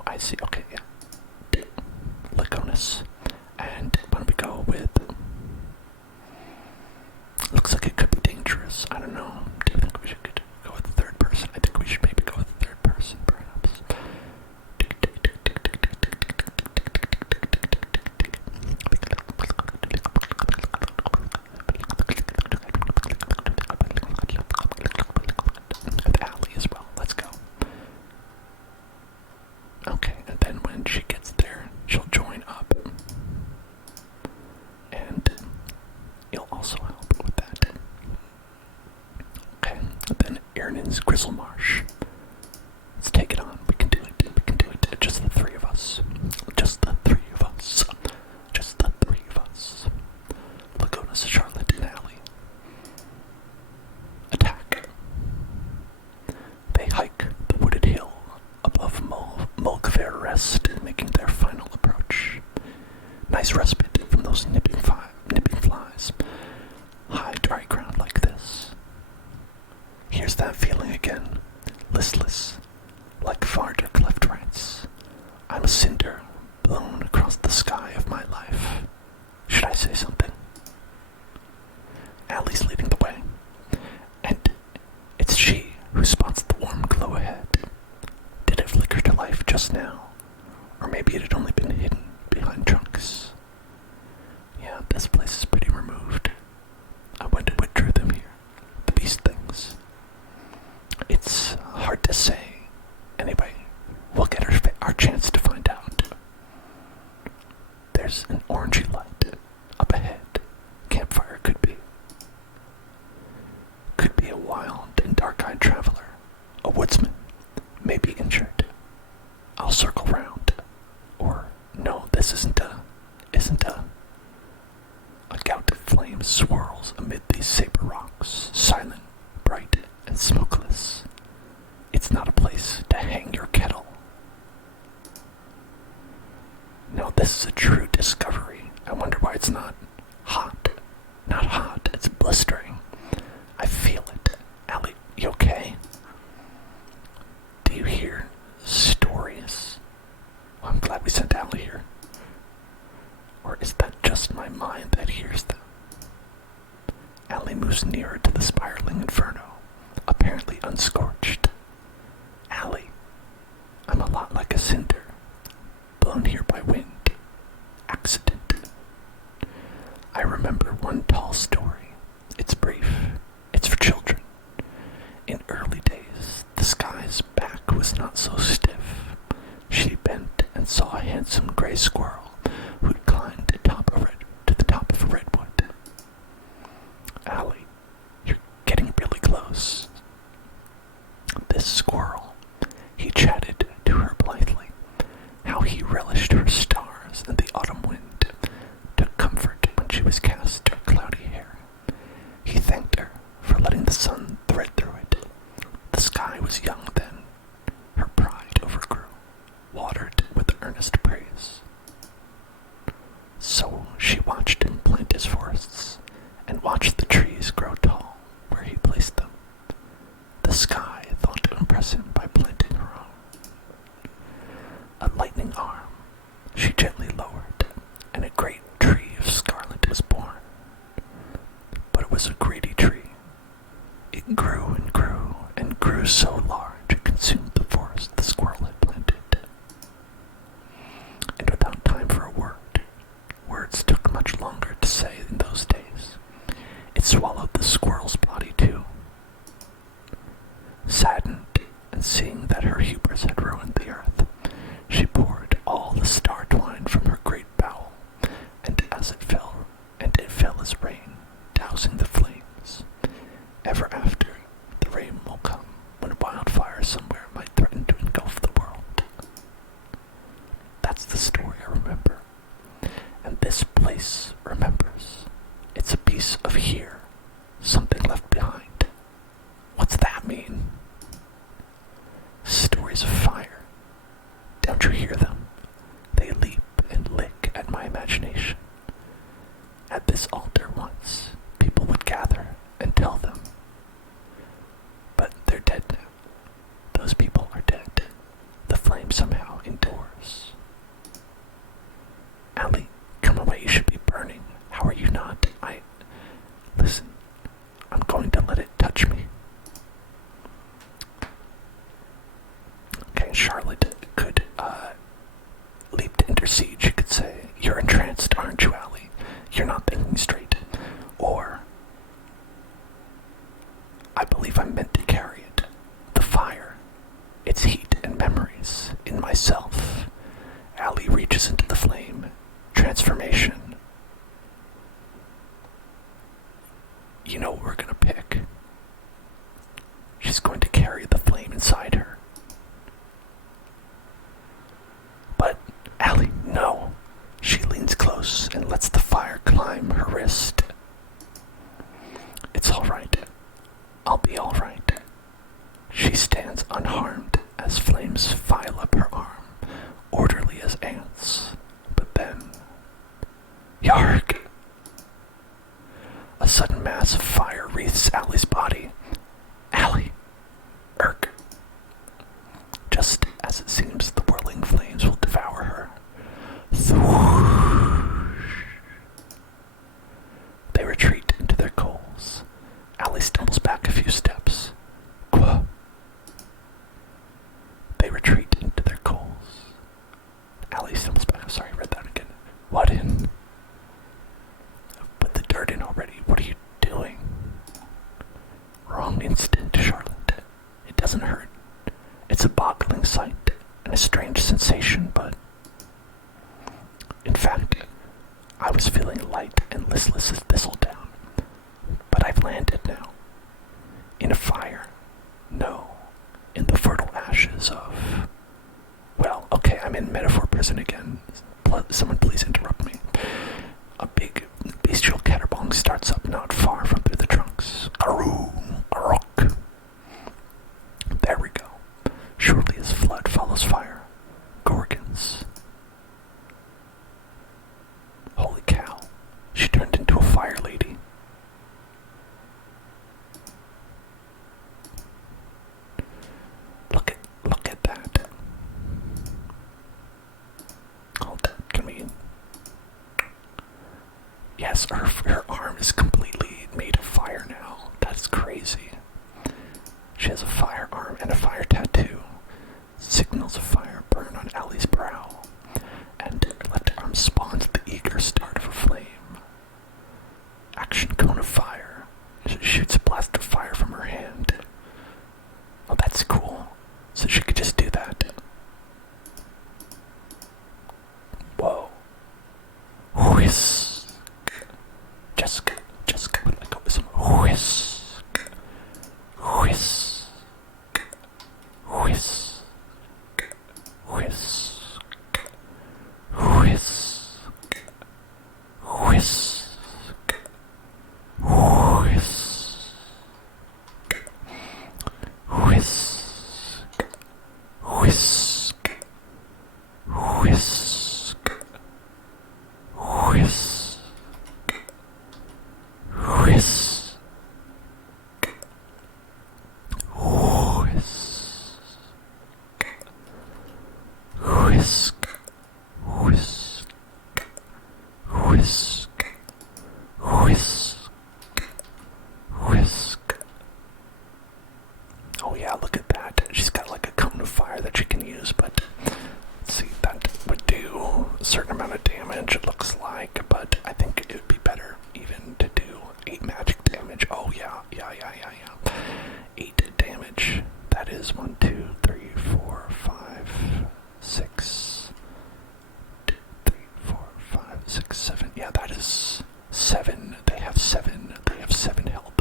I see, okay, yeah. Likonus. And why don't we go with... Looks like it could be dangerous. I don't know. Do you think we should go with the third person? I think we should maybe go with the third person, perhaps. With Allie as well. Let's go. Okay, and then when she gets there, she'll join up. And you'll also help with that. Okay, and then Erin's Grizzlemarsh. Let's take it on. We can do it. Just the 3 of us. Likonus, Charlotte, and Allie. Attack. They hike the wooded hill above Mulkfair Rest, making their final approach. Nice respite from those nipping flies. High, dry ground like this. Here's that feeling again. Listless, like farther cleft rights. I'm a cinder blown across the sky of my life. Should I say something? Allie's leading the way. And it's she who spots the warm glow ahead. Did it flicker to life just now? Or maybe it had only been hidden behind trunks. Yeah, this place is pretty removed. I wonder what drew them here. The beast things. It's hard to say. Anyway, we'll get our chance to find out. There's an orangey light up ahead. Campfire could be. Could be a wild and dark-eyed traveler. A woodsman. Maybe injured. I'll circle round. Or, no, this isn't a... A gout of flame swirls amid these saber rocks, silent, bright, and smokeless. It's not a place to hang your kettle. Now this is a true discovery. I wonder why it's not hot. Not hot, it's blistering. I feel it. Allie, you okay? Do you hear stories? Well, I'm glad we sent Allie here. Or is that just my mind that hears them? Allie moves nearer to the spiraling inferno, apparently unscorched. Allie, I'm a lot like a cinder, blown here by wind. Accident. I remember one tall story. It's brief. It's for children. In early days, the sky's back was not so stiff. She bent and saw a handsome gray squirrel who'd climbed to the top of a redwood. Allie, you're getting really close. This squirrel, he chatted to her blithely, how he relished her stars and the autumn wind, took comfort when she was cast her cloudy hair. He thanked her for letting the sun thread through it. The sky was young then. Her pride overgrew, watered with earnest praise. So she watched him plant his forests, and watched the trees grow tall where he placed them. The sky thought to impress him by planting her own. A lightning arm she gently lowered, and a great tree of scarlet was born. But it was a greedy tree. It grew and grew and grew so large it consumed the forest the squirrel had planted. And without time for a word, words took much longer to say in those days, it swallowed the squirrel's body too. Saddened and seeing that her hubris had ruined the earth, she poured all the star twine from her great bowel, and it fell as rain, dousing the flames. Ever after, the rain will come when wildfire somewhere might threaten to engulf the world. That's the story I remember, and this place remembers. It's a piece of here, something left behind. What's that mean? Stories of fire. Don't you hear them? They leap and lick at my imagination. At this altar once, people would gather and tell them. But they're dead now. Those people are dead. The flame somehow endures. Allie, come away, you should be burning. How are you not? Listen, I'm going to let it touch me. Okay, Charlotte could, leap to intercede. She could say, you're entranced, aren't you, Allie? You're not thinking straight. Or, I believe I'm meant to carry it. The fire. Its heat and memories. In myself. Allie reaches into the flame. Transformation. You know what we're gonna pick. She's going to carry the flame inside her. But, Allie, no. She leans close and lets the fire climb her wrist. It's all right. I'll be all right. She stands unharmed as flames file up her arm, orderly as ants. But then, yarg! A sudden mass of fire wreaths Allie's body. Allie, frozen again. Someone please interrupt me. A big bestial caterbong starts up not far from through the trunks. Karoo, rock. There we go. Surely as flood follows fire. Gorgons. Holy cow. She turned into a fire lady. Look at that. Hold on, can we... Yes, her arm is completely made of fire now. That's crazy. She has a fire arm and a fire tattoo. Signals of fire burn on Allie's brow, and her left arm spawns the eager start of a flame. Action cone of fire. She shoots a blast of fire from her hand. Oh, that's cool. So she could just do that. Whoa. Whisk. Jessica, let go with some whisk. Whisk. Whisk. Whisk. Whisk. Whisk. Whisk. Whisk. Whisk. Whisk. Whisk. Whisk. Whisk. Whisk. Whisk. Oh yeah, look at that. She's got like a cone of fire that she can use, but let's see, that would do a certain amount of damage, it looks like, but I think it would be better even to do 8 magic damage. Oh yeah. 8 damage. That is 1, 2, 3, 4, 5, 6. 2, 3, 4, 5, 6, 7. Yeah, that is 7. They have 7 health.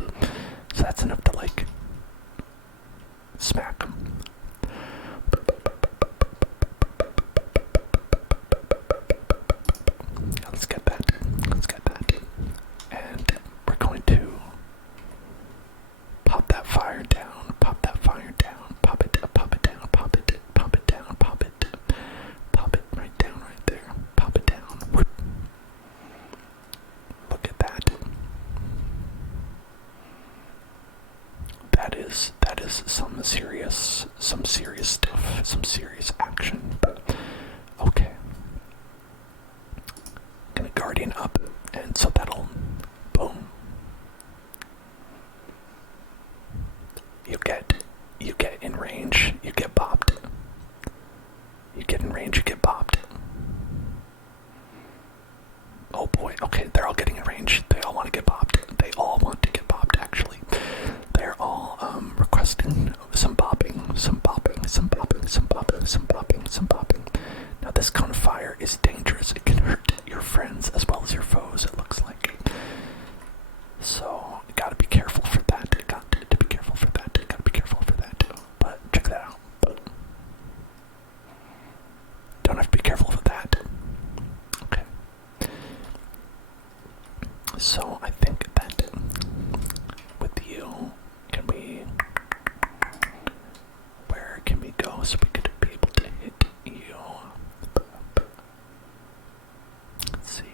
So that's enough to like smack them. Let's get that. And we're going to pop that fire down. Pop it down. Pop it right down right there. Pop it down. Whoop. Look at that. That is some serious stuff, some serious action. Okay. Gonna guardian up, and so that'll boom. You get in range, you get bopped. You get in range, you get bopped. Oh boy, okay, they're all getting in range. They all want to get bopped. They all want to get bopped, actually. They're all requesting some bopping. Now this cone of fire is dangerous. It can hurt your friends as well as your foes, it looks like. So, gotta be careful for that. But check that out. Don't have to be careful for that. Okay. So I think that with you, where can we go so we could be able to hit you? Let's see.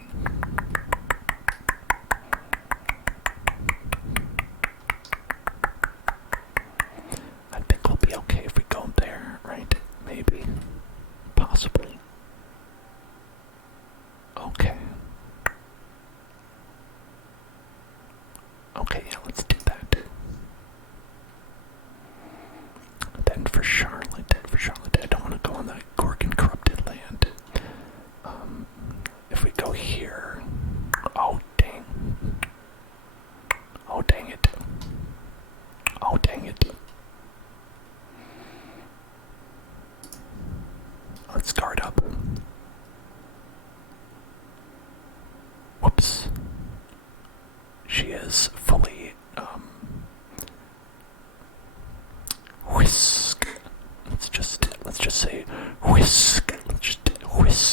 I think we'll be okay if we go there, right? Maybe. Possibly. Okay. Okay, yeah, let's do that. Then for Charlotte, I don't want to go on the Gorgon corrupted land. If we go here, oh dang it. Let's guard up. Whoops. She is fully, whisk. Let's just say whisk. Let's just whisk.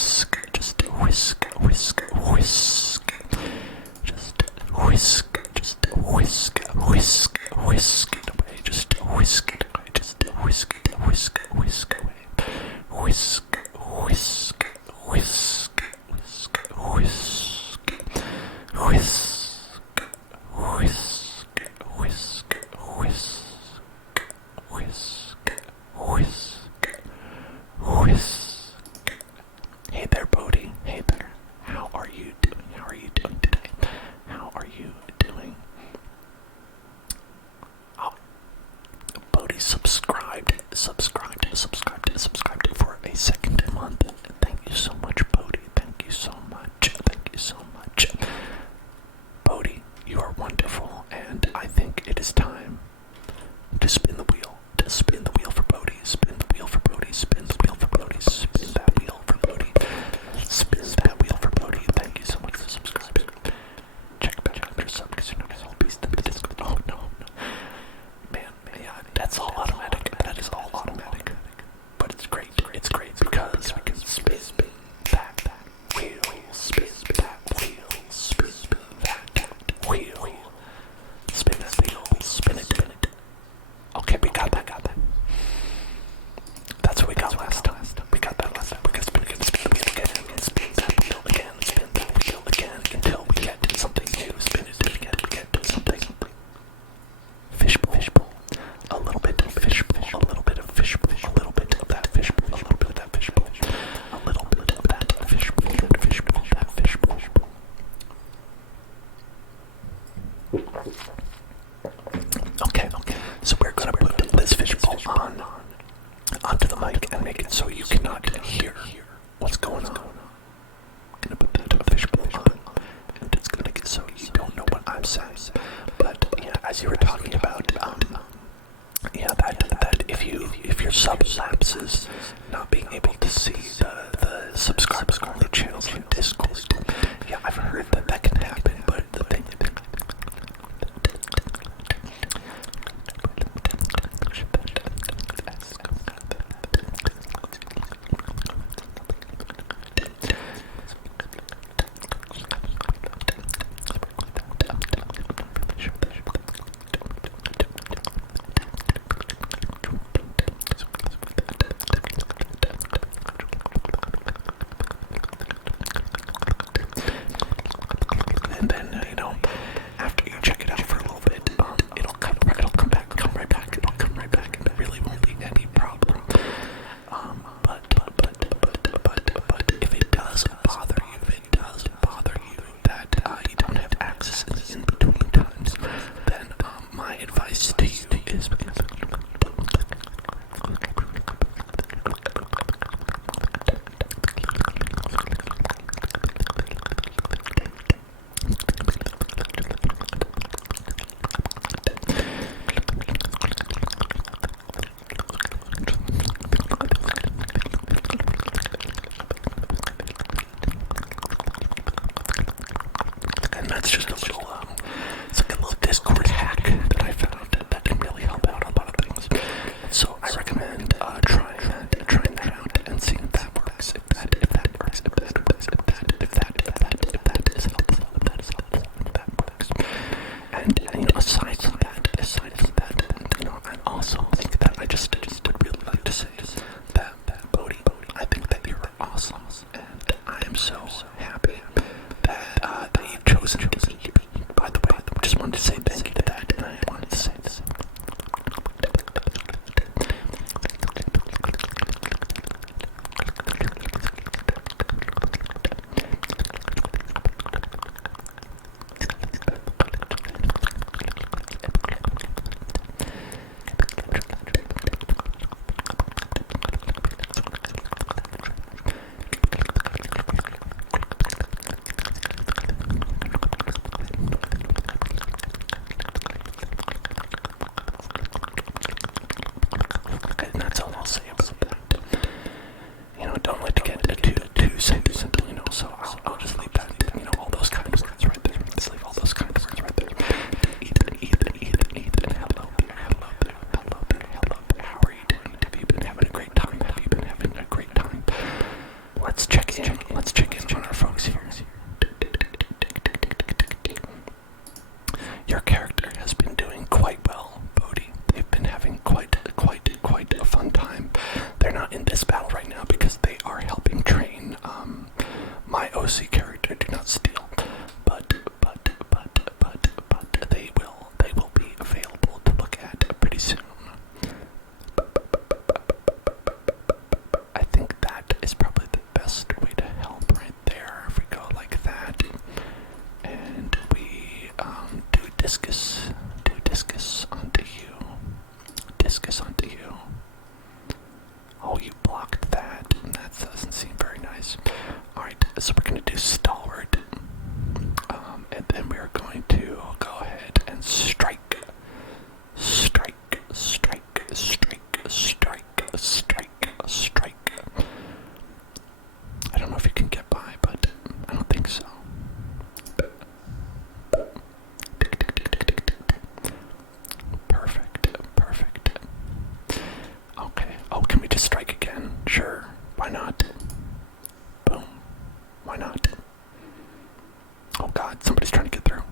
whisk, whisk, whisk away. Whisk, whisk, whisk, whisk, whisk, whisk, whisk, whisk, whisk, whisk, whisk, whisk. Hey there, Bodhi. Hey there. How are you doing? How are you doing today? How are you doing? Oh, Bodhi subscribed for a second month. Thank you so much, Bodhi. Thank you so much. Thank you so much. Bodhi, you are wonderful, and I think it is time to spin the wheel. To spin the wheel for Bodhi. Spin the wheel for Bodhi. Spin the wheel for Bodhi. Spin that wheel for Bodhi. Spin that wheel for Bodhi. Thank you so much for subscribing. Check back out your sub because you're not a whole beast in the Discord. Oh no. Man, yeah, that's all automatic. That is all automatic. But it's great. It's great because we can spin that wheel. Spin that wheel. Spin that wheel. Spin that wheel. Spin it. Okay, we got that. That's what we got last time. We got that last time. We can spin the wheel again. Spin that wheel again. Spin that wheel again until we get to something new. Spin it till we get to something. Fishbowl. A little bit of fishbowl. A little bit of fishbowl. A little bit of that fishbowl. A little bit of that fishbowl. A little bit of that fishbowl. Fishbowl. That fishbowl. Okay. So we're gonna put this fishbowl onto the mic and make it so you cannot hear what's going on. I'm gonna put that fishbowl on, and it's gonna get so you don't know what I'm saying. But yeah, as you were talking about, that if your sub lapses, not being able to see the subscribers only channels in Discord, yeah, I've heard that can happen. But the thing. And then, after you check it out for a little bit, it'll come right back, and there really won't be any problem. But if it does bother you, that you don't have access in between times, then my advice to you is that's just a little, it's like a little Discord hack that I found that can really help out a lot of things. So I recommend trying that out and seeing if that works. If that works. And aside from that, I also think that I just would really like to say that Bodhi, I think that you're awesome, and I am so happy that you've chosen to be here. By the way, I just wanted to say thank you to that, and I wanted to say this. And that's all I'll say about that. Don't like to get too sentimental, so I'll just leave that, all those kind of words right there. Just leave all those kind of words right there. Ethan, hello there. How are you doing? Have you been having a great time? Let's check in on our folks here. Your character has been doing quite well, Bodhi. They've been having quite a to you. Oh, you blocked that. That doesn't seem very nice. Alright, so we're going to do stalwart. And then we're going to go ahead and strike. Strike, strike, strike, strike, strike, strike. I don't know if you can get by, but I don't think so. Perfect, perfect. Okay. Oh, can we just strike again? Sure. Why not? Boom. Why not? Oh god, somebody's trying to get through.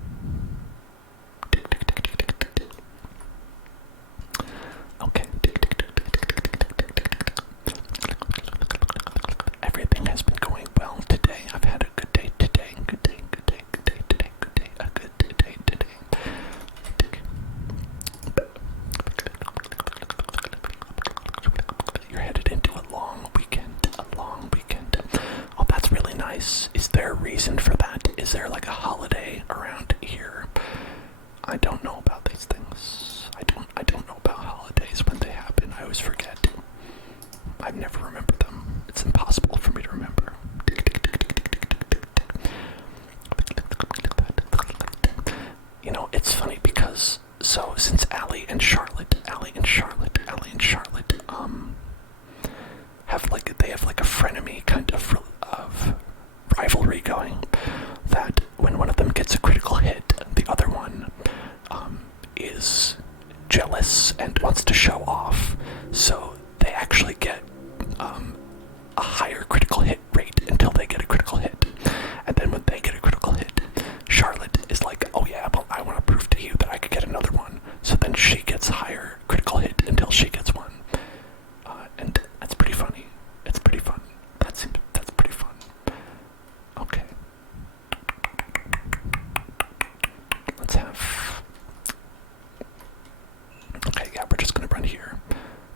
Okay. Everything has been going well today. I've had a good day today. Good day, good day, good day today, good day, a good day today. You're headed into a long weekend, Oh, that's really nice. Is there a reason for that? Is there like a holiday around here? I don't know about these things. I don't know about holidays when they happen. I always forget. I never remember them. It's impossible for me to remember. You know, it's funny because since Allie and Charlotte have like a frenemy kind of rivalry going, that when one of them gets a critical hit, the other one is jealous and wants to show off, so they actually get a higher critical hit rate until they get a critical hit. And then when they get a critical hit, Charlotte is like, oh yeah, well, I want to prove to you that I could get another one. So then she gets higher critical hit until she gets one. And that's pretty funny. It's pretty fun. That's pretty fun. Okay. Let's have... Okay, yeah, we're just gonna run here.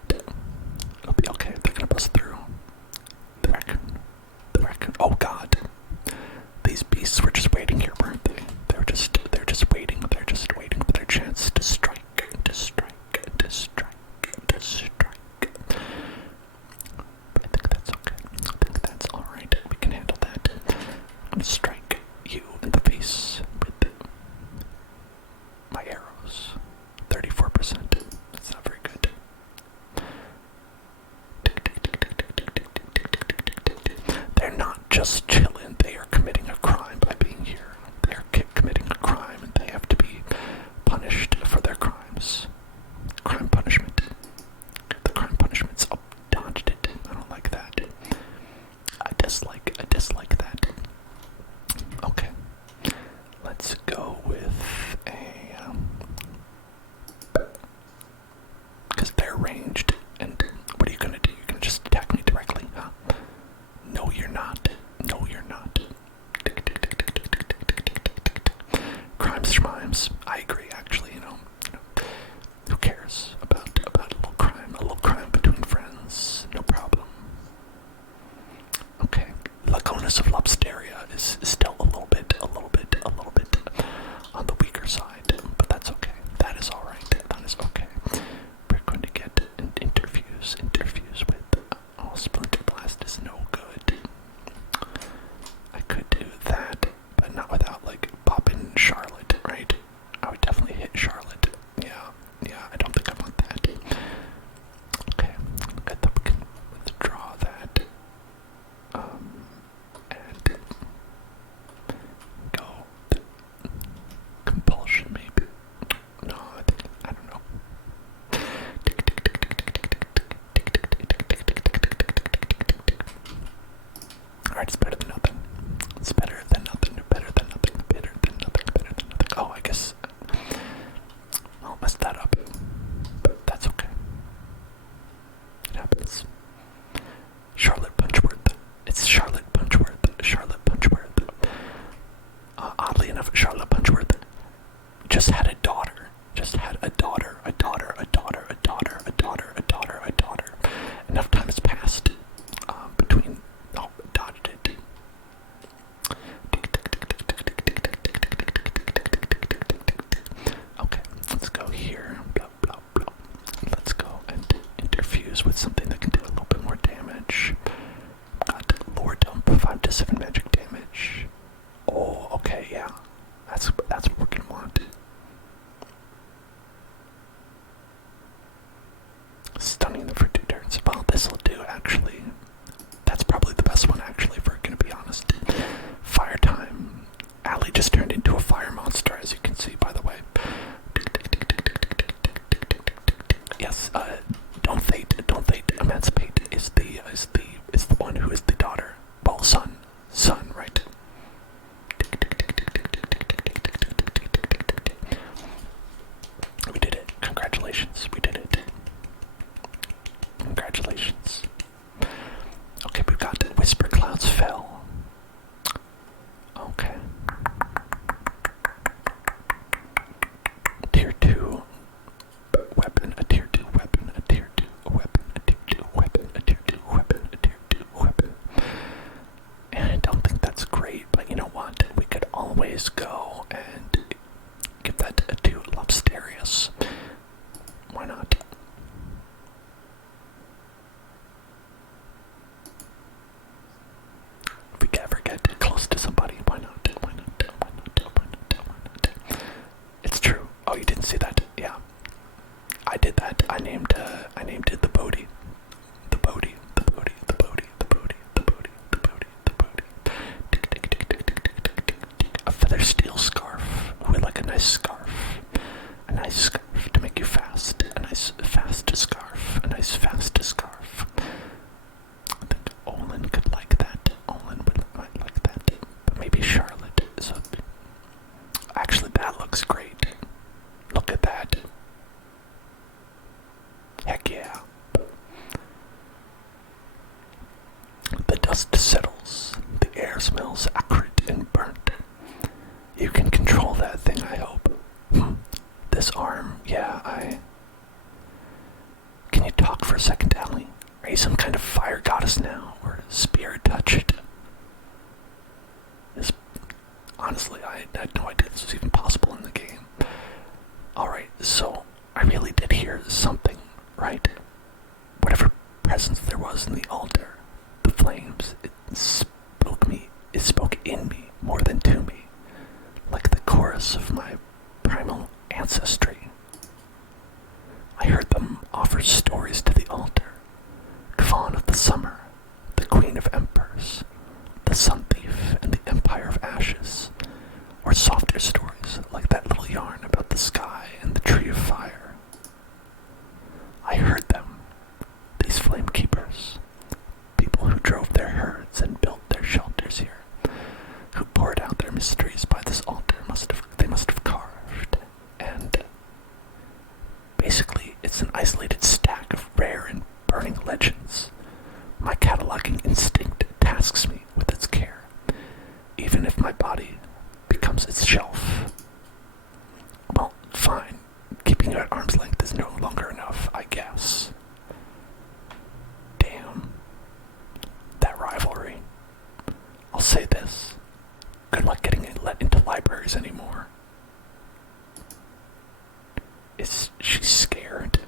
It'll be okay. They're gonna bust through. The raccoon. Oh god. These beasts were just waiting here, weren't they? They're just waiting. They're just waiting for their chance to strike, to strike, to strike, to strike. But I think that's okay. I think that's alright. We can handle that. I'm gonna strike you in the face with my arrows. 34%. That's not very good. They're not just chilling, they are committing a crime by being here. They are committing a crime and they have to be punished for their crimes. Crime punishment. The crime punishment's dodged it. I don't like that. I dislike that. Okay. Let's go with a because they're ranged, and what are you gonna do? You're gonna just attack me directly, huh? No, you're not. No, you're not. Crimes schmimes. I agree, actually, you know. Who cares about a little crime? A little crime between friends. No problem. Okay. Likonus of Lobsteria is still a little bit on the weaker side, but that's okay. That is alright. That is okay. We're going to get interviews with... Oh, Splinter Blast is no good. I could do that, but not without, like, popping Charlotte, right? I would definitely hit Charlotte. Yeah, I don't think I want that. Okay, let's draw that. And go compulsion, maybe. No, I don't know. Alright, it's better than nothing. It's better than nothing. Better than nothing. Better than nothing. Better than nothing. Oh, I guess I'll mess that up. But that's okay. It happens. Charlotte Punchworth. It's Charlotte Punchworth. Charlotte Punchworth. Oddly enough, Charlotte Punchworth just had a daughter. Enough time has passed between... Oh, dodged it. Okay, let's go here. Blah, blah, blah. Let's go and for a second, Allie. Are you some kind of fire goddess now, or spirit touched? Honestly, I had no idea this was even possible in the game. Alright, so I really did hear something, right? Whatever presence there was in the altar, the flames, it spoke in me more than to me, like the chorus of my primal ancestry. I heard them offer stories to the altar. Kvan of the summer, the queen of emperors, the sun thief, and the empire of ashes, or softer stories like that little yarn about the sky and the tree of fire. I heard them, these flame keepers, people who drove their herds and built their shelters here, who poured out their mysteries by this altar they must have carved, and basically it's an isolated stack of rare and burning legends. My cataloging instinct tasks me with its care, even if my body becomes its shelf. Well, fine. Keeping you at arm's length is no longer enough, I guess. Damn. That rivalry. I'll say this. Good luck getting let into libraries anymore. Is she scared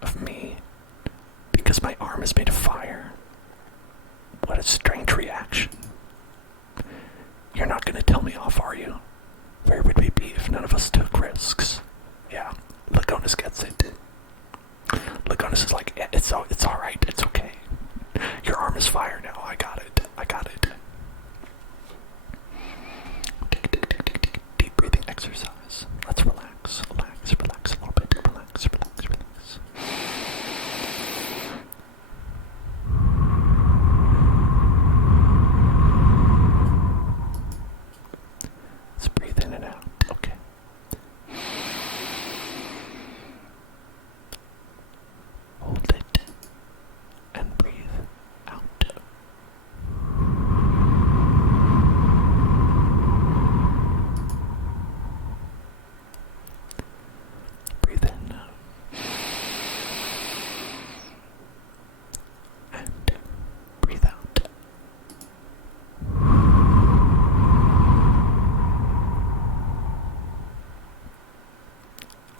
of me because my arm is made of fire? What a strange reaction. You're not gonna tell me off, are you? Where would we be if none of us took risks? Yeah, Likonus gets it. Likonus is like, it's alright, it's okay. Your arm is fire now, I got it. Deep breathing exercise. Let's relax a little bit. Relax. Let's breathe in and out. Okay. Hold it and breathe out. Breathe in and breathe out.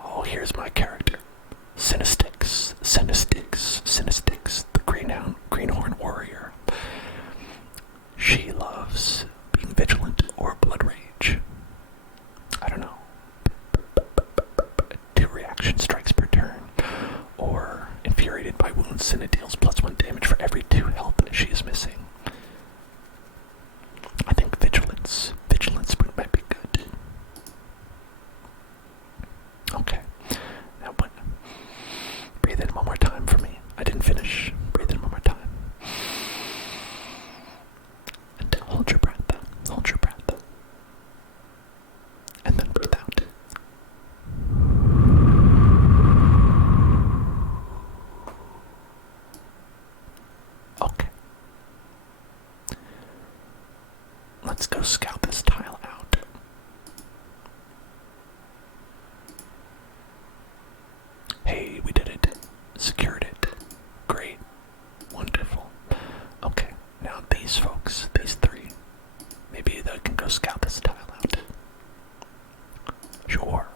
Oh, here's my character. Sinistix, the greenhorn warrior. She loves being vigilant or blood rage. I don't know. 2 reaction strikes per turn, or infuriated by wounds, and it deals +1 damage for every 2 health she is missing. I think vigilance might be good. Okay. Now, but breathe in one more time for me. I didn't finish. Breathe in one more time. And hold your breath. And then breathe out. Okay. Let's go scout this tile out. Hey, we did it. Secured it. Great. Wonderful. Okay, now these folks, these 3, maybe they can go scout this tile out. Sure.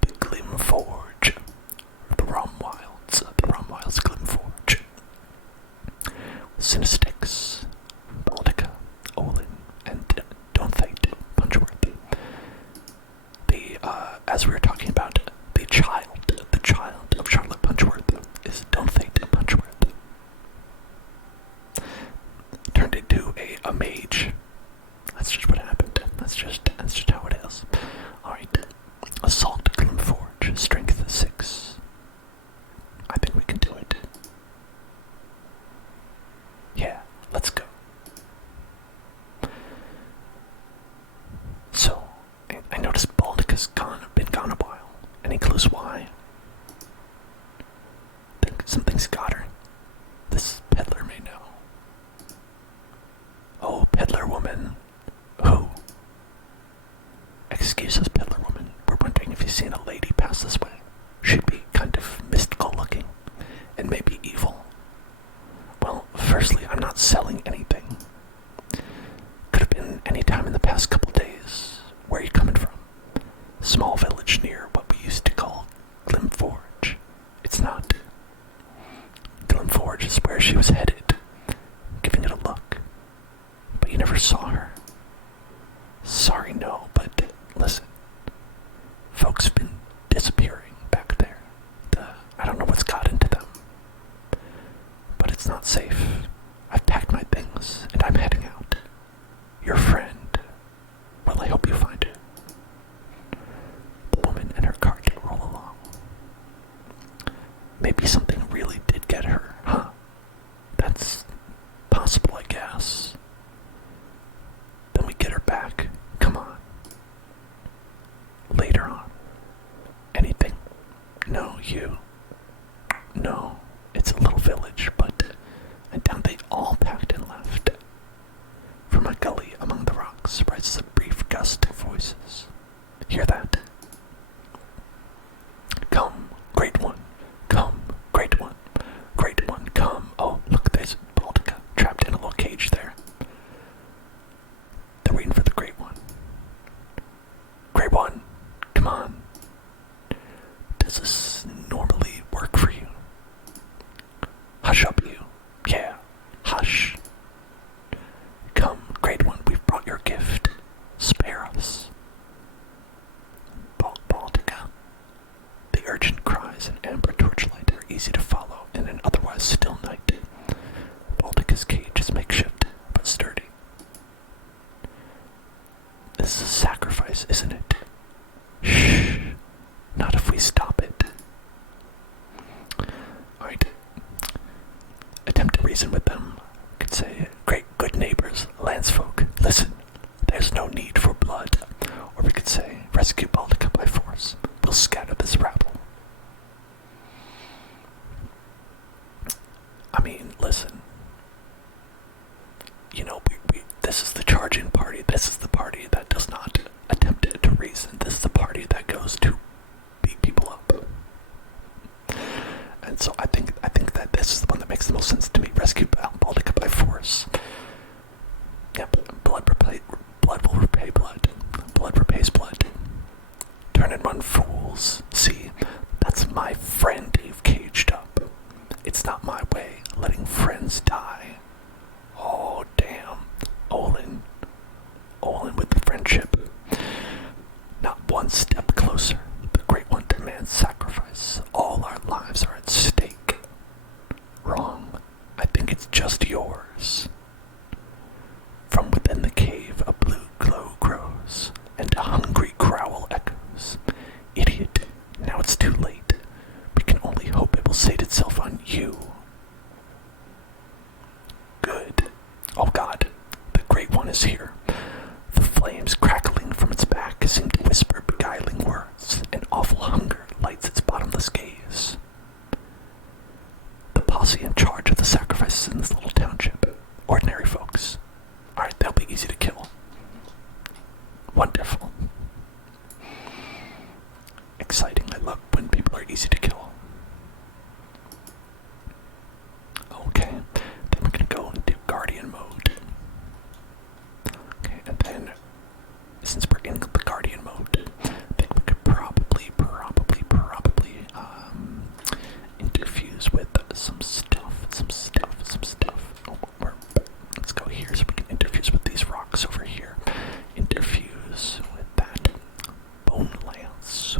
The Glim Forge. The Romwild's Glim Forge. Sinistix, Baldica, Olin, and Don't Think Punchworth. As we were talking about, the child of Charlotte Punchworth is Don't Think Punchworth. Turned into a mage. That's just what happened. That's just how it is. Alright. Assault Glim Forge, strength 6. I think we can do it. Yeah, let's go. So, I noticed Baldica's been gone a while. Any clues why? Think something's got her. This peddler may know. Oh, peddler woman. Who? says Peddler Woman. We're wondering if you've seen a lady pass this way. She'd be kind of mystical looking, and maybe evil. Well, firstly, I'm not selling anything. Could have been any time in the past couple days. Where are you coming from? Small village near what we used to call Glimforge. It's not. Glimforge is where she was headed, giving it a look. But you never saw her. Sorry, no, but listen. Folks have been disappearing back there. I don't know what's got into them. But it's not safe. I've packed my things, and I'm heading out. Your friend. Well, I hope you find her. The woman and her cart roll along. Maybe something really did get her, huh? That's possible, I guess. Then we get her back. Come on. Later on. Anything? No, you. No, it's a little village, but and down they all packed and left. From a gully among the rocks rises a brief gust of voices. Hear that? Come, great one. Come, great one. Great one, come. Oh, look, there's Baltika trapped in a little cage there. They're waiting for the great one. Great one, come on. Does this normally work for you? Hush up, you. Yeah, hush. Come, great one, we've brought your gift. Spare us. Baldica. The urgent cries and amber torchlight are easy to follow in an otherwise still night. Baldica's cage is makeshift, but sturdy. This is a sacrifice, isn't it? Shh. Not if we stop it. Alright. Attempt to reason with them. Could say, great good neighbors, landsfolk, listen. There's no need for blood. Or we could say, rescue Baltica by force. We'll scatter this rabble. I mean, listen. You know, this is the charge-in party. This is the party that does not attempt to reason. This is the party that goes to beat people up. And so I think that this is the one that makes the most sense to me. Rescue Baldica by force. Yep, blood will repay blood. Blood repays blood. Turn and run, fools. See, that's my friend you've caged up. It's not my way, letting friends die. Oh, damn. Olin with the friendship. Not one step closer. The Great One demands sacrifice. All our lives are at stake. Wrong. I think it's just yours. From within the cave, a blue glow grows, and a hungry growl echoes. Idiot. Now it's too late. We can only hope it will sate itself on you. Good. Oh God. The Great One is here. The flames crackling from its back seem to whisper beguiling words. An awful hunger lights its bottomless gaze. The posse in charge of the sacrifices in this little township. Ordinary folks. Alright, they'll be easy to kill. Wonderful. Exciting. I love when people are easy to kill. Okay, then we're gonna go into Guardian mode. Okay, and then, since we're in the Guardian mode, I think we could probably interfuse with some stuff. Oh, let's go here so we can interfuse with these rocks over here. Interfuse with that bone lance.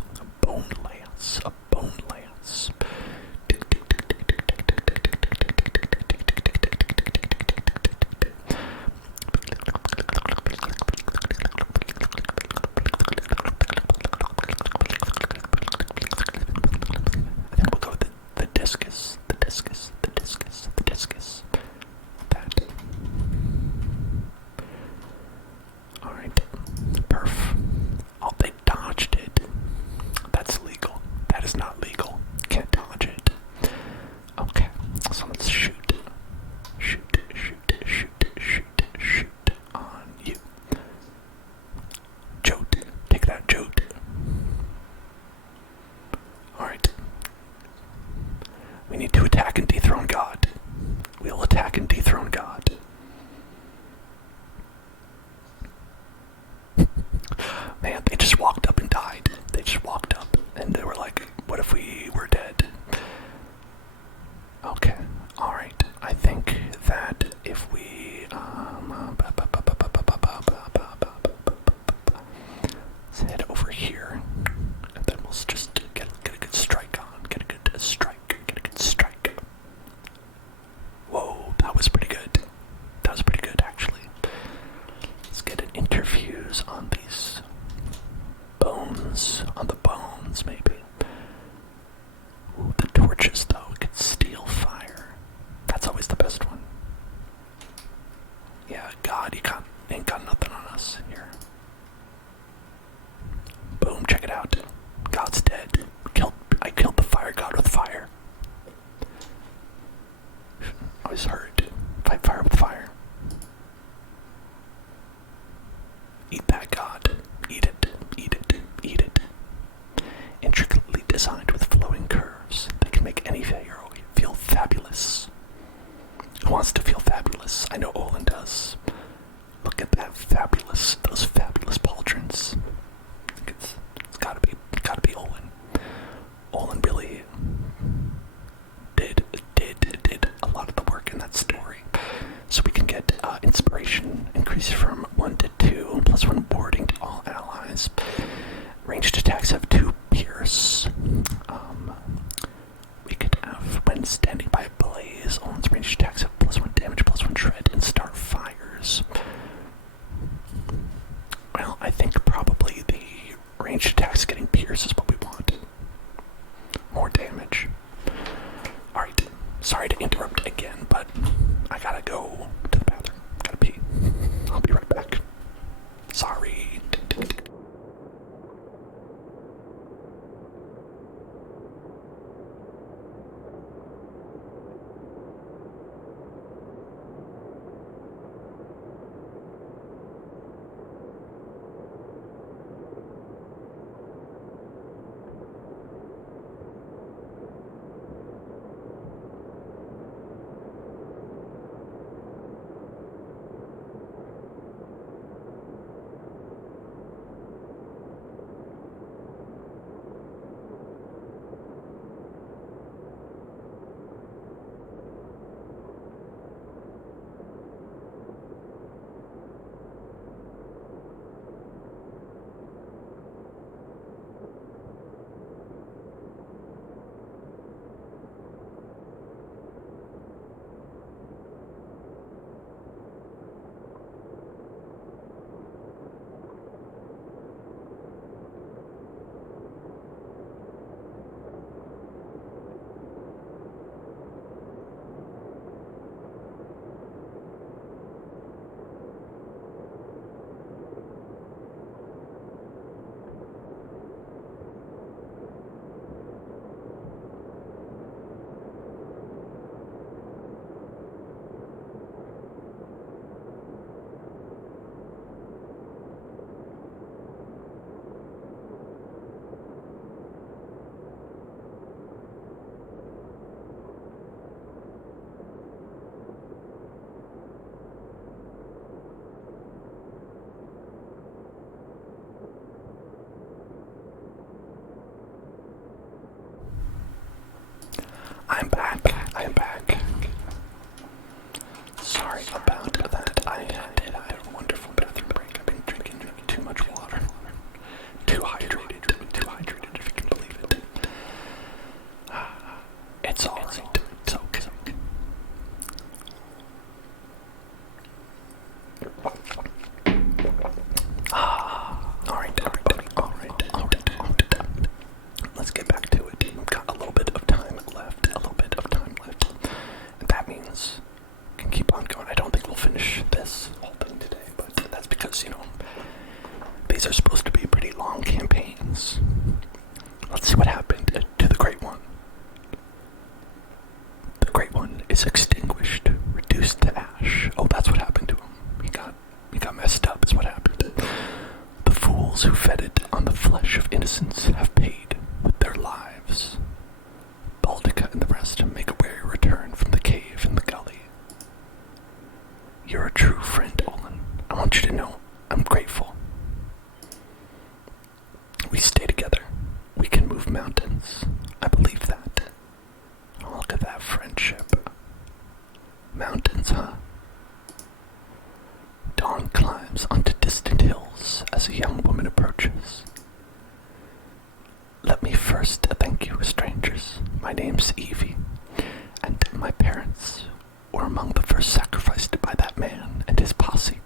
On the bones, maybe. Ooh, the torches, though, could steal fire. That's always the best one. Yeah, God, ain't got nothing on us here. Boom, check it out. God's dead. I killed the fire god with fire. Always heard. Fight fire with fire. Eat that god. Eat it. Eat it. Eat it. Intricately designed with flowing curves, they can make any hero feel fabulous. Who wants to feel fabulous? I know Olin does. Look at that those fabulous pauldrons. It's gotta be Olin. Olin really did a lot of the work in that story. So we can get inspiration increase from 1 to 2, plus 1 warding to all allies. Ranged attacks have 2 pierce. We could have, when standing by a blaze, Olin's ranged attacks have plus 1 damage, plus 1 shred, and start fires. Well, I think probably the ranged attacks getting pierce is what we want. More damage. Alright, sorry to interrupt again, but I gotta go to the bathroom. Gotta pee. I'll be right back. Sorry. I'm back. Sorry about that. I had a wonderful bathroom break. I've been drinking too much water. Too hydrated if you can believe it. It's alright. It's okay. Alright, everybody. Alright. Let's get back to it. We've got a little bit of time left. And that means we can keep on going. I don't think we'll finish this whole thing today, but that's because, these are supposed to be pretty long campaigns. Let's see what happened to the Great One. The Great One is extinguished, reduced to ash. Oh, that's what happened to him. He got messed up is what happened. The fools who fed it on the flesh of innocents have paid with their lives. Baldica and the rest make a weary return from the cave in the gully. You're a true friend, Olin. I want you to know I'm grateful. We stay together. We can move mountains. I believe that. Oh, look at that friendship. Mountains, huh? Dawn climbs onto distant hills as a young woman approaches. Let me first thank you, strangers. My name's Youve, and my parents were among the first sacrificed by that man and his posse.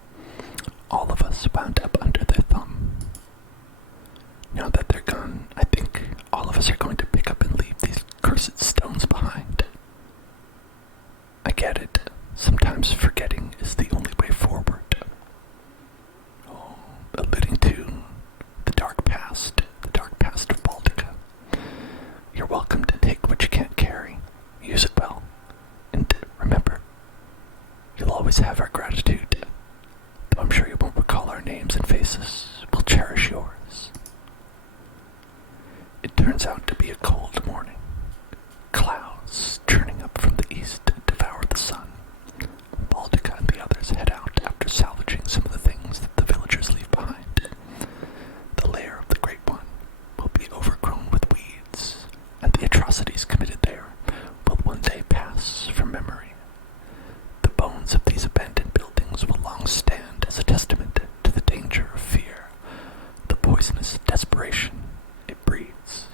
All of us wound up under their thumb. Now that they're gone, I think all of us are going to pick up and leave these cursed stones behind. I get it. Sometimes forgetting is the only way forward. Oh, alluding to the dark past of Baltica. You're welcome to take what you can't carry. Use it well. And remember, you'll always have our gratitude. Though I'm sure you won't recall our names and faces, we'll cherish yours. It turns out to be a cold morning. Clouds churning up from the east devour the sun. Baldica and the others head out after salvaging some of the things that the villagers leave behind. The lair of the Great One will be overgrown with weeds, and the atrocities committed there will one day pass from memory. The bones of these abandoned buildings will long stand as a testament to the danger of fear, the poisonous desperation it breeds.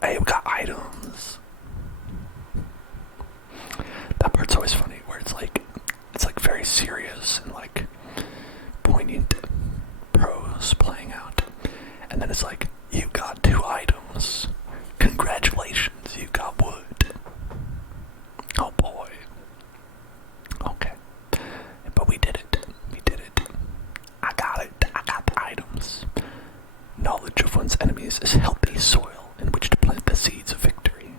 Hey, we got items. That part's always funny, where it's like very serious and like poignant prose playing out, and then it's like, you got 2 items. Congratulations, you got wood. Oh boy. Okay, but we did it. I got it. I got the items. Knowledge of one's enemies is healthy soil in which to plant the seeds of victory.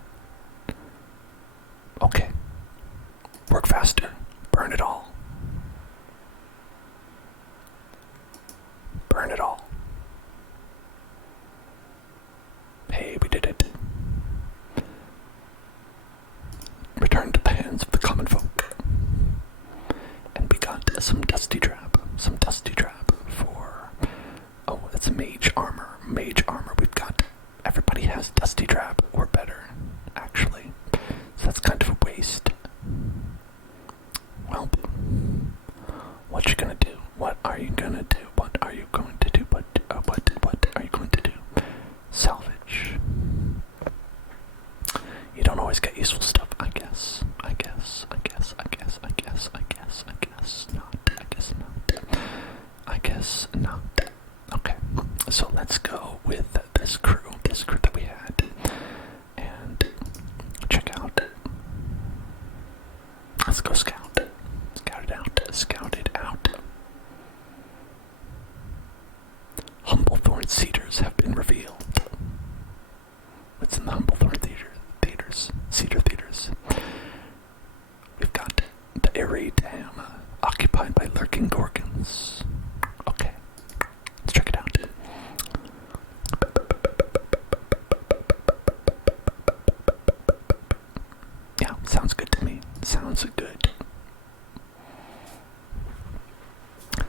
Okay. Work faster. Burn it all. Burn it all. Hey, we did it. Return to the hands of the common folk. And we got some dusty drab for... Oh, it's mage armor. We've got... Everybody has dusty drab or better, actually. So that's kind of a waste. Well, what you gonna do? What are you gonna do? What are you going to do? What are you going to do? Salvage. You don't always get useful stuff, I guess. Not. Okay, so let's go with this crew that we had, and check out. Let's go scout it out. Humblethorn cedars have been revealed. What's in the Humblethorn cedar theaters? We've got the Airy Dam, occupied by lurking gorgons. Okay, let's check it out. Yeah, sounds good to me. Sounds good.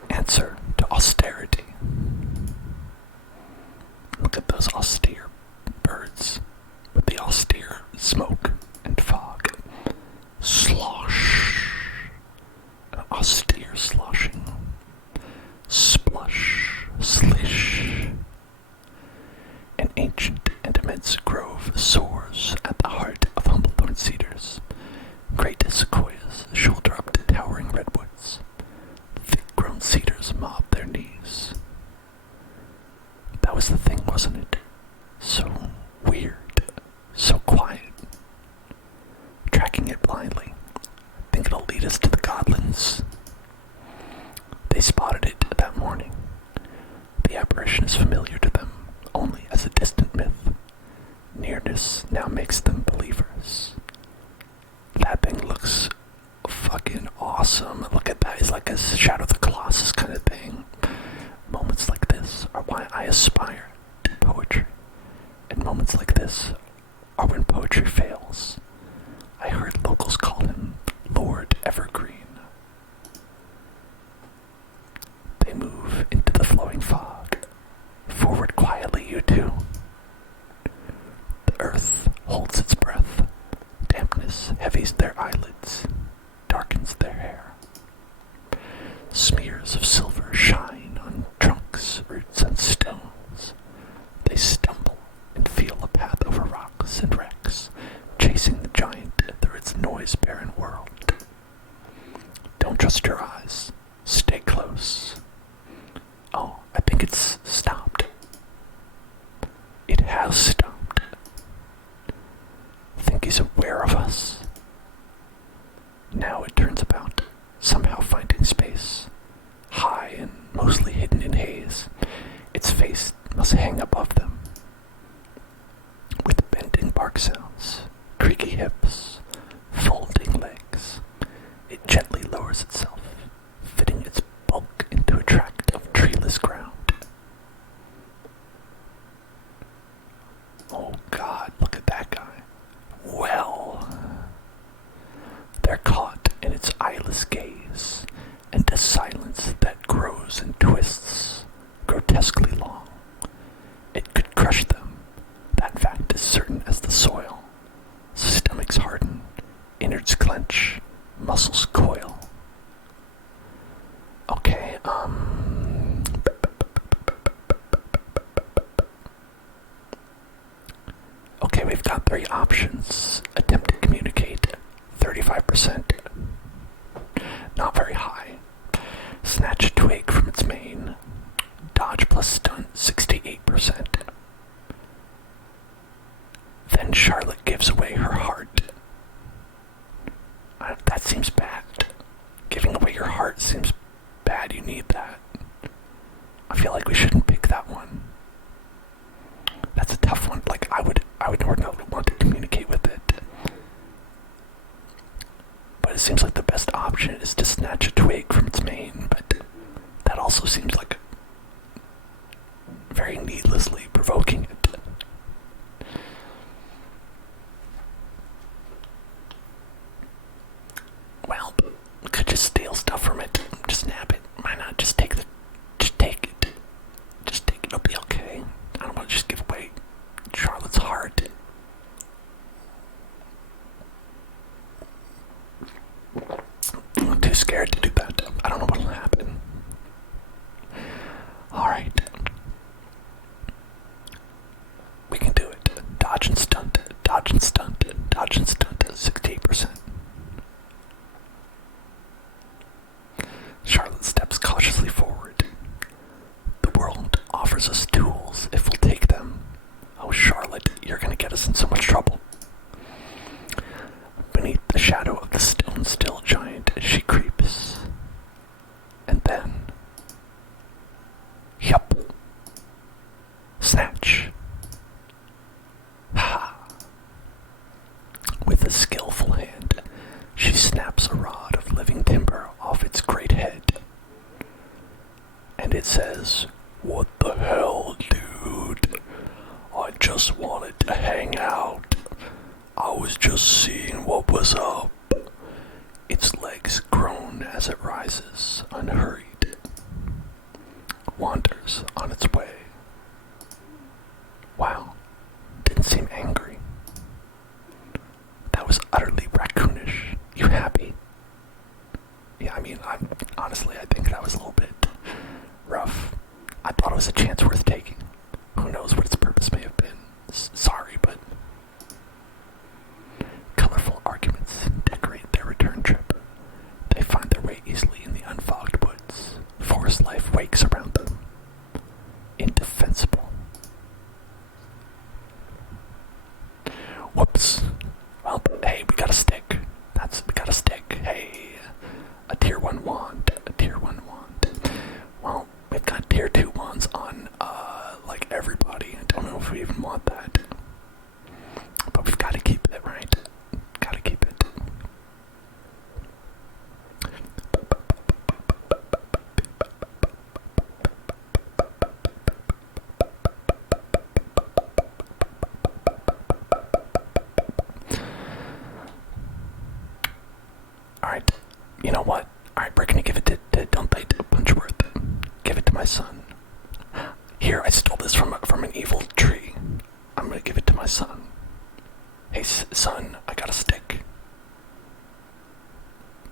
Answer to austerity. Look at those austere birds with the austere smoke and fog. Slosh. An austere sloshing. Splush. Slish. An ancient and immense grove soars at the heart of Humblethorn cedars. Great sequoias shoulder up to towering redwoods. Thick-grown cedars mob their knees. That was the thing, wasn't it? So weird. So quiet. Tracking it blindly. I think it'll lead us to the Godlands. They spotted it that morning. The apparition is familiar to them only as a distant myth. Nearness now makes them believers. That thing looks fucking awesome. Look at that. It's like a Shadow of the Colossus kind of thing. Moments like this are why I aspire to poetry. And moments like this are when poetry fails. I heard locals call him Lord Evergreen. They move into the flowing fog. Forward quietly, you two. The earth holds its breath. Dampness heavies their eyelids, darkens their hair. Smears of silver shine on trunks, roots, and stones. They stumble and feel a path over rocks and wrecks, chasing the giant through its noise-barren world. Don't trust your eyes. Stay close. Oh, I think it's It's stopped. It has stopped. Think he's aware of us. Now it turns about, somehow finding space, high and mostly hidden in haze. Its face must hang above them. With bending bark sounds, creaky hips, folding legs, it gently lowers itself, fitting its bulk into a tract of treeless ground. Oh God, look at that guy. Well, they're caught in its eyeless gaze and a silence that grows and twists, grotesquely long. It could crush them. That fact is certain as the soil. Stomachs harden, innards clench, muscles coil. Okay, Okay, we've got 3 options. Attempt to communicate, 35%. Not very high. Snatch a twig from its mane. Dodge plus stunt, 68%. Then Charlotte gives away her heart. That seems bad. Giving away your heart seems bad. You need that. I feel like we shouldn't pick that one. That's a tough one. Like, I would ordinarily want to communicate with it. But it seems like the best option is to snatch a twig from its mane, but that also seems like very needlessly provoking it. Well, we could just steal stuff from it. Just nab it. Why not? Just take it. Just take it. It'll be okay. I don't want to just give away Charlotte's heart. I'm too scared to do that. I don't know what'll happen. Alright. We can do it. Dodge and stunt. Dodge and stunt. Dodge and stunt. 68%. Charlotte steps cautiously forward. The world offers us tools if we'll take them. Oh, Charlotte, you're gonna get us in so much trouble. Beneath the shadow of the stone-still giant, she creeps. And then... Yup. Snatch. Ha! With a skillful hand, she snaps a rod of living timber off its great head. And it says, "What the hell, dude? I just wanted to hang out. I was just seeing what was up." Its legs groan as it rises, unhurried. Wanders on its way. Wow, didn't seem angry. That was utterly raccoonish. You happy? Yeah, I mean, honestly, I think that was a little bit rough. I thought it was a chance worth taking. Who knows what its purpose may have been. Sorry, but... Colorful arguments decorate their return trip. They find their way easily in the unfogged woods. Forest life wakes around them. Indefensible. Whoops. Well, hey, we got a stick. We got a stick. Hey, a tier 1 wand. A tier 1 wand. Well, we've got tier 2 wands on, like everybody. I don't know if we even want that. But we've got to keep it, right? Gotta keep it. Alright, you know what? Alright, we're gonna give it to Don't Bite Punchworth. Give it to my son. Here, I stole this from an evil tree. I'm gonna give it to my son. Hey, son, I got a stick.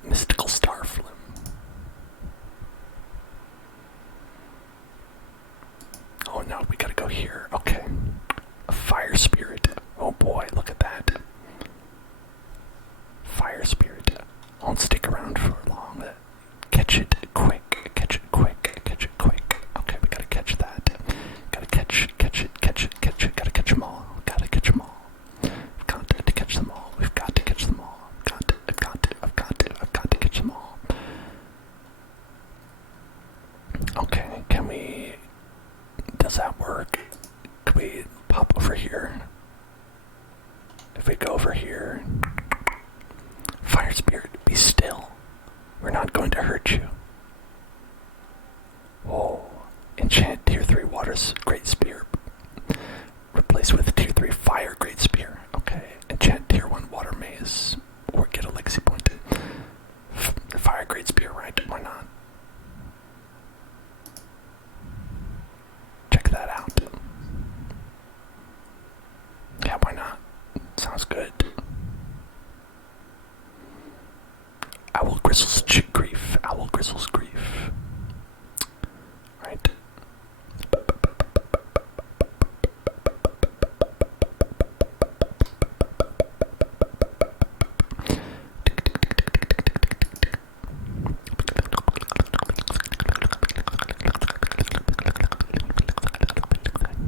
Mystical star flim. Oh no, we gotta go here. Okay. A fire spirit. Oh boy, look at that. Fire spirit. Won't stick around for long. Catch it quick. Catch it quick. Catch it quick. Okay, we gotta catch that. Does that work? Could we pop over here? If we go over here, fire spirit, be still. We're not going to hurt you. Whoa. Enchant tier 3 water's great spear. Replace with tier 3 fire great spear. Okay. Enchant tier 1 water maze. Or get a legacy point. Fire great spear, right? Why not? Check that out. Yeah, why not? Sounds good. Owl Gristle's grief. Owl Gristle's grief. Right.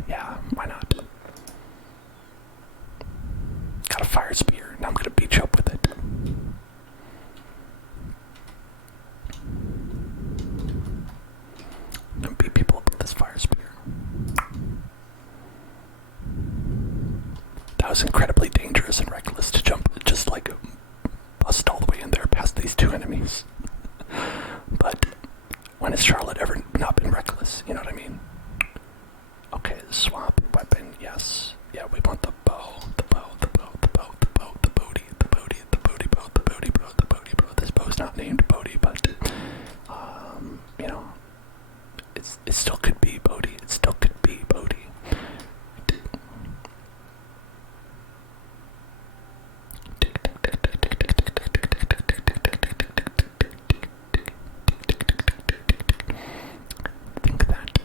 Yeah, why not? Got a fire spear. Now I'm gonna beat you up with it. I'm gonna beat people up with this fire spear. That was incredibly dangerous and reckless to jump, just like bust all the way in there past these two enemies. But when has Charlotte ever not been reckless? You know what I mean? Okay, swap weapon, yes. Yeah, we want the bow, the bow, the bow, the bow, the bow, the Bodhi, the Bodhi, the Bodhi bow, the Bodhi bow, the Bodhi bow. This bow's not named Bodhi, but you know, it still could be Bodhi. It still could be Bodhi.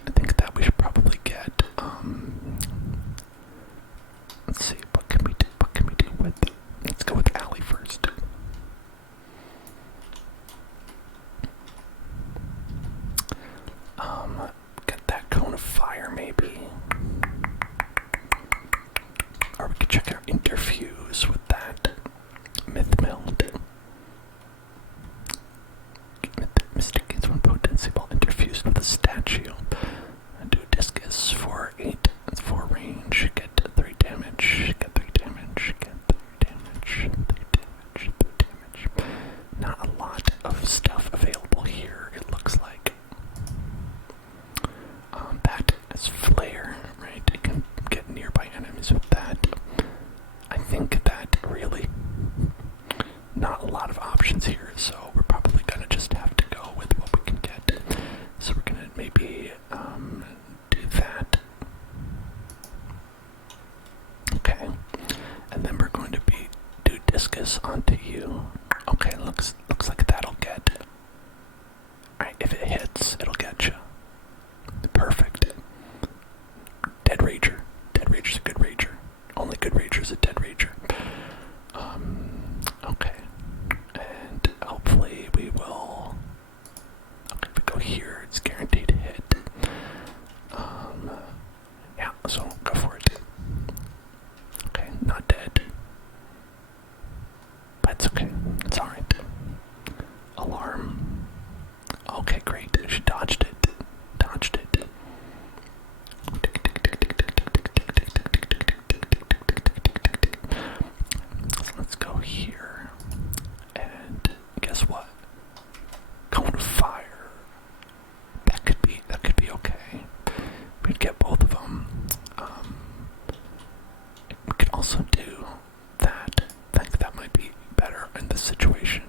I think that we should probably get let's see, what can we do? What can we do with let's go with Allie first. Get that cone of fire maybe. Or we could check out interfuse with that myth meld. Mystic gains 1 potency while interfused with a statue. And do a discus for 8. That's 4 range. Get 3 damage. Get 3 damage. Get 3 damage. 3 damage. 3 damage. Not a lot of stuff available here, it looks like. That is flare, right? It can get nearby enemies with that. I think that really not a lot of options here, so we're probably gonna just have to go with what we can get. So we're gonna maybe do that. Okay, and then we're going to do discus onto you. Okay, looks like that'll get. All right, if it hits, it'll get you. Perfect. Dead Rager. Dead Rager's a good Rager. Only good Rager's a dead Rager. Okay. And hopefully we will. Okay, if we go here, it's guaranteed to hit. Yeah, so go for it. Okay, not dead. But it's okay. It's alright. Alarm. Okay, great. She dodged it. Dodged it. So let's go here. And guess what? Cone of fire. That could be okay. We'd get both of them. We could also do that. I think that might be better in this situation.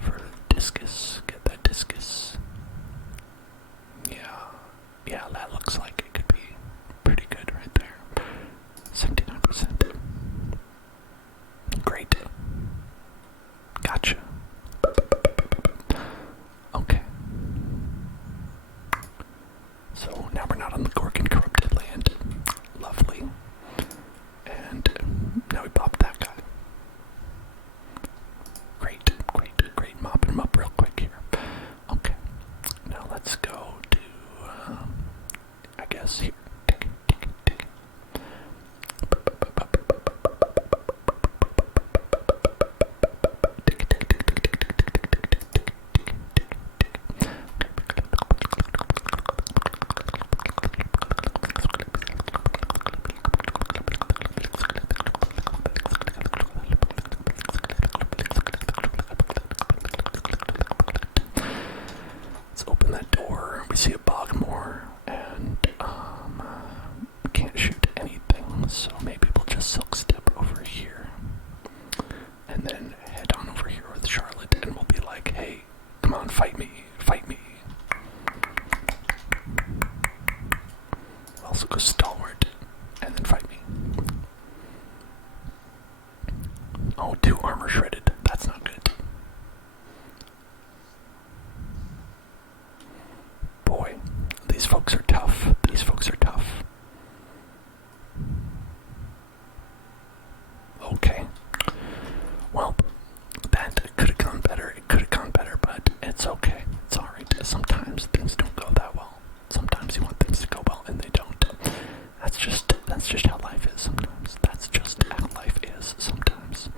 For discus, get that discus. Yeah, that looks like it could be pretty good right there. 79%. Great. Gotcha. Okay. So now we're not on the Gorgon corrupted land. Lovely. And now we pop that guy. Great. Mopping him up real quick here. Okay. Now let's go to, I guess here. also go stalwart and then fight me. Oh, 2 armor shredded. That's not good. Boy, these folks are tough. These folks are tough. Okay. Well, that could have gone better. It could have gone better, but it's okay. It's alright. Sometimes things don't go that well. Sometimes you want things to go well and they don't. That's just how life is sometimes. That's just how life is sometimes.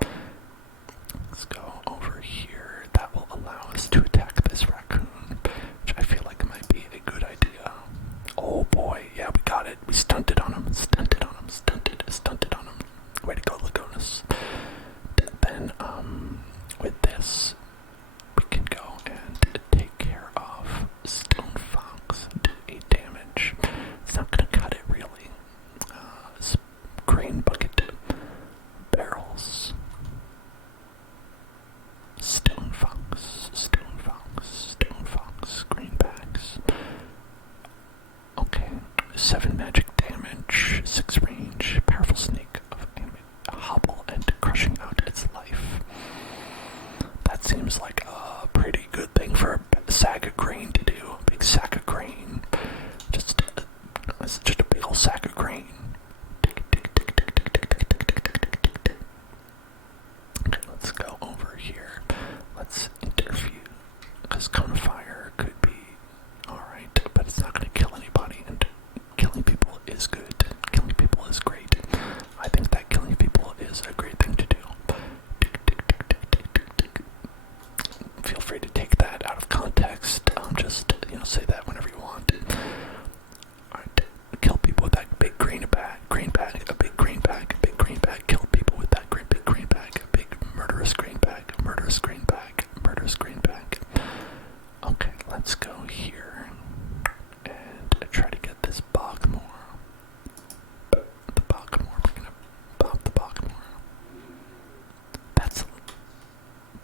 Let's go over here. That will allow us to attack this raccoon, which I feel like might be a good idea. Oh boy, yeah, we got it. We stunted on him. Stunted on him. Stunted on him. Way to go, Likonus. Then, with this, we can go and take care of Stone Fox. Do 8 damage. It's not gonna cut it really. Grain bucket, barrels, Stone Fox, Stone Fox, Stone Fox, greenbacks. Okay, 7 magic damage, 6 range, powerful snake of enemy, hobble and crushing out its life. That seems like a pretty good thing for a sack of grain to do. A big sack of grain. It's just a big old sack of grain. Okay, let's go over here. Let's interview. Because cone of fire could be alright, but it's not going to kill anybody, and killing people is good. Killing people is great. I think that killing people is a great thing to do. Feel free to take that out of context. Just, say that whenever you want. Alright, kill people with that big green bag, a big green bag, a big green bag. Kill people with that big green bag, a big murderous green bag, murderous green bag, murderous green bag. Okay, let's go here and try to get this Bogmore. The Bogmore, we're gonna pop the Bogmore. That's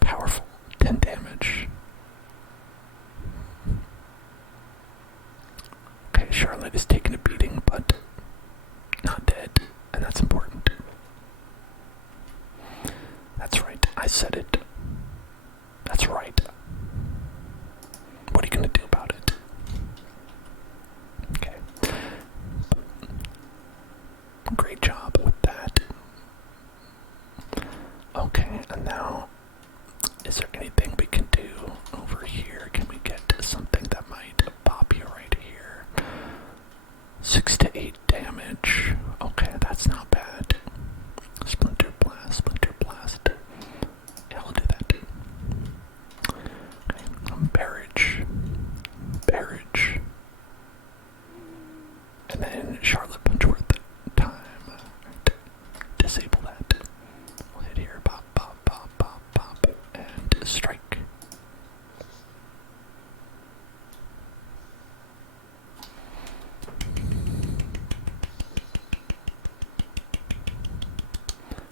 powerful. 10 damage. Okay, Charlotte is taking a beating, but not dead, and that's important. That's right, I said it. That's right. What are you gonna do about it? Okay. Great job with that. Okay, and now, is there anything we can do over here? Can we get something that might pop you right here? 6 to 8 damage. Okay, that's not bad. Splinter blast, splinter blast. Yeah, we'll do that. Okay, barrage. Barrage. And then Charlotte Punchworth time. Right. Disable that. We'll hit here. Pop, pop, pop, pop, pop. And strike.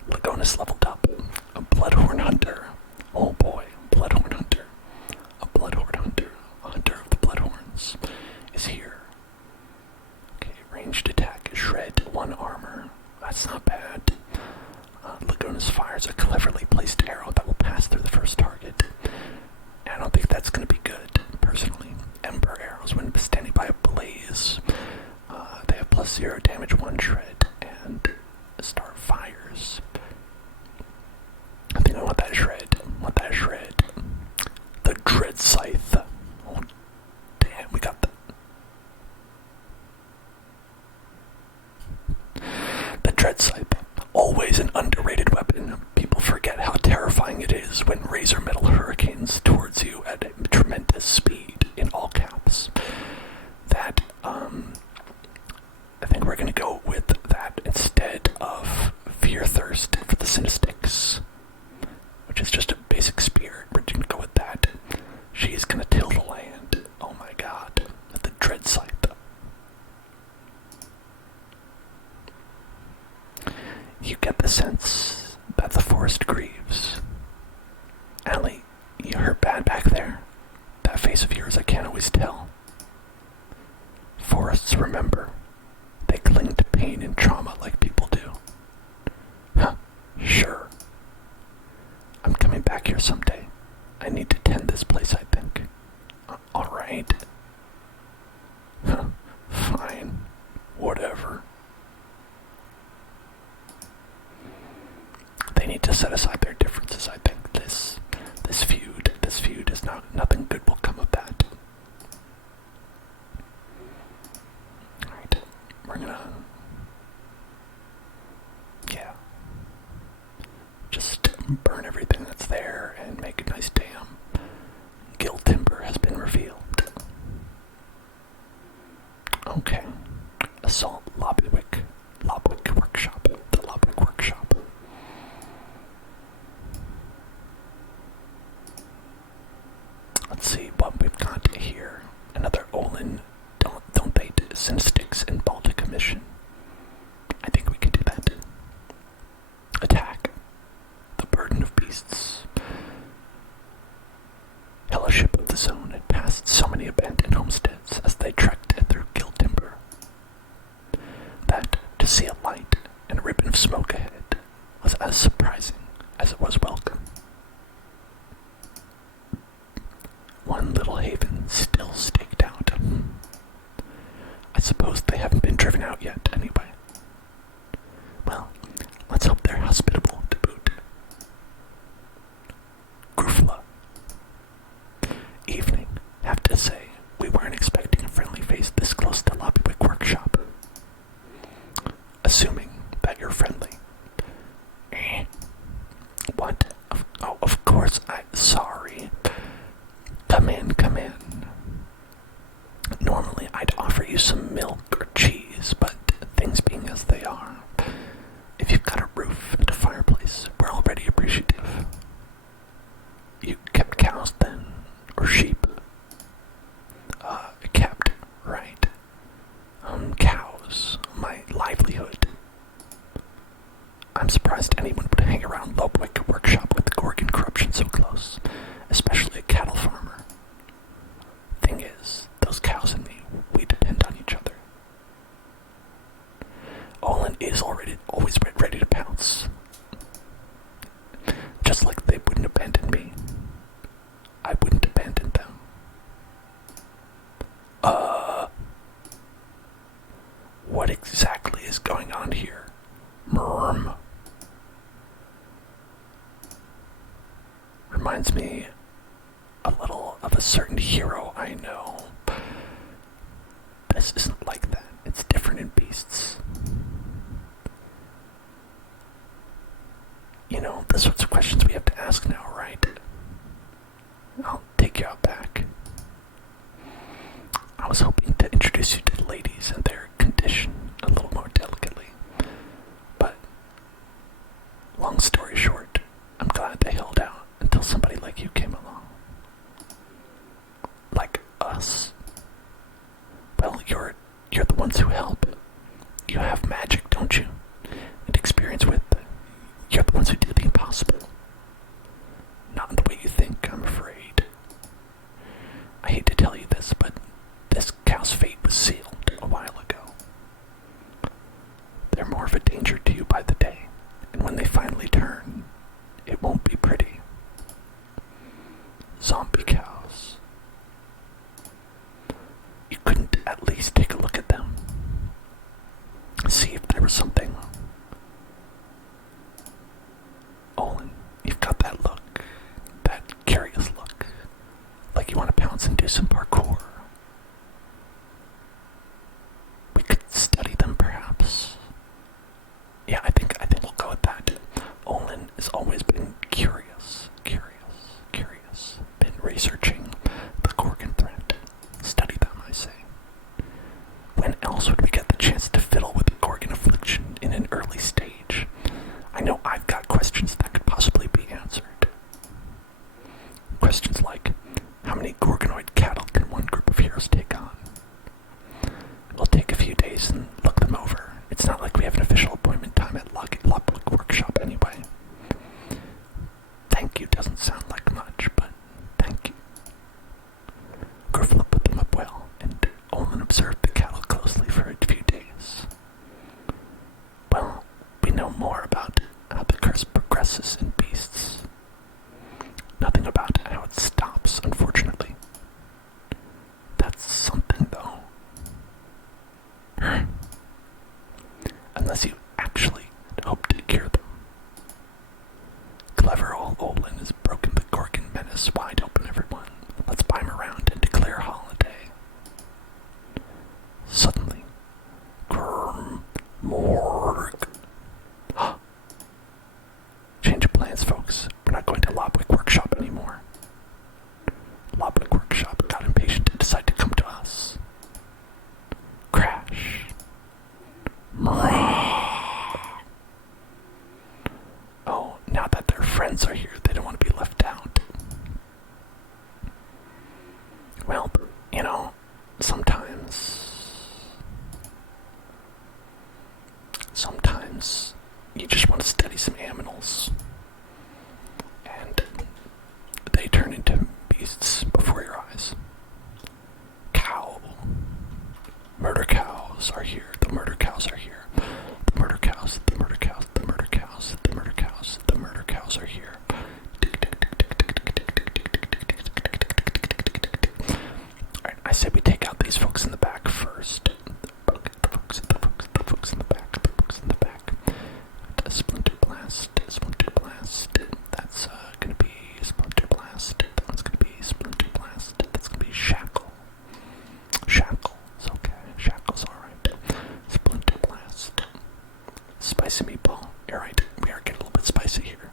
Likonus leveled up. A Bloodhorn Hunter. Oh boy, Bloodhorn Hunter. A Bloodhorn Hunter. A hunter of the Bloodhorns is here. Okay, ranged attack. Shred 1 armor. That's not bad. Likonus fires a cleverly placed arrow that will pass through the first target. I don't think that's going to be good, personally. Ember arrows, when standing by a blaze, they have +0 damage, 1 shred, and start fires. I think I want that shred. The Dread Scythe. Oh, damn, we got the Dread Scythe. Always an underrated weapon. People forget how terrifying it is when razor metal hurricanes towards you at tremendous speed, in all caps. That, I think we're gonna go with that instead of Fear Thirst for the Sinistix, which is just a basic spear. We're gonna go with that. She's gonna till the land. Oh my god. The Dread Scythe. You get the sense that the forest grieves. Allie, you hurt bad back there. That face of yours I can't always tell. Forests remember. They Assault Lobbywick Workshop. The Lobbywick Workshop. Let's see what we've got here. Another Olin don't they Synsticks and Baltica mission. I think we can do that. Attack. The Burden of Beasts. Fellowship of the Zone had passed so many abandoned homesteads as they trekked through Gill Timber that to see a light and a ribbon of smoke ahead was as surprising as it was welcome. One little haven still staked out. I suppose they haven't been driven out yet, anyway. Well, let's hope they're hospitable to boot. Groofla. Evening. Have to say, we weren't expecting a friendly face this close to Lobbywick Workshop. Assuming that you're friendly. What? Of course, sorry. Come in. Normally I'd offer you some milk or cheese, but things being as they are, if you've got a roof and a fireplace, we're already appreciative. You kept cows then? Or sheep? Kept, right. Cows. My livelihood. I'm surprised anyone would hang around Lobwyck Workshop with the Gorgon corruption so close, especially a cattle farmer. Thing is, those cows and me, we depend on each other. Olin is always ready to pounce. Just like they wouldn't abandon me, I wouldn't abandon them. What exactly is going on here? Mrm. Reminds me a little of a certain hero I know. This isn't like that. It's different in beasts. You know, the sorts of questions we have to ask now, right? I'll take you out back. I was hoping to introduce you to the ladies and their condition a little more delicately. But, long story short, I'm glad they held out until somebody like you came along. Like us. Well, you're the ones who help. You have magic, don't you? And experience with it. You're the ones who do the impossible. Not in the way you think, I'm afraid. I hate to tell you this, but this cow's fate was sealed a while ago. They're more of a danger to you by the day, and when they finally turn, it won't be pretty. Zombie cows. You couldn't at least take a look at them? See if there was something. Olin, you've got that look. That curious look. Like you want to pounce and do some parkour. We could study them, perhaps. sometimes you just want to study some aminals, and they turn into beasts before your eyes. Cow. Murder cows are here. The murder cows are here. The murder cows, the murder cows, the murder cows, the murder cows, the murder cows are here. Alright, I say we take out these folks in the back first. The folks in the back, the folks in the back. Splinter blast, splinter blast. That's gonna be splinter blast. That one's gonna be splinter blast. That's gonna be shackle. Shackle's okay. Shackle's alright. Splinter blast. Spicy meatball. Alright, we are getting a little bit spicy here.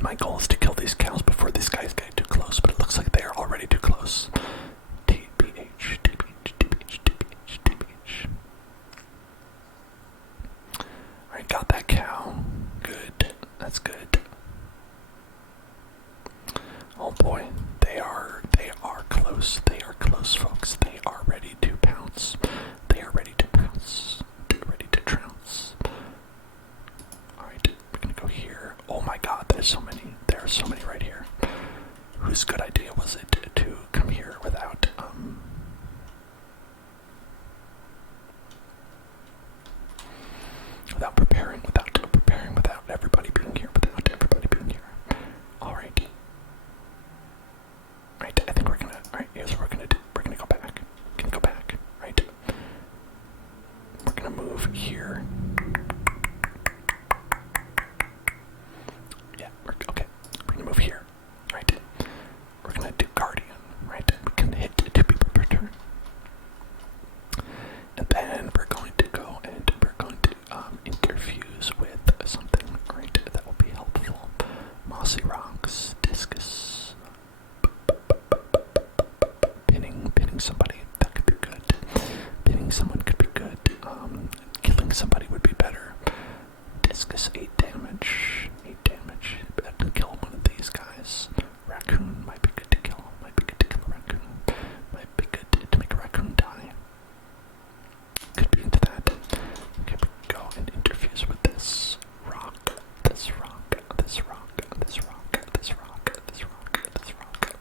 My goal is to kill these cows before these guys get too close, but it looks like they are already too close. TBH, TBH, TBH, TBH, TBH. Alright, got that cow. Good. That's good. Oh boy, they are close. They are close, folks. They are ready to pounce. They are ready to pounce. They're ready to trounce. Alright, we're gonna go here. Oh my god, there's so many. There are so many right here. Whose good idea was it to come here without, without everybody being here, Alright. Right, I think we're gonna, alright, here's what we're gonna do. We're gonna go back. Right? We're gonna move here. Yeah, okay. We're gonna move here, right? We're gonna do Guardian, right? We can hit 2 people per turn. And then we're going to go and we're going to interfuse with something, right, that will be helpful. Mossy rocks, discus, pinning somebody, that could be good. Pinning someone could be good. Killing somebody would be better. Discus, 8 damage. 8 damage. I can kill one of these guys. Raccoon might be good to kill. Might be good to kill a raccoon. Might be good to make a raccoon die. Could be into that. Okay, we go and interfuse with this rock. This rock. This rock. This rock. This rock. This rock. This rock.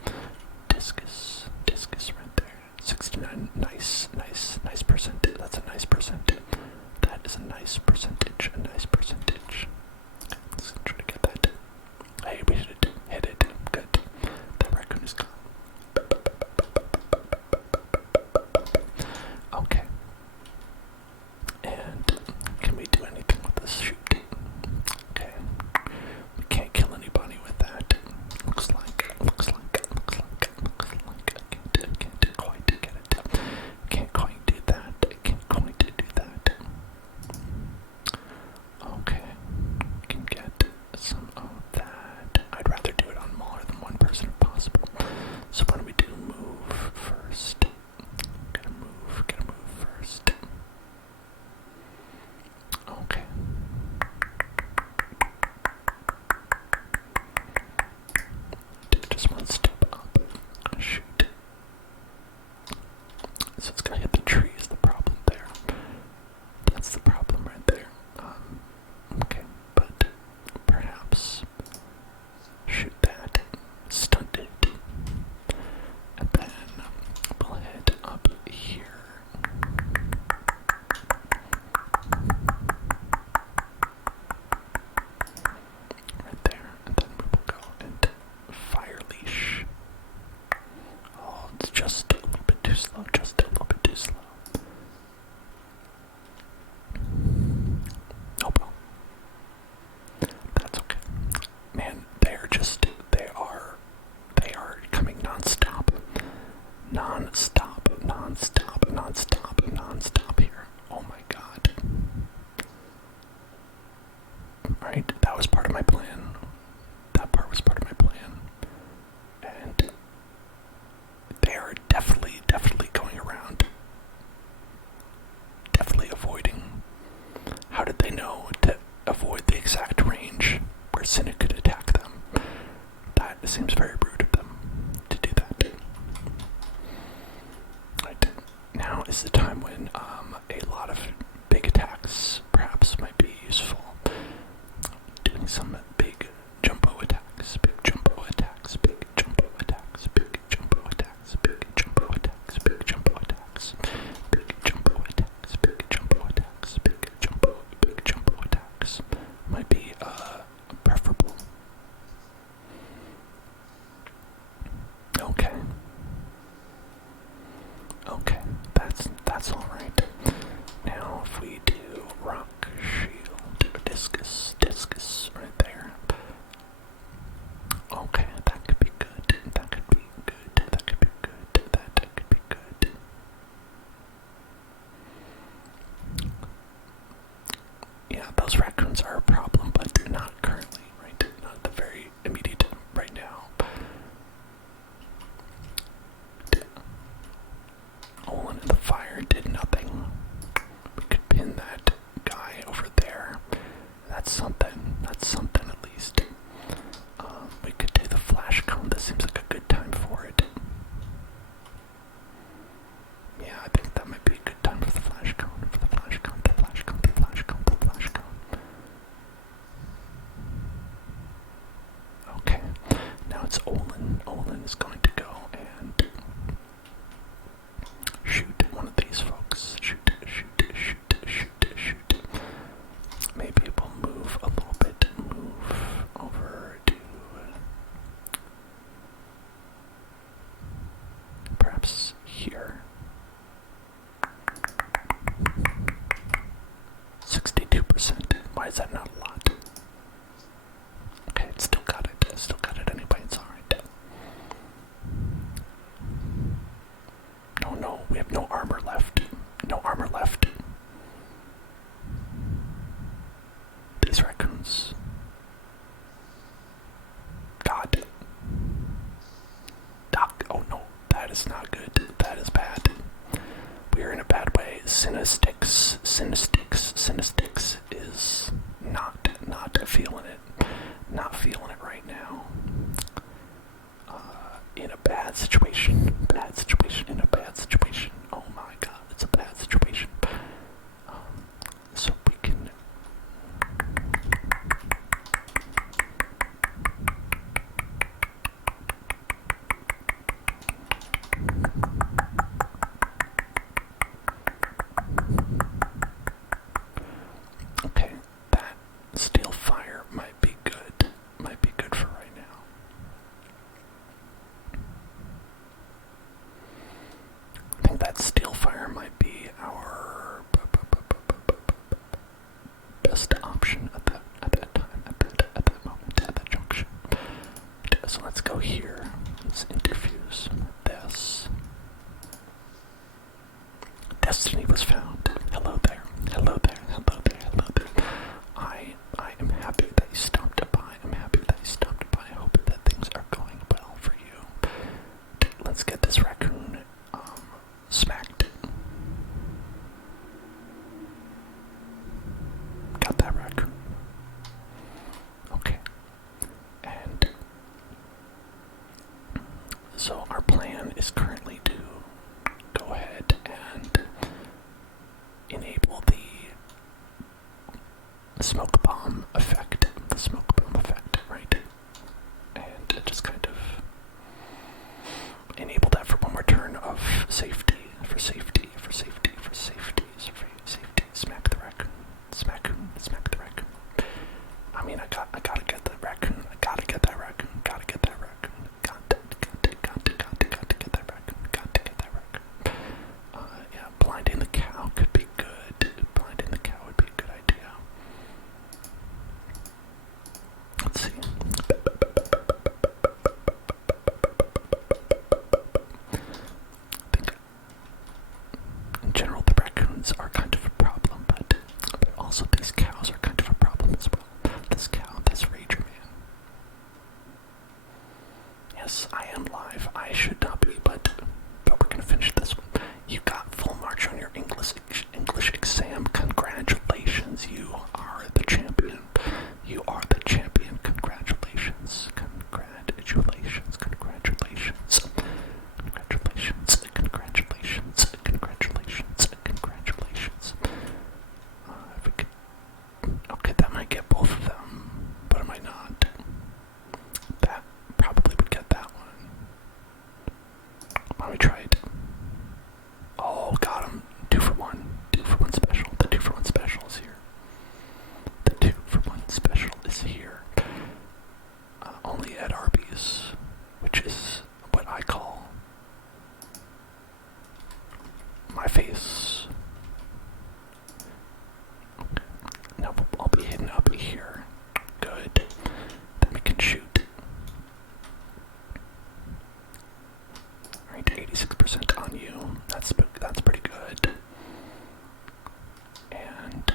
Discus. Discus right there. 69. Nice percent. That's a nice percent. That is a nice percentage. A nice percentage. that was part of my plan. That part was part of my plan. And they are definitely going around. Definitely avoiding. How did they know to avoid the exact range where Cynic could attack them? That seems very rude of them to do that. Right. Now is the time when a lot of big attacks perhaps might be useful. Doing some big jumbo attacks, big jumbo attacks, big jumbo attacks, big jumbo attacks, big jumbo attacks, big jumbo attacks, big jumbo attacks, big jumbo attacks, big jumbo attacks might be preferable. Okay. Okay, that's all right. Now if we do rock, shield, discus right there. Okay, that could be good. That could be good. That could be good. That could be good. Yeah, those raccoons are a problem, but not currently, right? Not at the very immediate right now. Olin in the fire did nothing. We could pin that guy over there. That's something. That's something at least. We could do the flash cone. This seems like a good time for it. Yeah, I think that might be a good time for the flash cone. For the flash cone, the flash cone, the flash cone, the flash cone. Okay. Now it's Olin. Olin is going to go and shoot one of these folks. Shoot. Maybe we'll move a little bit. Move over to perhaps here. 62%. Why is that not a lot? Okay, it's still got it. Still got it anyway. It's alright. No, we have no armor left. No armor left. These raccoons. God. Doc. Oh no, that is not good. That is bad. We are in a bad way. Synastix is not feeling it. Not feeling it right now. In a bad situation. In a bad situation. Oh my god, it's a bad situation. So we can... Okay, that steel fire might be good. Might be good for right now. I think that steel fire might be our best option at that time, at that moment, at that junction. So let's go here. Let's interfuse this. Destiny was found. Hello there. Hello there. Hello there. Hello there. I am happy that you stopped by. I'm happy that you stopped by. I hope that things are going well for you. Let's get this raccoon smacked. Got that raccoon. Okay. And so our plan is currently to go ahead and enable the smoke bomb effect. The smoke bomb effect, right? And just kind of enable that for one more turn of safety. For safety. Smack the raccoon. Smack the raccoon. I mean, I gotta get the raccoon. Gotta get that raccoon. Gotta get that raccoon. Yeah, blinding the cow could be good. Blinding the cow would be a good idea. Let's see. I think in general the raccoons are kind of a problem, but also these cows are kind of a problem as well. This cow Yes, I am live. I should not be, but we're gonna finish this one. You got full marks on your English exam. Congratulations, you are the champion. You are the champion. Congratulations. Congratulations. Congratulations. Congratulations. Congratulations. Congratulations. Congratulations. If we could, okay, that might get both of them, but it might not. That probably would get that one. Why don't we try it? Oh, got him. 2 for 1. 2 for 1 special. The 2 for 1 special is here. The 2 for 1 special is here. Only at Arby's, which is what I call my face. Okay. Now I'll be hidden up here. Good. Then we can shoot. Alright, 86% on you. That's pretty good. And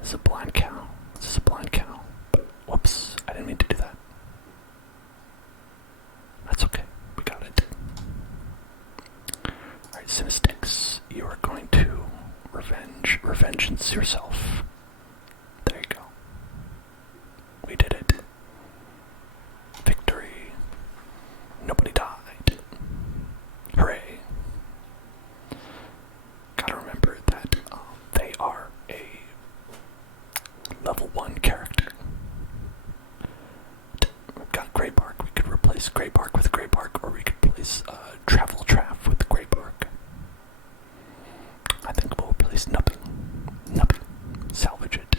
this is a blind cow. This is a blind cow. Whoops, I didn't mean to do that. That's okay. We got it. Alright, Cinestics, you are going to revengeance yourself. There you go. We did it. Victory. Nobody died. Hooray. Gotta remember that they are a level 1 character. We've got Greybark. We could replace Greybark with Greybark, or we could replace Travel Traff with Greybark. I think we'll replace Nupping. Nupping. Salvage it.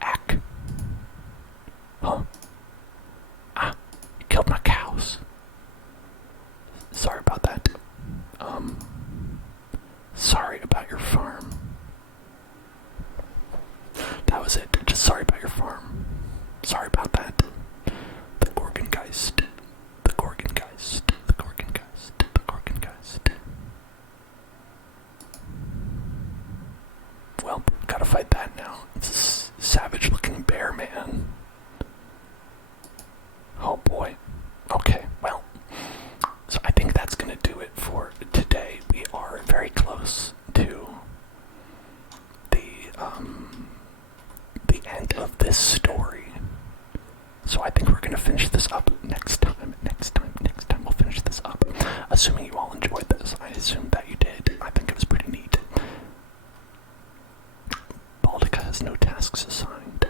Ack. Huh? Ah, you killed my cows. Sorry about that. Sorry about your farm. That was it. Just sorry about your farm. Sorry about that. The Gorgongeist. The Gorgongeist. The Gorgongeist. The Gorgongeist. Well, gotta fight that now. It's a savage-looking bear, man. Oh boy. Okay, well. So I think that's gonna do it for today. We are very close to the end of this story. So I think we're gonna finish this up next time. Next time we'll finish this up. Assuming you all enjoyed this. I assume that you did. I think it was pretty neat. Baldica has no tasks assigned.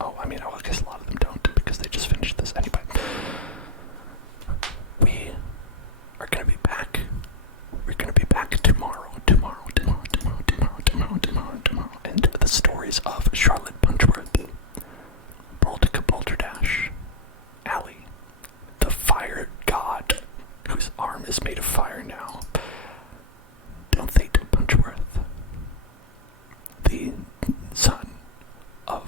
Oh, I mean, I guess a lot of them don't, because they just finished this anyway. We are gonna be back. We're gonna be back tomorrow. And the stories of Charlotte Punchworth, Baltica Balderdash, Allie, the fire god, whose arm is made of fire now, Delthate Punchworth, the son of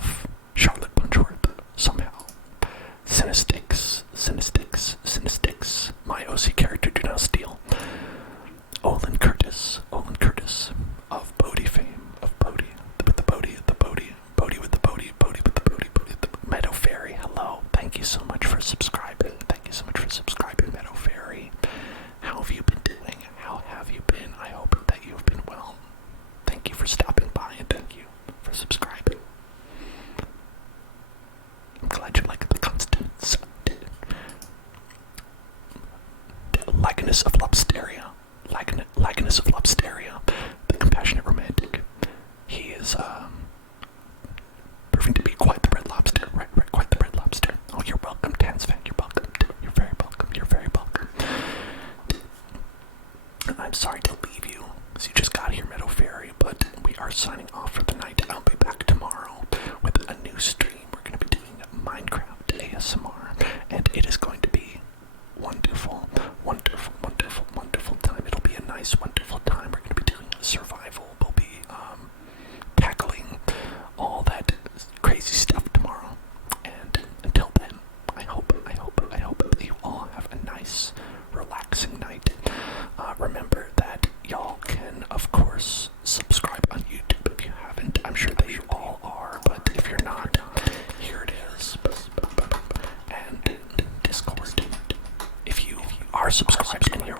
subscribed, and here